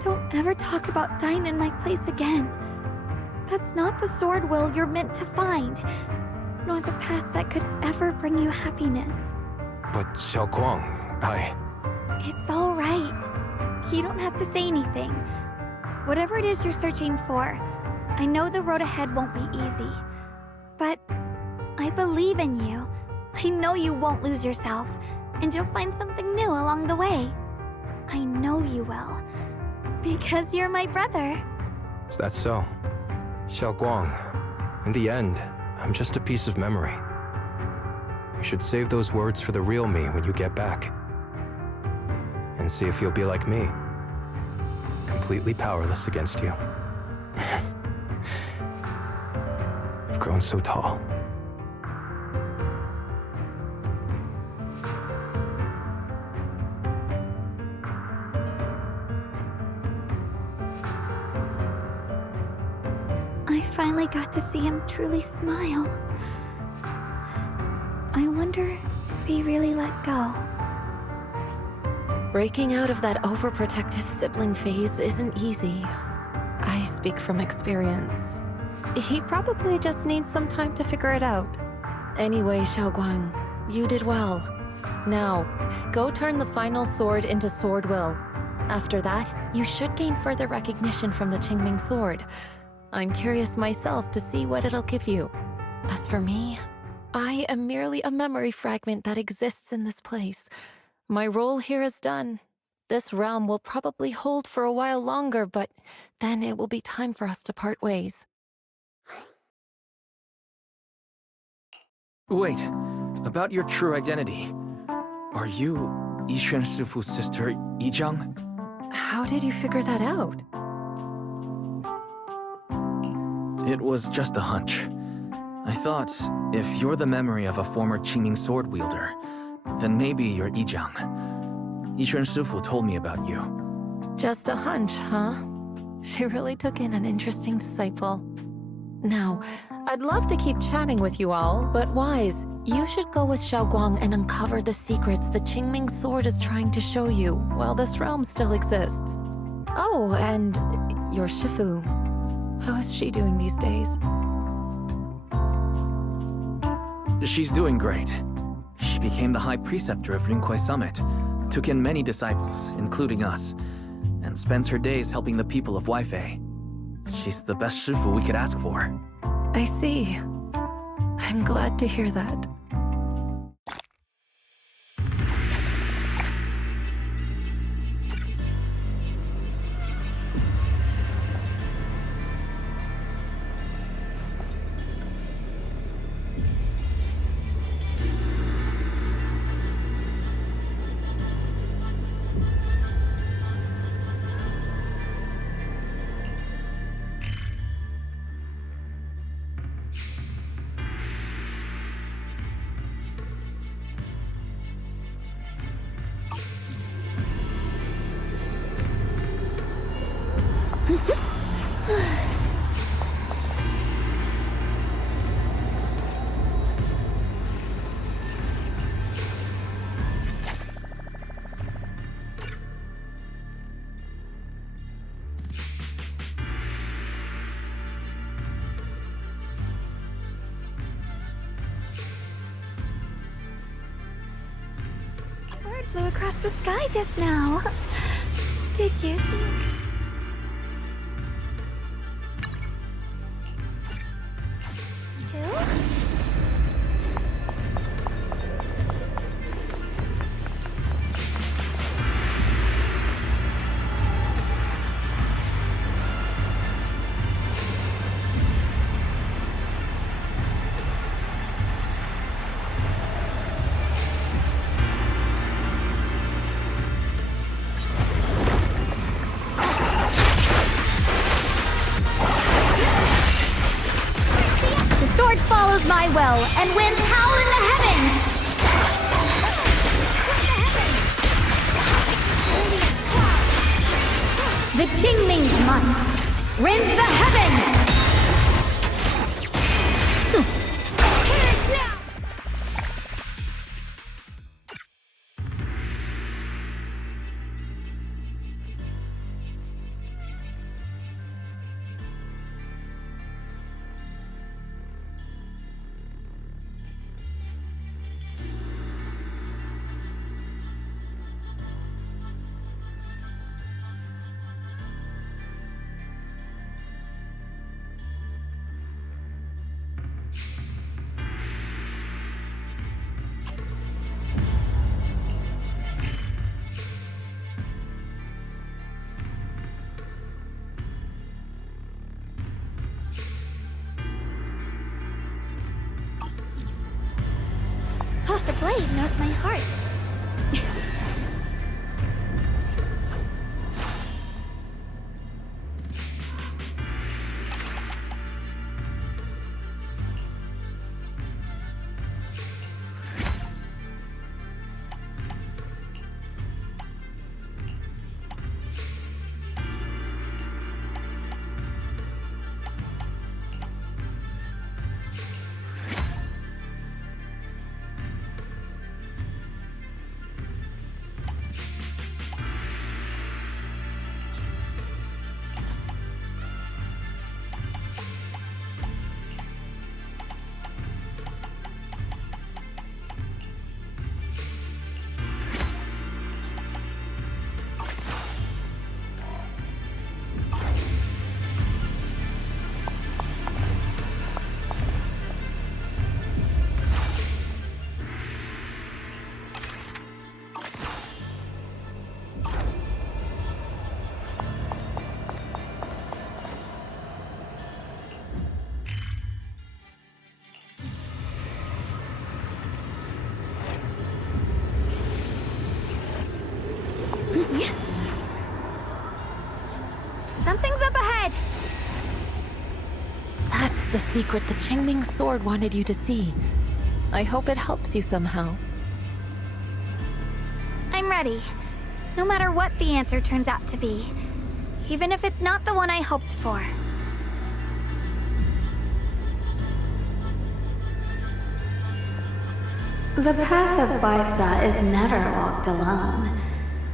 don't ever talk about dying in my place again. That's not the sword will you're meant to find, nor the path that could ever bring you happiness. But Xiaoguang, It's all right. You don't have to say anything. Whatever it is you're searching for, I know the road ahead won't be easy. But I believe in you. I know you won't lose yourself, and you'll find something new along the way. I know you will. Because you're my brother. Is that so? Xiaoguang, in the end, I'm just a piece of memory. You should save those words for the real me when you get back. And see if you'll be like me. Completely powerless against you. You've grown so tall. I finally got to see him truly smile. I wonder if he really let go. Breaking out of that overprotective sibling phase isn't easy. I speak from experience. He probably just needs some time to figure it out. Anyway, Xiaoguang, you did well. Now, go turn the final sword into Sword Will. After that, you should gain further recognition from the Qingming sword. I'm curious myself to see what it'll give you. As for me, I am merely a memory fragment that exists in this place. My role here is done. This realm will probably hold for a while longer, but then it will be time for us to part ways. Wait, about your true identity. Are you Yixuan Shifu's sister, Yizhang? How did you figure that out? It was just a hunch. I thought, if you're the memory of a former Qingming sword wielder, then maybe you're Yizhang. Yixuan Shifu told me about you. Just a hunch, huh? She really took in an interesting disciple. Now, I'd love to keep chatting with you all, but Wise, you should go with Xiaoguang and uncover the secrets the Qingming sword is trying to show you while this realm still exists. Oh, and your Shifu. How is she doing these days? She's doing great. She became the High Preceptor of Rinkuei Summit, took in many disciples, including us, and spends her days helping the people of Weifei. She's the best Shifu we could ask for. I see. I'm glad to hear that. Bird flew across the sky just now. Did you see? sword follows my will, and winds howl in the heavens! The Qingming's might rends the heavens! The blade knows my heart. Something's up ahead! That's the secret the Qingming sword wanted you to see. I hope it helps you somehow. I'm ready. No matter what the answer turns out to be. Even if it's not the one I hoped for. The path of Baitza is never walked alone.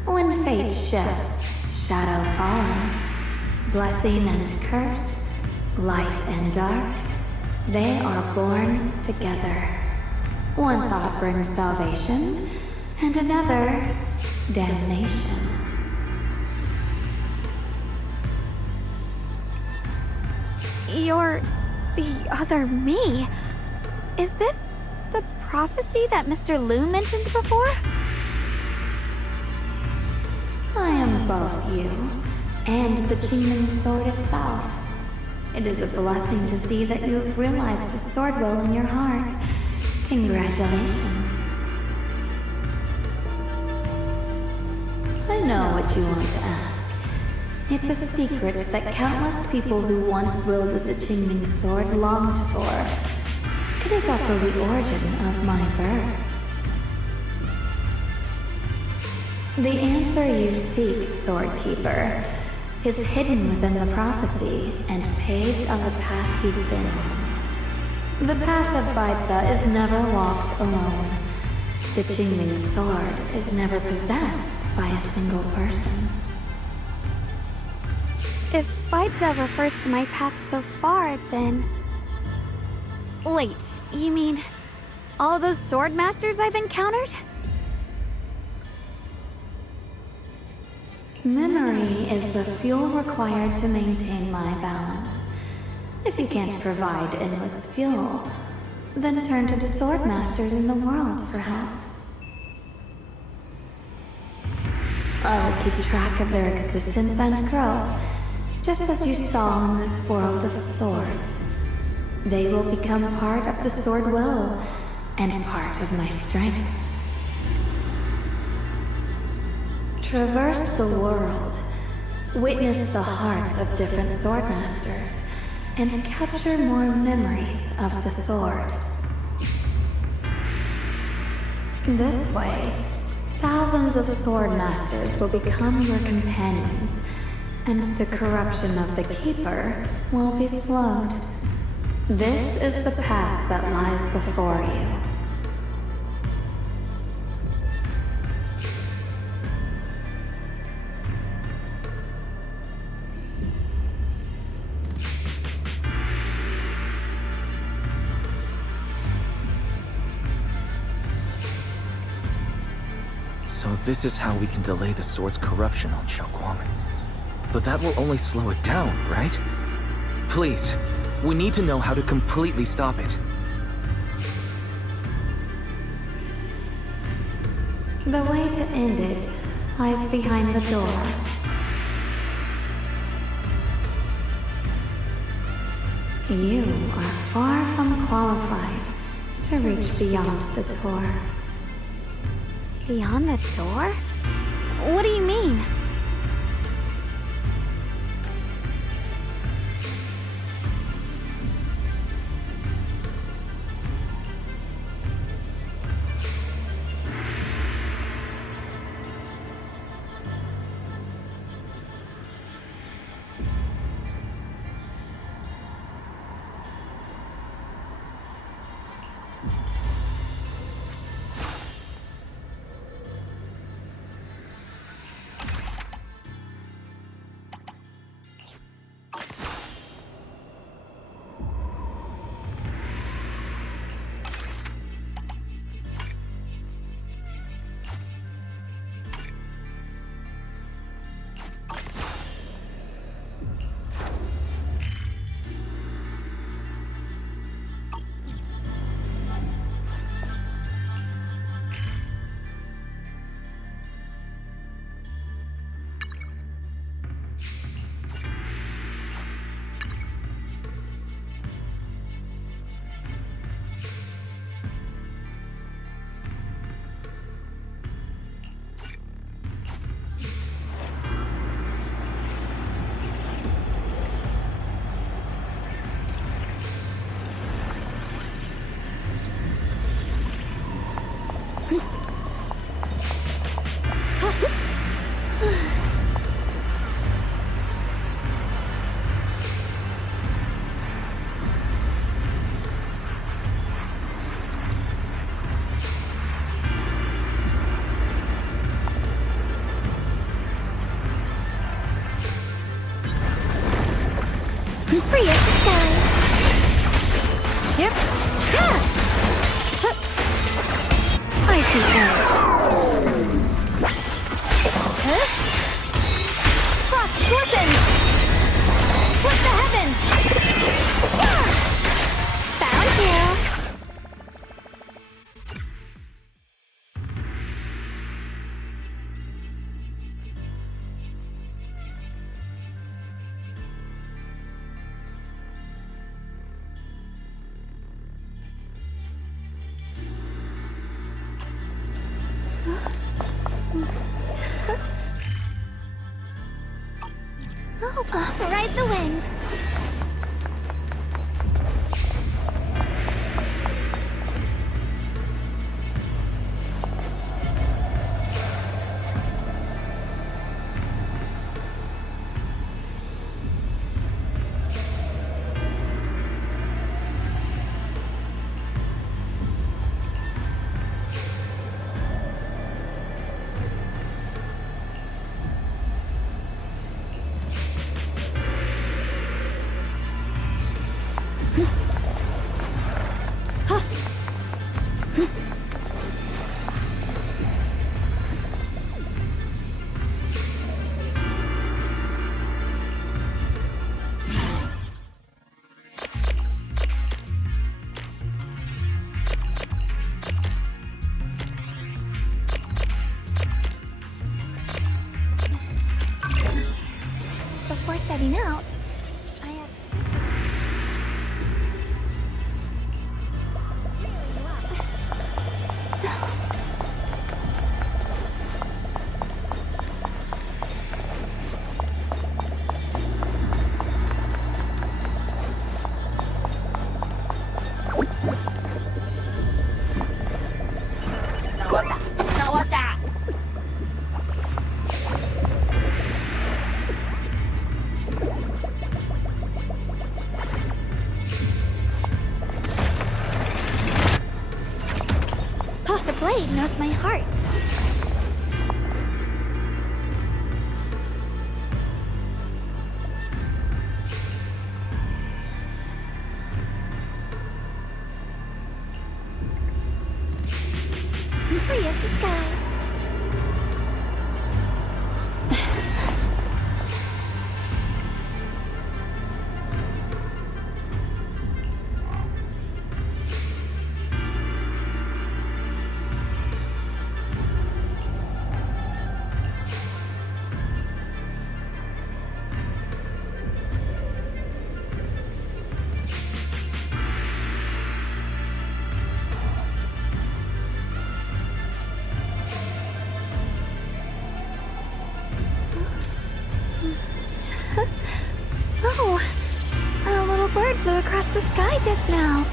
When fate shifts, shadow follows. Blessing and curse, light and dark, they are born together. One thought brings salvation, and another, damnation. You're the other me. Is this the prophecy that Mr. Lu mentioned before? I am both you and the Qingming sword itself. It is a blessing to see that you have realized the sword will in your heart. Congratulations. I know what you want to ask. It's a secret that countless people who once wielded the Qingming sword longed for. It is also the origin of my birth. The answer you seek, Sword Keeper, is hidden within the prophecy and paved on the path you've been on. The path of Baitza is never walked alone. The Qingming sword is never possessed by a single person. If Baitza refers to my path so far, then... Wait, you mean all those sword masters I've encountered? Memory is the fuel required to maintain my balance. If you can't provide endless fuel, then turn to the sword masters in the world for help. I will keep track of their existence and growth, just as you saw in this world of swords. They will become part of the sword will, and part of my strength. Traverse the world, witness the hearts of different sword masters, and capture more memories of the sword. This way, thousands of sword masters will become your companions, and the corruption of the Keeper will be slowed. This is the path that lies before you. So this is how we can delay the sword's corruption on Xiaoguang. But that will only slow it down, right? Please, we need to know how to completely stop it. The way to end it lies behind the door. You are far from qualified to reach beyond the door. Beyond the door? What do you mean? Oh, the blade knows my heart. I'm free as the skies. Oh, a little bird flew across the sky just now.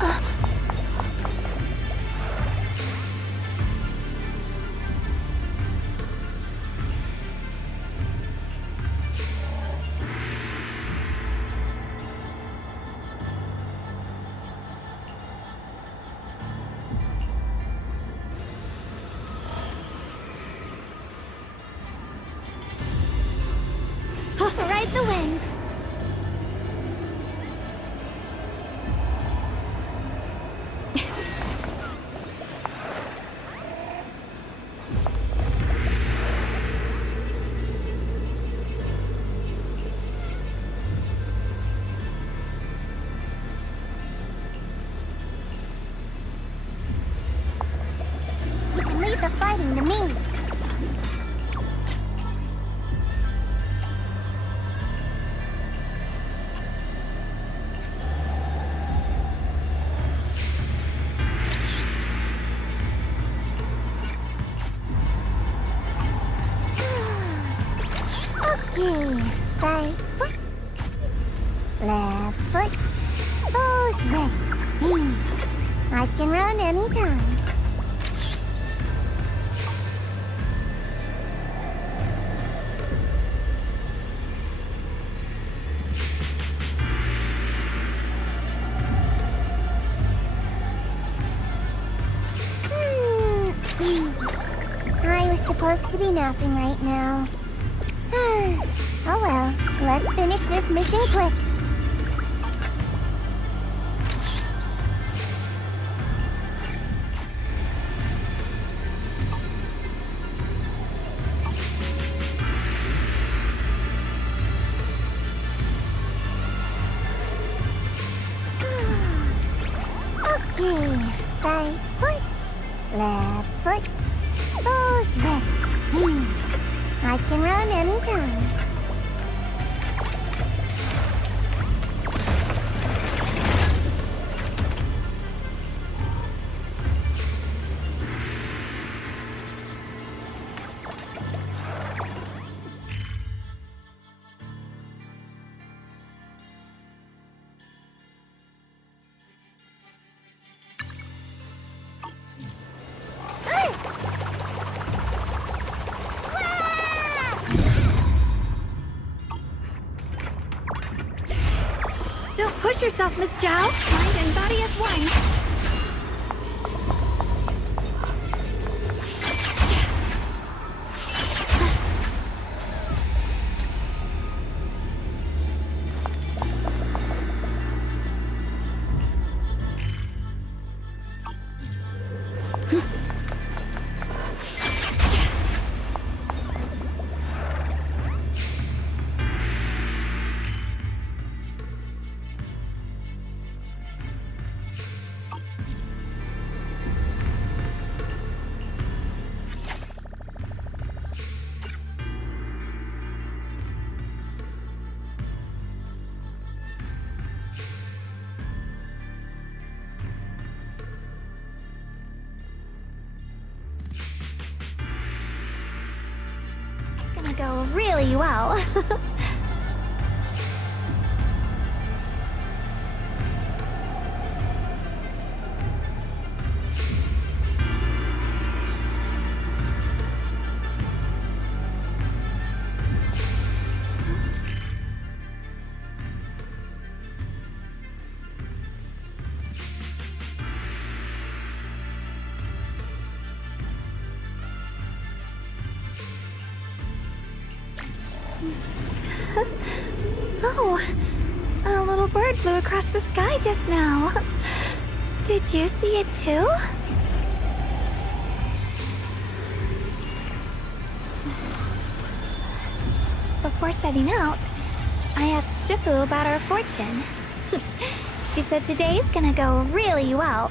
Ride the wind. You can leave the fighting to me. Okay, right foot, left foot, both ready. I can run anytime. I was supposed to be napping right now. Oh well, let's finish this mission quick. Okay, right foot, left foot, both ready. I can run anytime. Don't push yourself, Miss Zhao. Mind and body as one. Gonna go really well. Oh, a little bird flew across the sky just now. Did you see it too? Before setting out, I asked Shifu about our fortune. She said today's gonna go really well.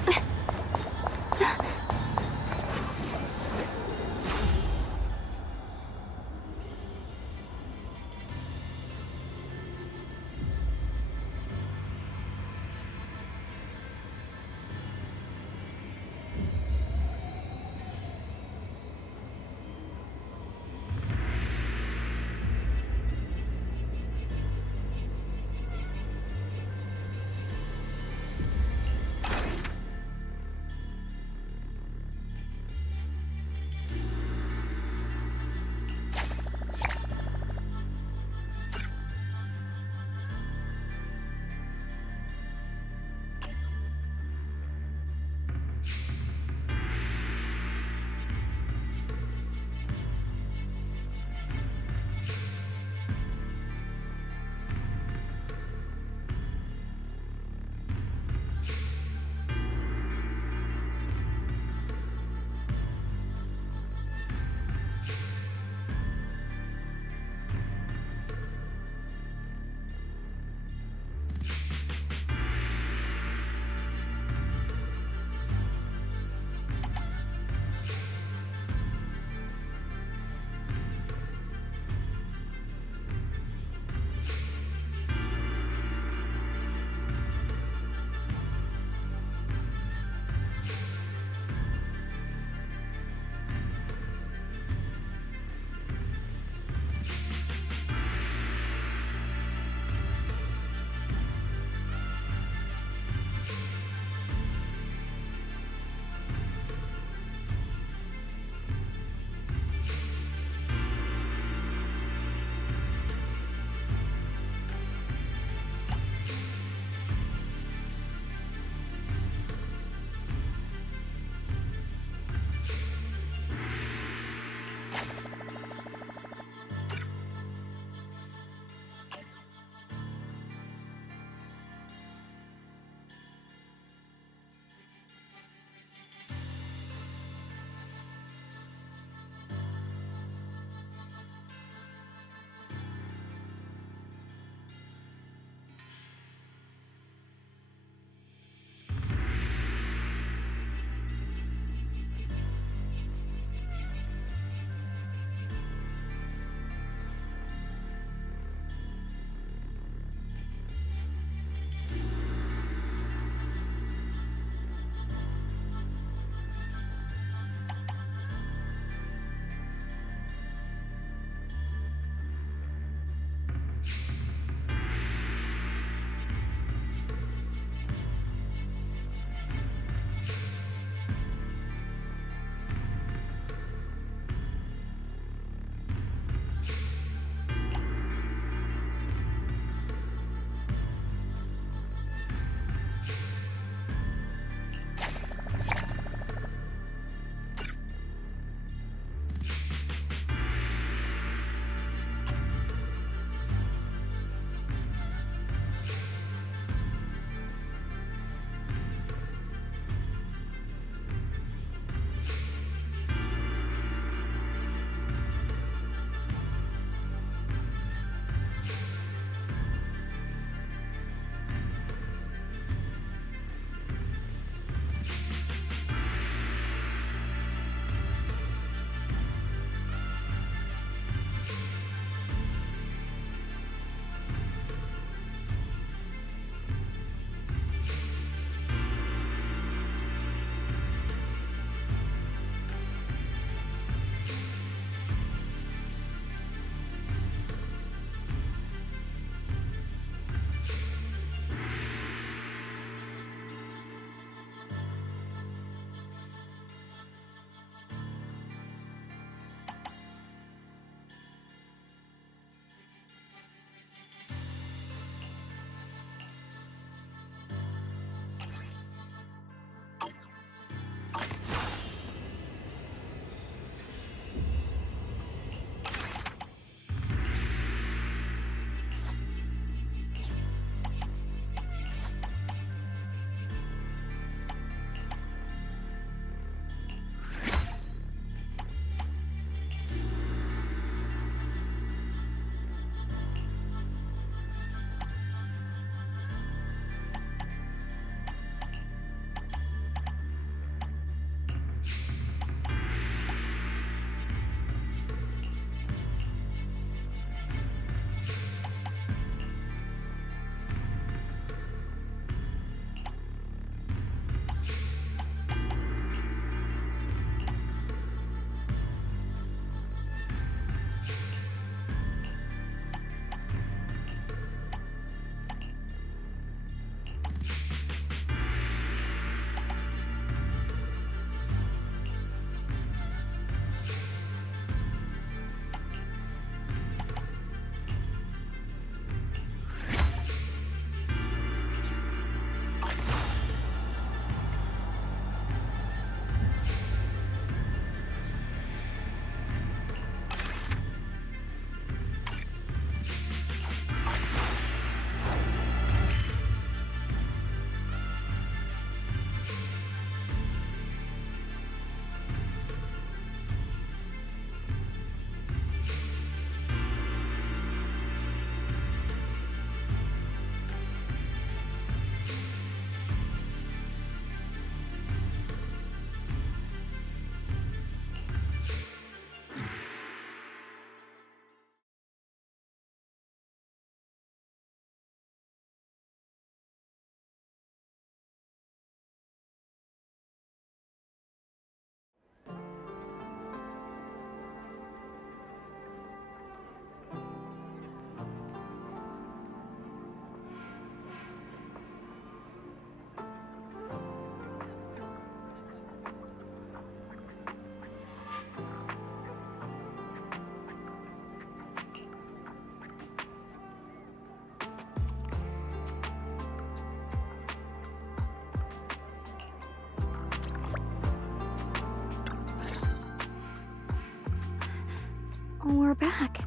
we're back.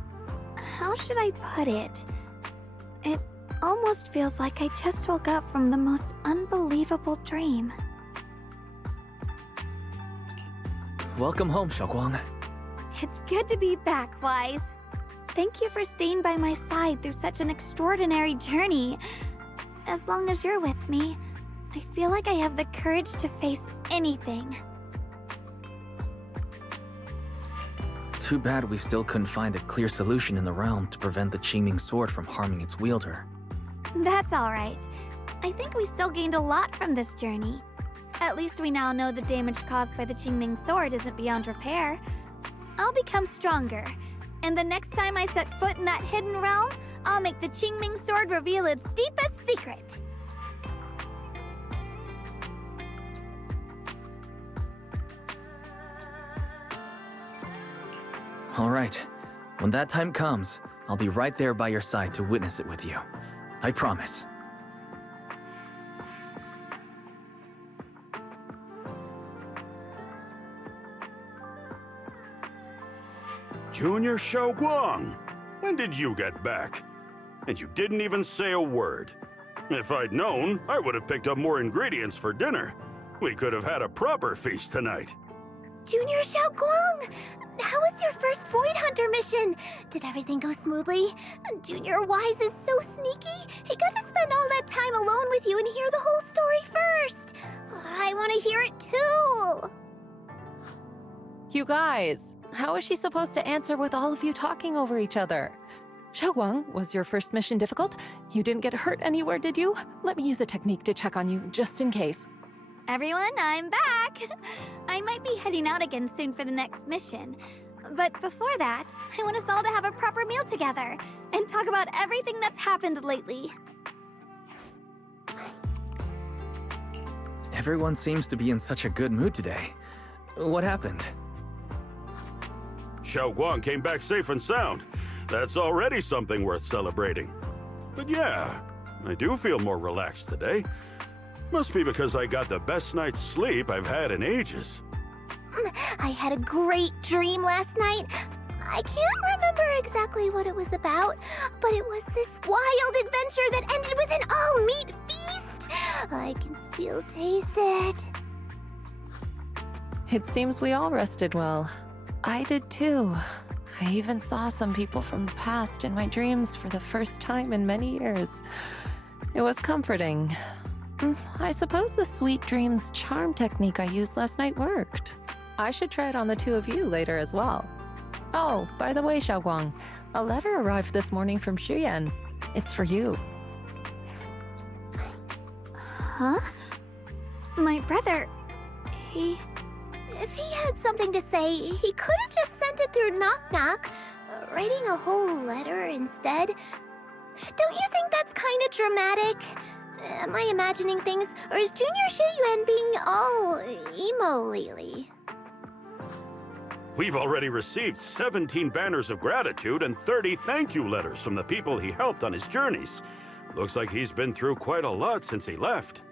How should I put it? It almost feels like I just woke up from the most unbelievable dream. Welcome home, Xiaoguang. It's good to be back, Wise. Thank you for staying by my side through such an extraordinary journey. As long as you're with me, I feel like I have the courage to face anything. Too bad we still couldn't find a clear solution in the realm to prevent the Qingming sword from harming its wielder. That's alright. I think we still gained a lot from this journey. At least we now know the damage caused by the Qingming sword isn't beyond repair. I'll become stronger, and the next time I set foot in that hidden realm, I'll make the Qingming sword reveal its deepest secret. All right. When that time comes, I'll be right there by your side to witness it with you. I promise. Junior Xiaoguang, when did you get back? And you didn't even say a word. If I'd known, I would have picked up more ingredients for dinner. We could have had a proper feast tonight. Junior Xiaoguang! How was your first Void Hunter mission? Did everything go smoothly? Junior Wise is so sneaky. He got to spend all that time alone with you and hear the whole story first. I want to hear it too. You guys, how is she supposed to answer with all of you talking over each other? Xiaoguang, was your first mission difficult? You didn't get hurt anywhere, did you? Let me use a technique to check on you, just in case. Everyone, I'm back! I might be heading out again soon for the next mission. But before that, I want us all to have a proper meal together and talk about everything that's happened lately. Everyone seems to be in such a good mood today. What happened? Xiaoguang came back safe and sound. That's already something worth celebrating. But yeah, I do feel more relaxed today. Must be because I got the best night's sleep I've had in ages. I had a great dream last night. I can't remember exactly what it was about, but it was this wild adventure that ended with an all-meat feast. I can still taste it. It seems we all rested well. I did too. I even saw some people from the past in my dreams for the first time in many years. It was comforting. I suppose the sweet dreams charm technique I used last night worked. I should try it on the two of you later as well. Oh, by the way, Xiaoguang, a letter arrived this morning from Xuyan. It's for you. Huh? My brother, If he had something to say, he could have just sent it through Knock Knock, writing a whole letter instead. Don't you think that's kind of dramatic? Am I imagining things, or is Junior Shiyuan being all emo lately? We've already received 17 banners of gratitude and 30 thank you letters from the people he helped on his journeys. Looks like he's been through quite a lot since he left.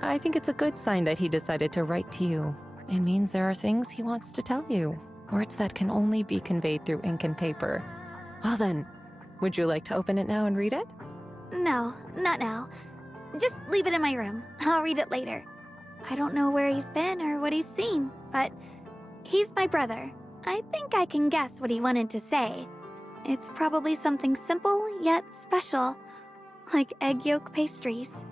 I think it's a good sign that he decided to write to you. It means there are things he wants to tell you. Words that can only be conveyed through ink and paper. Well then, would you like to open it now and read it? no, not now. Just leave it in my room. I'll read it later. I don't know where he's been or what he's seen, but he's my brother. I think I can guess what he wanted to say. It's probably something simple yet special, like egg yolk pastries.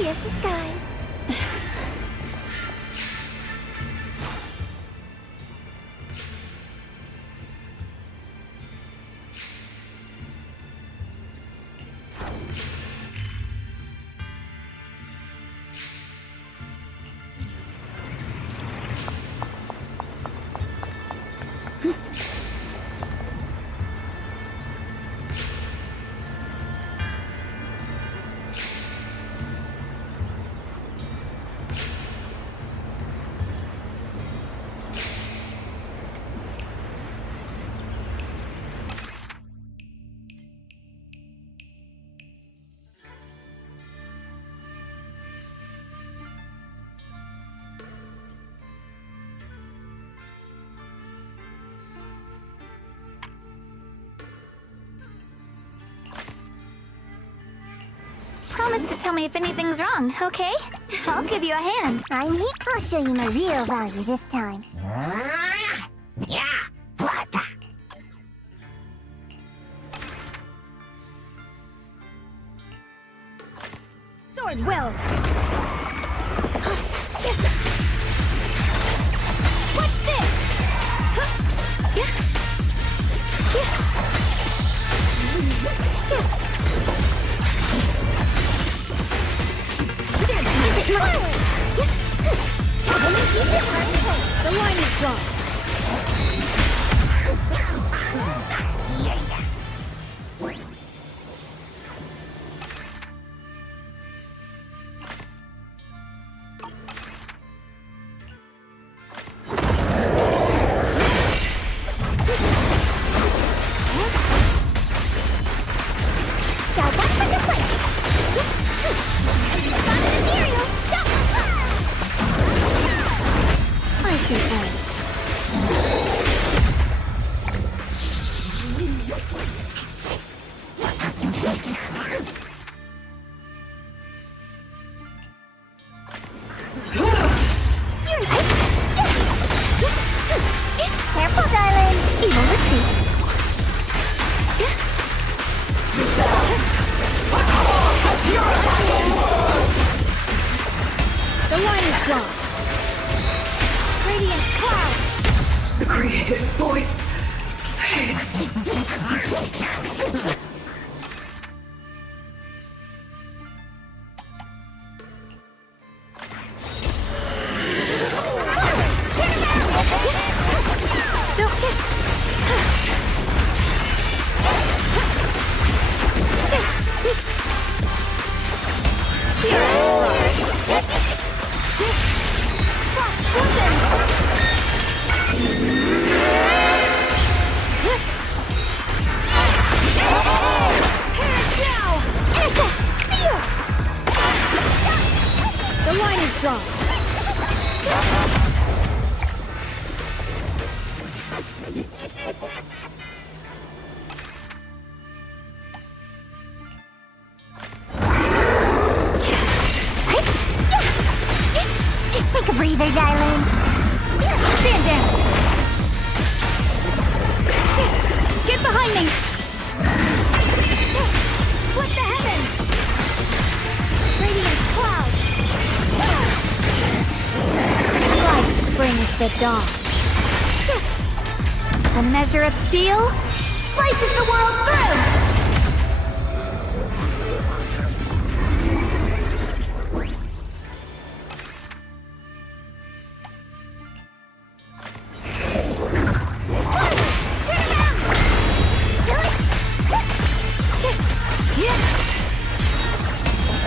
mysterious disguise. Promise to tell me if anything's wrong, okay? I'll give you a hand. I'm here. I'll show you my real value this time. Sword wills. What's this? The line is drawn. Careful, darling. Evil retreats. The line is drawn. Radiant cloud. The Creator's voice. The line is drawn. Take a breather, darling. Stand down. Get behind me. What the heavens? Radiant cloud. Light brings the dawn. A measure of steel slices the world through.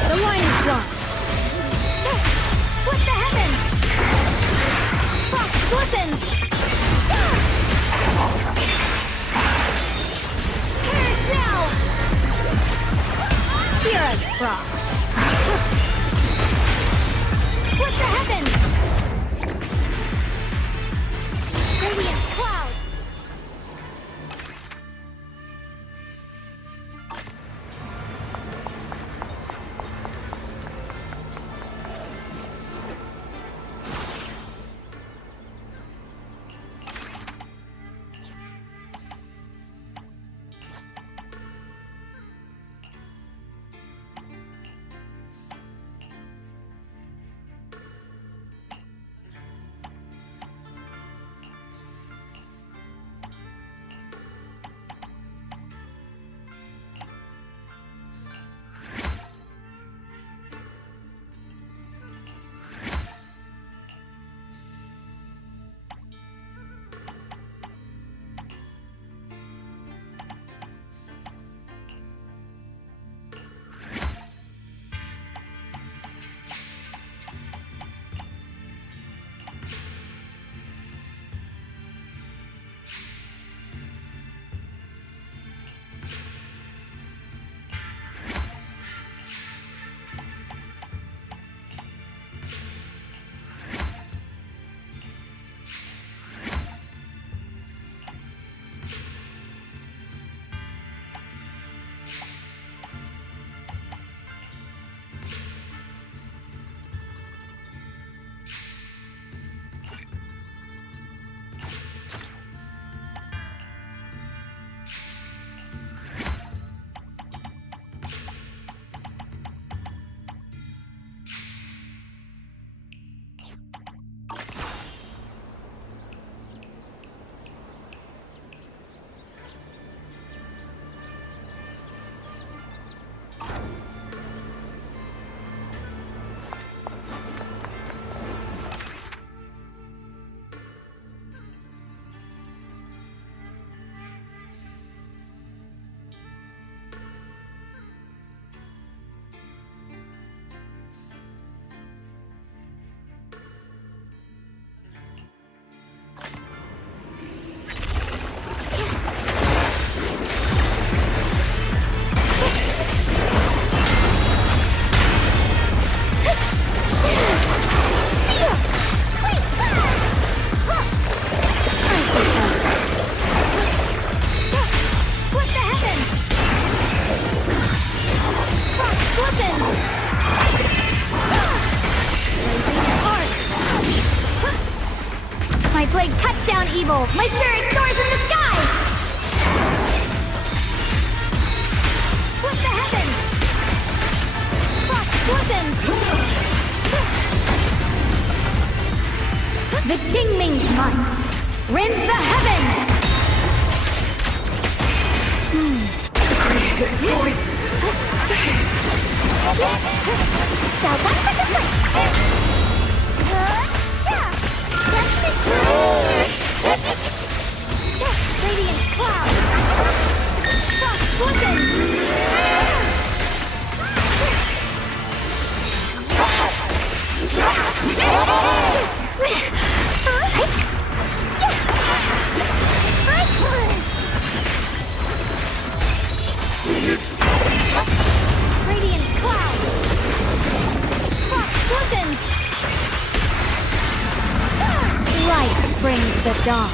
The line is drawn. What the heavens? Frost glistens. Perish now. Hero's frost. What the heavens? Radiant cloud. evil! My spirit soars in the sky! Split the heavens! Frost glistens! The Qingming's might rends the heavens! The Creator's voice. Now one for the foot. Radiant cloud! Frost glistens! Radiant cloud! Frost glistens! Light brings the dawn.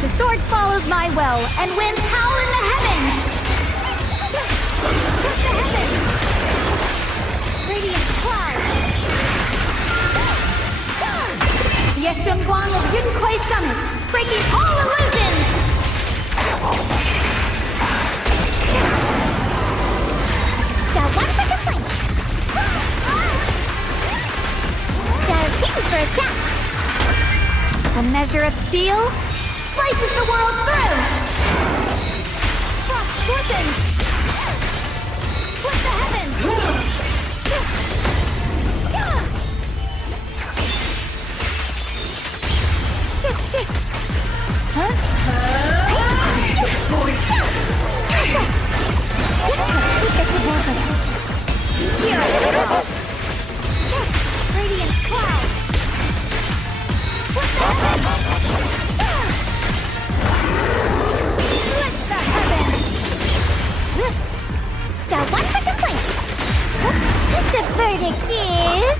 The sword follows my will, and winds howl in the heavens! Split the heavens! Radiant cloud! The Yeshunguang of Yunquai Summit, breaking all illusions! Got one for the flank. Got a team for a attack. A measure of steel slices the world through! Frost glistens! Split the heavens! Shit! Huh? Radiant cloud! Split the heavens! Got one for the flank. The verdict is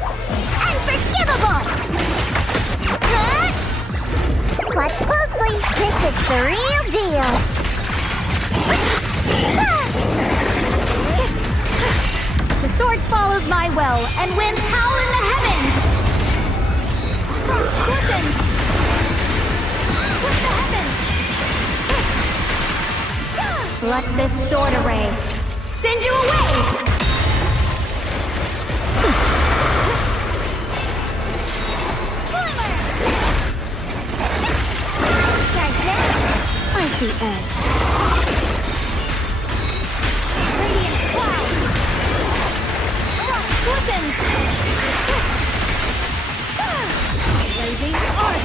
unforgivable. Watch closely. This is the real deal. The sword follows my will, and winds howl in the heavens! Frost glistens! Split the heavens! Let this sword array send you away! Icy edge. Radiant cloud! Frost glistens! Blazing arc!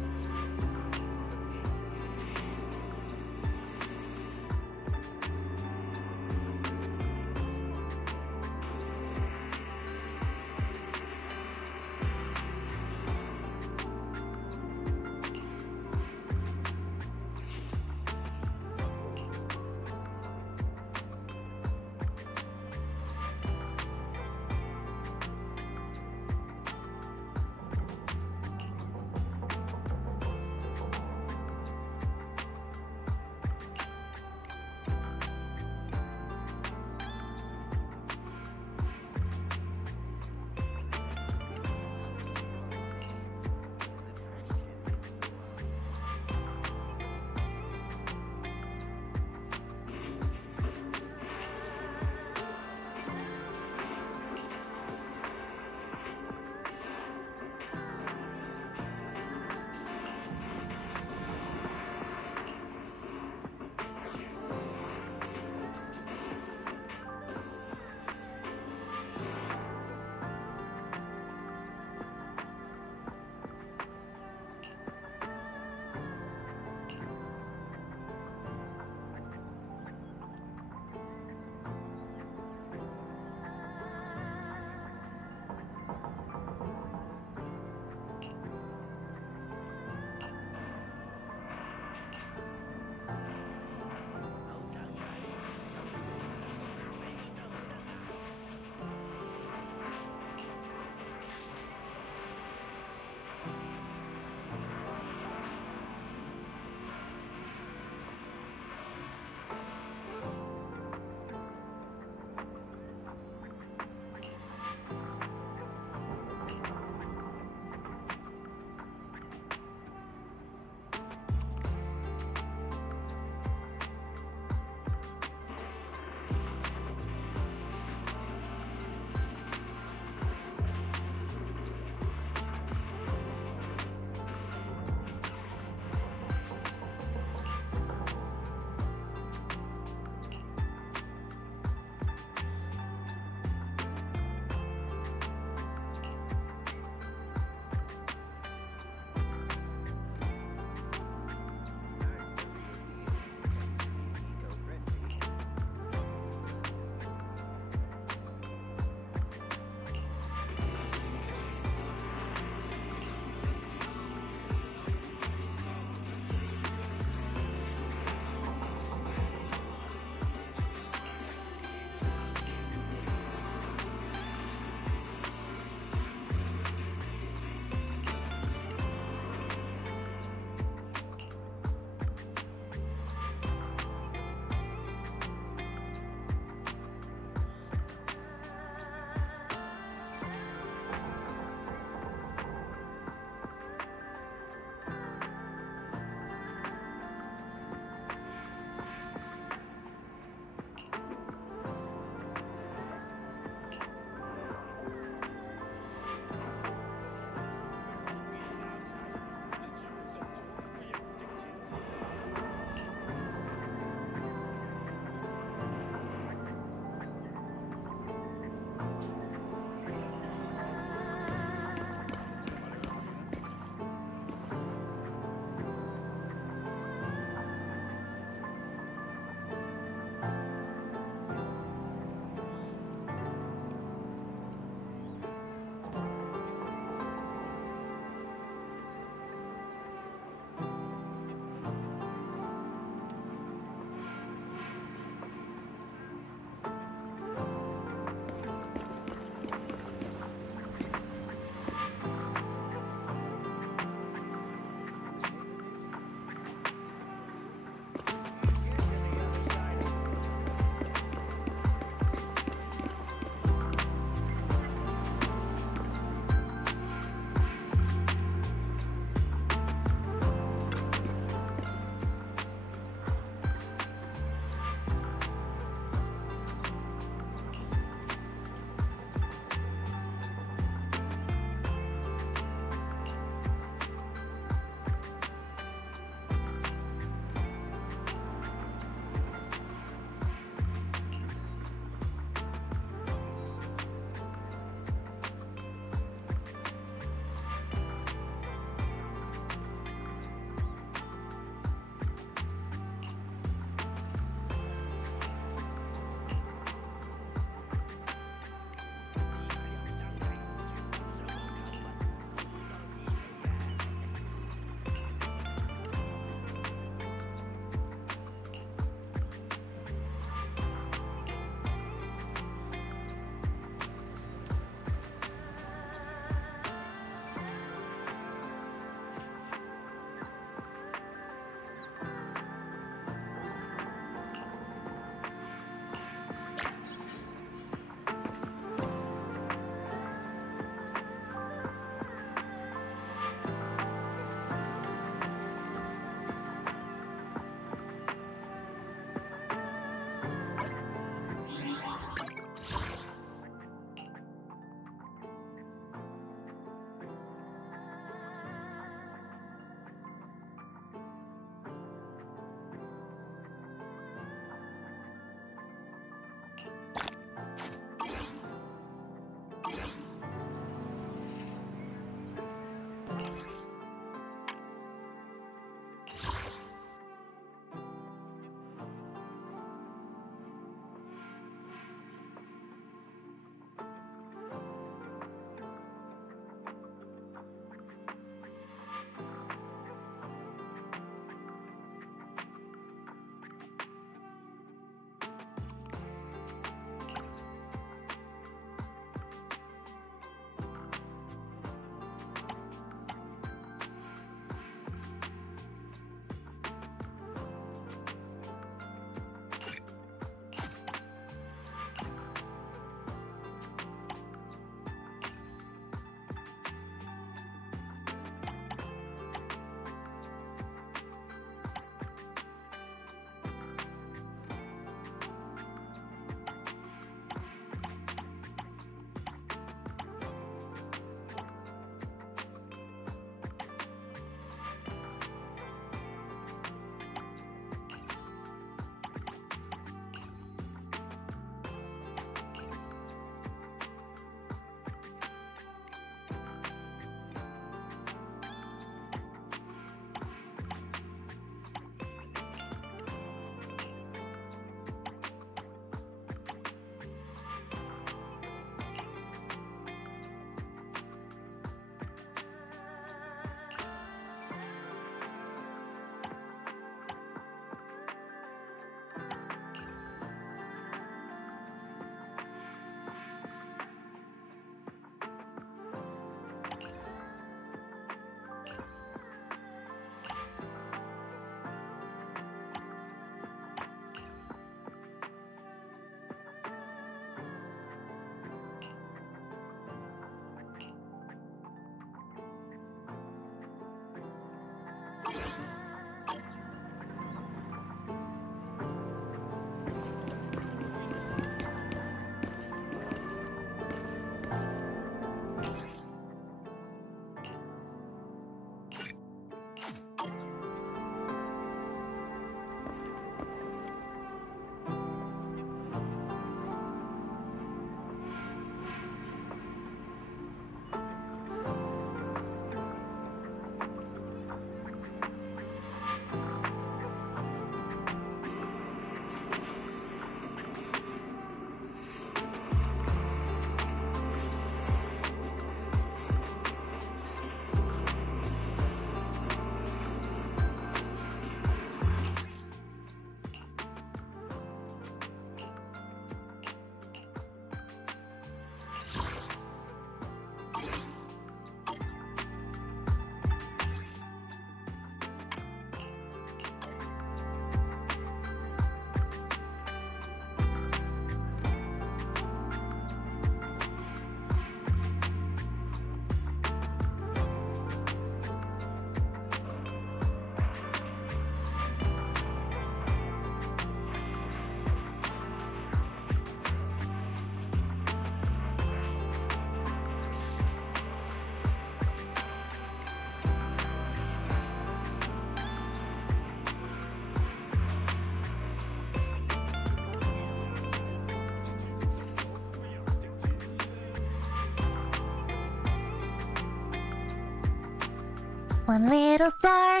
One little star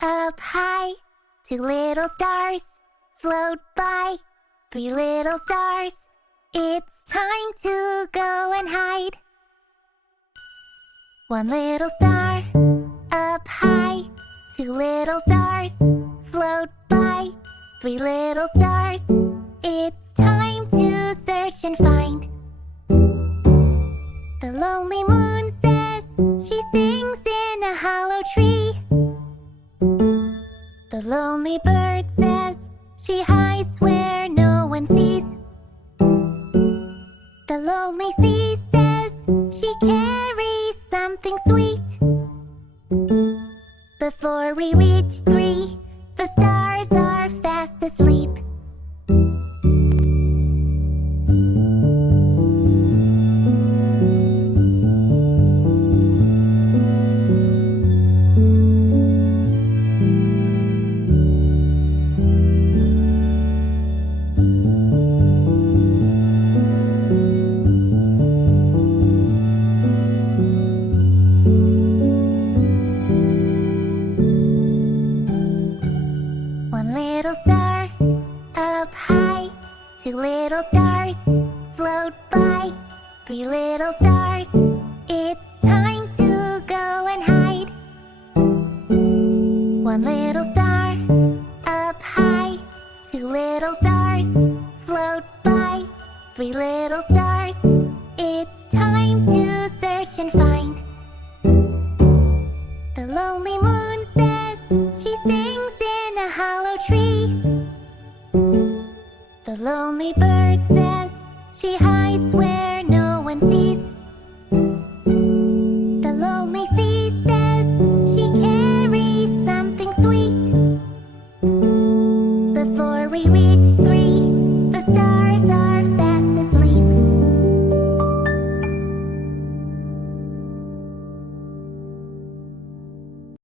up high, two little stars float by, three little stars. It's time to go and hide. One little star up high, two little stars float by, three little stars. It's time to search and find. The lonely moon says she sings in a hollow tree. The lonely bird says she hides where no one sees. The lonely sea says she carries something sweet. Before we reach 3, the stars are fast asleep. One little star up high, two little stars float by, three little stars. It's time to go and hide. One little star up high, two little stars float by, three little stars. It's time to search and find. The lonely moon says she sings in a hollow tree. The lonely bird says she hides where